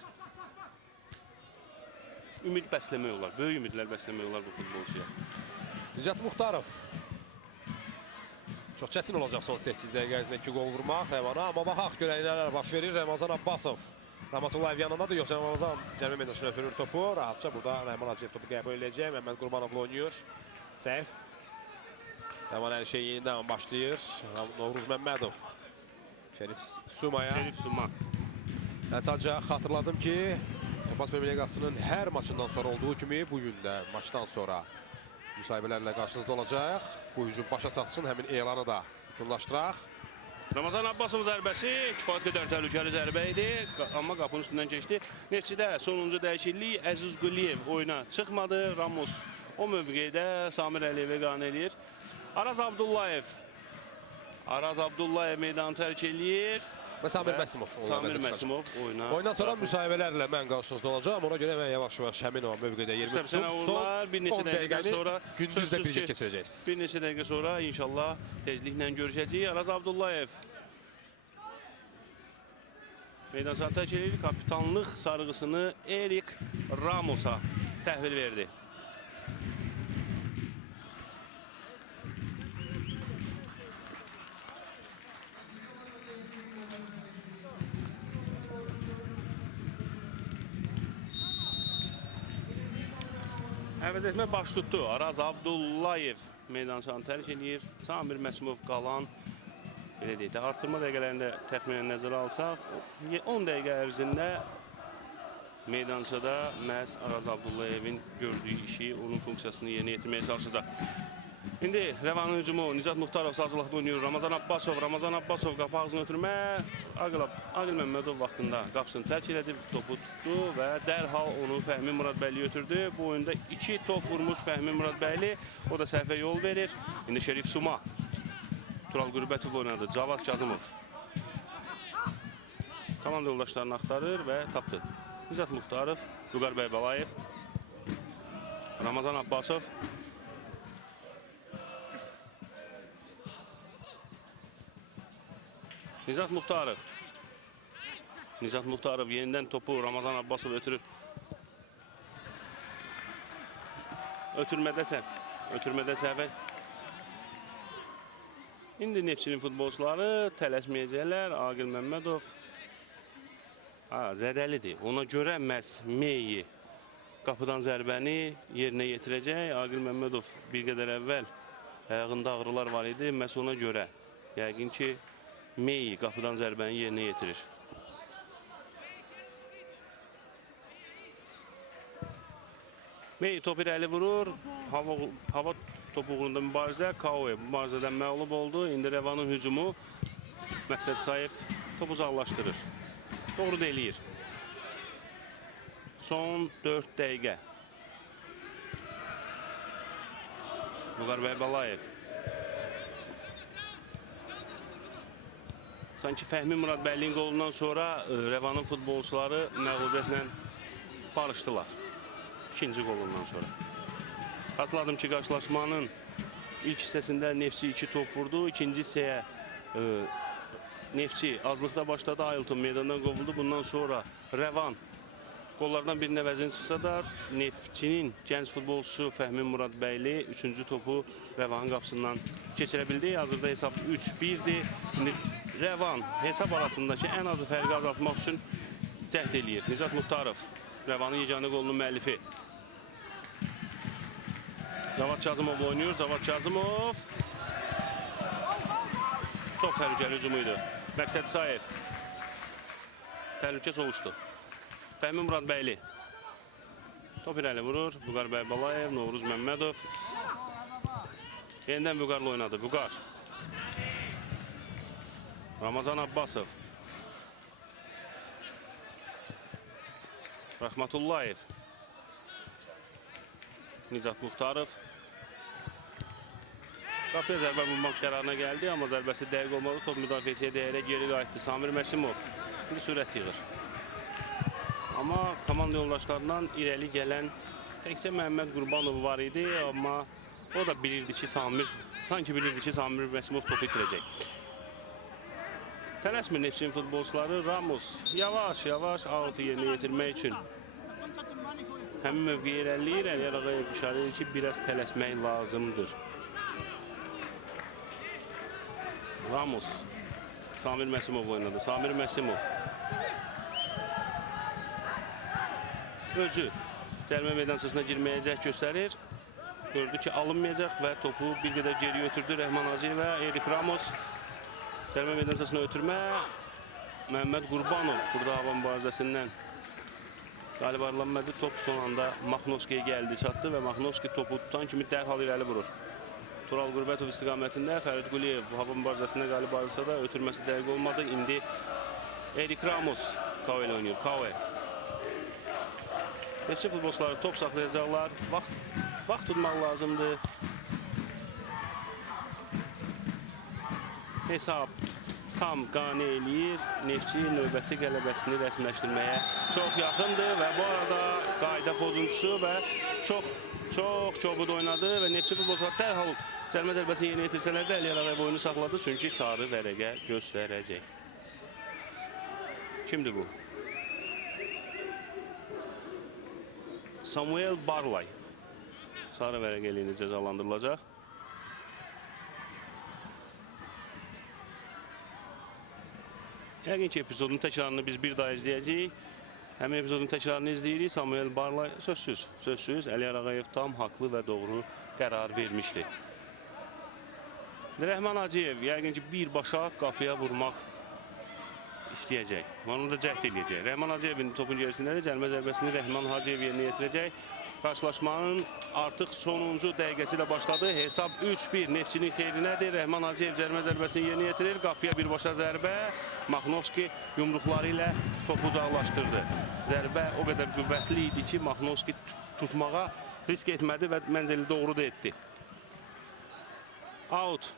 ümid bəsləmək olar. Böyük ümidlər bəsləmək olar bu futbolçuya. Nicat Muxtarov. Çox çətin olacaq son 8 dəqiqə ərzində 2 gol vurmaq Rəvana. Amma baxaq görək nələr baş verir. Ramazan Abbasov. Rahmatullayev yanındadır. Yoxsa Ramazan cərimə meydançasına ötürür topu. Rahatça burada Rəhman Hacıyev topu qəbul edəcək. Məhəmməd Qurbanovla oynayır. Səhv. Rəvan Əlişey yenidən başlayır. Novruz Məmmədov. Şərif Sumaya. Şərif Suma. Mən sadəcə xatırladım ki, Topaz Premyer Liqasının hər maçından sonra olduğu kimi bugün də maçdan sonra müsahibələrlə qarşınızda olacaq. Bu hücum başa çatsın, həmin elanı da hücumlaşdıraq. Ramazan Abbasov zərbəsi kifayət qədər təhlükəli zərbə idi, amma qapının üstündən keçdi. Neftçidə sonuncu dəyişiklik Əziz Quliyev oyuna çıxmadı. Ramos o mövqedə Samir Əliyevə qane eləyir. Araz Abdullayev meydanı tərk eləyir. Və Samir Məsimov oyuna. Oyundan sonra müsahibələrlə mən qarşınızda olacağım. Ona görə mən yavaş-yavaş həmin o mövqedə yerimi tutub. Son bir neçə 10 dəqiqəni gündüzdə bircə keçirəcəyiz. Bir neçə dəqiqə sonra inşallah tezliklə görüşəcəyik. Araz Abdullayev meydan sahə tərk eləyir. Kapitanlıq sarğısını Erik Ramosa təhvil verdi. Əvəz etmə baş tutdu. Araz Abdullayev meydan sahəni tərk eləyir. Samir Məsimov qalan belə deyək də artırma dəqiqələrində təxminən nəzərə alsaq 10 dəqiqə ərzində meydançada məhz Araz Abdullayevin gördüyü işi, onun funksiyasını yerinə yetirməyə çalışacaq. İndi Rəvanın hücumu Nicat Muxtarov sazılıqda oynayır. Ramazan Abbasov qapı ağzını ötürmə. Aqil Məmmədov vaxtında qapısını tərk elədi, topu tutdu və dərhal onu Fəhmi Muradbəyli götürdü. Bu oyunda 2 top vurmuş Fəhmi Muradbəyli. O da səhvə yol verir. İndi Şərif Suma. Tural Qürbətov oynadı. Cavad Kazımov. Komanda yoldaşlarını axtarır və tapdı. Nicat Muxtarov, Vüqar bəy Balayev. Ramazan Abbasov. Nicat Muxtarov yenidən topu Ramazan Abbasov ötürür. Ötürmədə səhvə. İndi Neftçinin futbolçuları tələsməyəcəklər. Aqil Məmmədov zədəlidir. Ona görə məhz Meyi qapıdan zərbəni yerinə yetirəcək. Aqil Məmmədov bir qədər əvvəl ayağında ağrılar var idi. Məhz ona görə yəqin ki, Meyi qapıdan zərbəni yerinə yetirir. Meyi topu irəli vurur. Hava topu uğrunda mübarizə. Kaue mübarizədən məğlub oldu. İndi Revanın hücumu. Məqsəd Sayev topu uzaqlaşdırır. Doğru da eləyir. Son 4 dəqiqə. Vüqar Bəybalayev. Sanki Fəhmi Muradbəyliyin qolundan sonra Revanın futbolçuları məğlubiyyətlə barışdılar. İkinci qolundan sonra. Xatırladım ki, qarşılaşmanın ilk hissəsində Neftçi 2 top vurdu. İkinci hissəyə Neftçi azlıqda başladı. Aylton meydandan qovuldu. Bundan sonra Revan qollardan birinin əvəzini çıxsa da Neftçinin gənc futbolçusu Fəhmi Muradbəyli 3-cü topu Revanın qapısından keçirə bildi. Hazırda hesab 3-1'dir. Revan hesab arasındakı ən azı fərqi azaltmaq üçün cəhd eləyir. Nicat Muxtarov, Revanın yeganə qolunun müəllifi. Cavad Kazımov oynuyor. Cavad Kazımov çox təhlükəli hücumuydu. Məqsəd Sayev təhlükə soğuşdu. Fəhmi Muradbəyli top irəli vurur. Vüqar Bəybalayev, Novruz Məmmədov yenidən Vüqarla oynadı. Vüqar, Ramazan Abbasov, Rəhmətullayev, Nicat Muxtarov. Qapıya zərbə vurmaq qərarına gəldi, amma zərbəsi dəqiq olmadı. Top müdafiəçiyə dəyərək geri qayıtdı. Samir Məsimov bir sürət yığır. Amma komanda yoldaşlarından irəli gələn təkcə Məhəmməd Qurbanov var idi, amma o da bilirdi ki, sanki bilirdi ki, Samir Məsimov topu itirəcək. Tələsmir Neftçinin futbolçuları. Ramos yavaş-yavaş out'u yerinə yetirmək üçün həmin mövqeyə irəliləyir. Əliyar Ağayev işarə edir ki, biraz tələsmək lazımdır. Ramos, Samir Məsimov oynadı. Samir Məsimov özü cərimə meydançasına girməyə cəhd göstərir. Gördü ki, alınmayacaq və topu bir qədər geri ötürdü Rəhman Hacıyev və Erik Ramos. Cərimə meydançasına ötürmə. Məhəmməd Qurbanov burada hava mübarizəsindən qalib ayrılanmadı. Top son anda Maxnovskiyə gəldi, çatdı və Maxnovski topu tutan kimi dərhal irəli vurur. Tural Qurbətov istiqamətində Fərid Quliyev bu hava mübarizəsində qalib ayrılsa da ötürməsi dəqiq olmadı. İndi Erik Ramos Kaue ilə oynayır. Kaue. Neftçi futbolçuları top saxlayacaqlar. Vaxt tutmaq lazımdır. Hesab tam qane eləyir. Neftçi növbəti qələbəsini rəsmiləşdirməyə çox yaxındır və bu arada qayda pozuntusu və çox kobud oynadı və Neftçi futbolçular dərhal cərimə zərbəsini yerinə yetirsələr də Əliyar Ağayev oyunu saxladı, çünki sarı vərəqə göstərəcək. Kimdir bu? Samuel Barlay sarı vərəqə ilə cəzalandırılacaq. Yəqin ki, epizodun təkrarını biz bir daha izləyəcəyik. Həmin epizodun təkrarını izləyirik. Samuel Barlay sözsüz Əliyar Ağayev tam haqlı və doğru qərar vermişdi. Rəhman Hacıyev yəqin ki, birbaşa qafıya vurmaq istəyəcək. Onu da cəhd eləyəcək. Rəhman Hacıyevin topun gerisindədir. Cərimə zərbəsini Rəhman Hacıyev yerinə yetirəcək. Qarşılaşmanın artıq sonuncu dəqiqəsi də başladı. Hesab 3-1 Neftçinin xeyrinədir. Rəhman Hacıyev cərimə zərbəsini yerinə yetirir. Qapıya birbaşa zərbə. Maxnovski yumruqları ilə topu uzaqlaşdırdı. Zərbə o qədər qüvvətli idi ki, Maxnovski tutmağa risk etmədi və mənzili doğru da etdi. Out.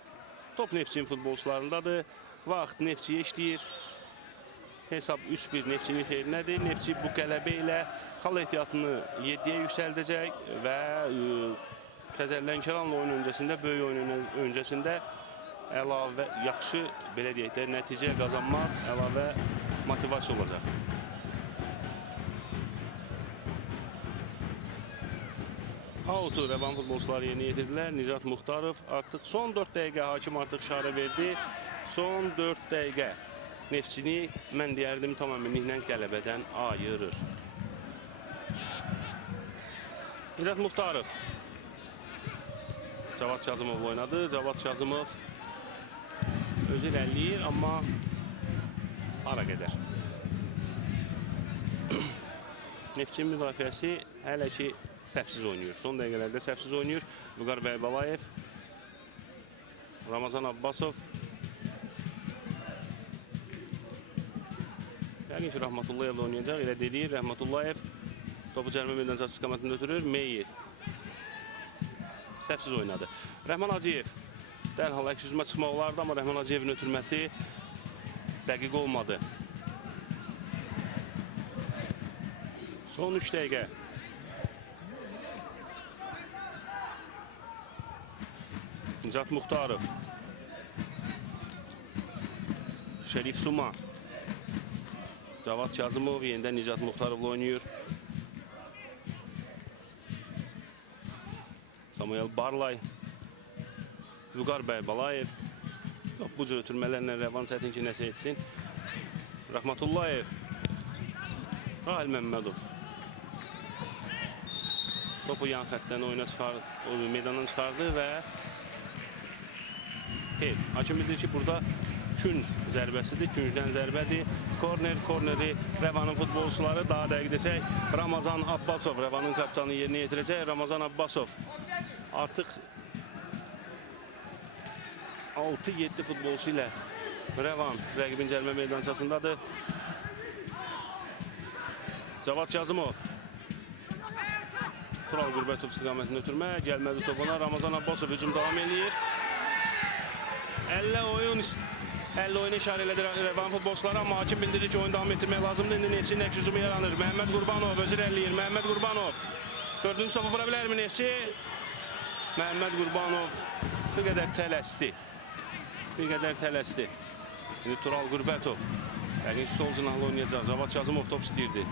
Top Neftçinin futbolçularındadır. Vaxt Neftçiyə işləyir. Hesab 3-1 Neftçinin xeyrinədir. Neftçi bu qələbə ilə xal ehtiyatını 7-yə yüksəldəcək və Xəzər Lənkəranla oyun öncəsində, böyük oyun öncəsində əlavə, yaxşı, belə deyək də, nəticə qazanmaq əlavə motivasiya olacaq. Out'u Revan futbolçuları yerinə yetirdilər. Nicat Muxtarov artıq son 4 dəqiqə hakim artıq işarə verdi. Son 4 dəqiqə Neftçini, mən deyərdim, tamamilə qələbədən ayırır. Nicat Muxtarov. Cavad Kazımov oynadı. Cavad Kazımov özü irəliləyir, amma ara gedər. Neftçinin müdafiəsi hələ ki səhvsiz oynayır. Son dəqiqələrdə səhvsiz oynayır. Vüqar Bəybalayev, Ramazan Abbasov. Yəqin ki, Rəhmətullayev oynayacaq. Elə deyir, Rəhmətullayev topu cərimə meydançası istiqamətində ötürür. Meyi səhvsiz oynadı. Rəhman Hacıyev dərhal əks yüzümə çıxmaq olardı, amma Rəhman Hacıyevin ötürməsi dəqiq olmadı. Son 3 dəqiqə. Nicat Muxtarov. Şerif Suma. Cavad Kazımov yenidən Nicat Muxtarovla oynayır. Samuel Barlay. Vüqar Bəybalayev. Bu cür ötürmələrlə Rəvan çətin ki, nəsə etsin. Rəhmətullayev. Rahil Məmmədov. Topu yan xəttdən meydandan çıxardı və hakim bildirir ki, burada künc zərbəsidir, küncdən zərbədir. Korneri Rəvanın futbolçuları, daha dəqiq desək, Ramazan Abbasov, Rəvanın kapitanı yerinə yetirəcək. Ramazan Abbasov artıq 6-7 futbolçu ilə Rəvan rəqibin cərimə meydançasındadır. Cavad Kazımov. Tural Qürbətov istiqamətini ötürmə, gəlmədi topuna. Ramazan Abbasov hücum davam edir. 50 oyun işarə elədi Rəvan futbolçuları, amma hakim bildirir ki, oyun davam etdirmək lazımdır. İndi Neftçinin əks hücumu yaranır. Məhəmməd Qurbanov özü irəliləyir. Məhəmməd Qurbanov. Dördüncü topu vura bilərmi Neftçi? Məhəmməd Qurbanov bir qədər tələsdi. İndi Tural Qürbətov. Yəqin ki, sol cinahlı oynayacaq. Cavad Kazımov top istəyirdi.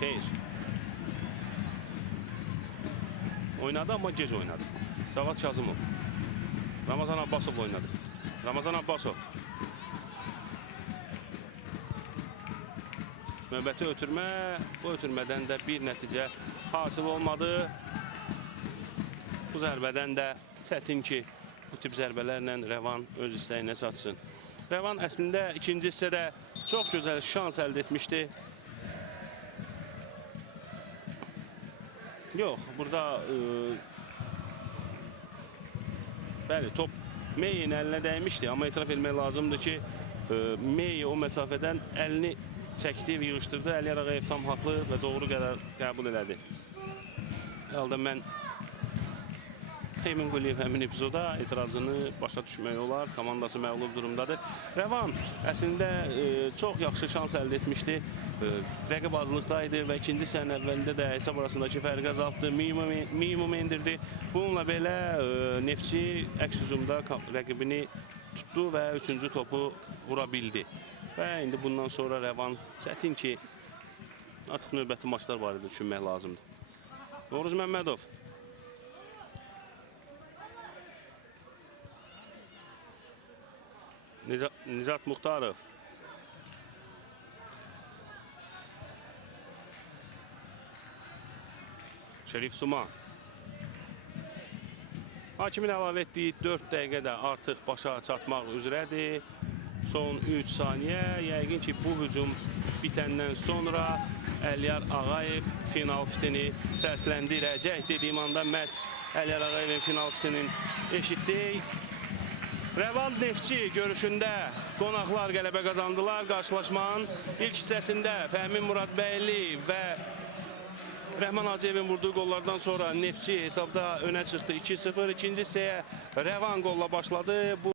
Xeyr. Oynadı, amma gec oynadı. Cavad Kazımov. Ramazan Abbasov oynadı. Ramazan Abbasov. Növbəti ötürmə. Bu ötürmədən də bir nəticə hasil olmadı. Bu zərbədən də çətin ki, bu tip zərbələrlə Rəvan öz istəyinə çatsın. Rəvan əslində ikinci hissədə çox gözəl şans əldə etmişdi. Yox, burada bəli, top Meyin əlinə dəymişdi, amma etiraf etmək lazımdır ki, Meyi o məsafədən əlini çəkdi, yığışdırdı. Əliyar Ağayev tam haqlı və doğru qərar qəbul elədi. Halda mən Emin Quliyev həmin epizoda etirazını başa düşmək olar. Komandası məğlub durumdadır. Rəvan əslində çox yaxşı şans əldə etmişdi. Rəqib azlıqdaydı və ikinci hissənin əvvəlində də hesab arasındakı fərqi azaltdı, minimum endirdi. Bununla belə Neftçi əks hücumda rəqibini tutdu və üçüncü topu vura bildi. Və indi bundan sonra Rəvan çətin ki, artıq növbəti maçlar barədə düşünmək lazımdır. Oruz Məmmədov. Nicat Muxtarov. Şerif Suma. Hakimin əlavə etdiyi 4 dəqiqədə artıq başa çatmaq üzrədir. Son 3 saniyə. Yəqin ki, bu hücum bitəndən sonra Əliyar Ağayev final fitini səsləndirəcək dediyim anda məhz Əliyar Ağayevin final fitinin eşitdik. Rəvan Neftçi görüşündə qonaqlar qələbə qazandılar. Qarşılaşmanın ilk hissəsində Fəhmin Muradbəyli və Rəhman Hacıyevin vurduğu qollardan sonra Neftçi hesabda önə çıxdı 2-0. İkinci hissəyə Rəvan qolla başladı.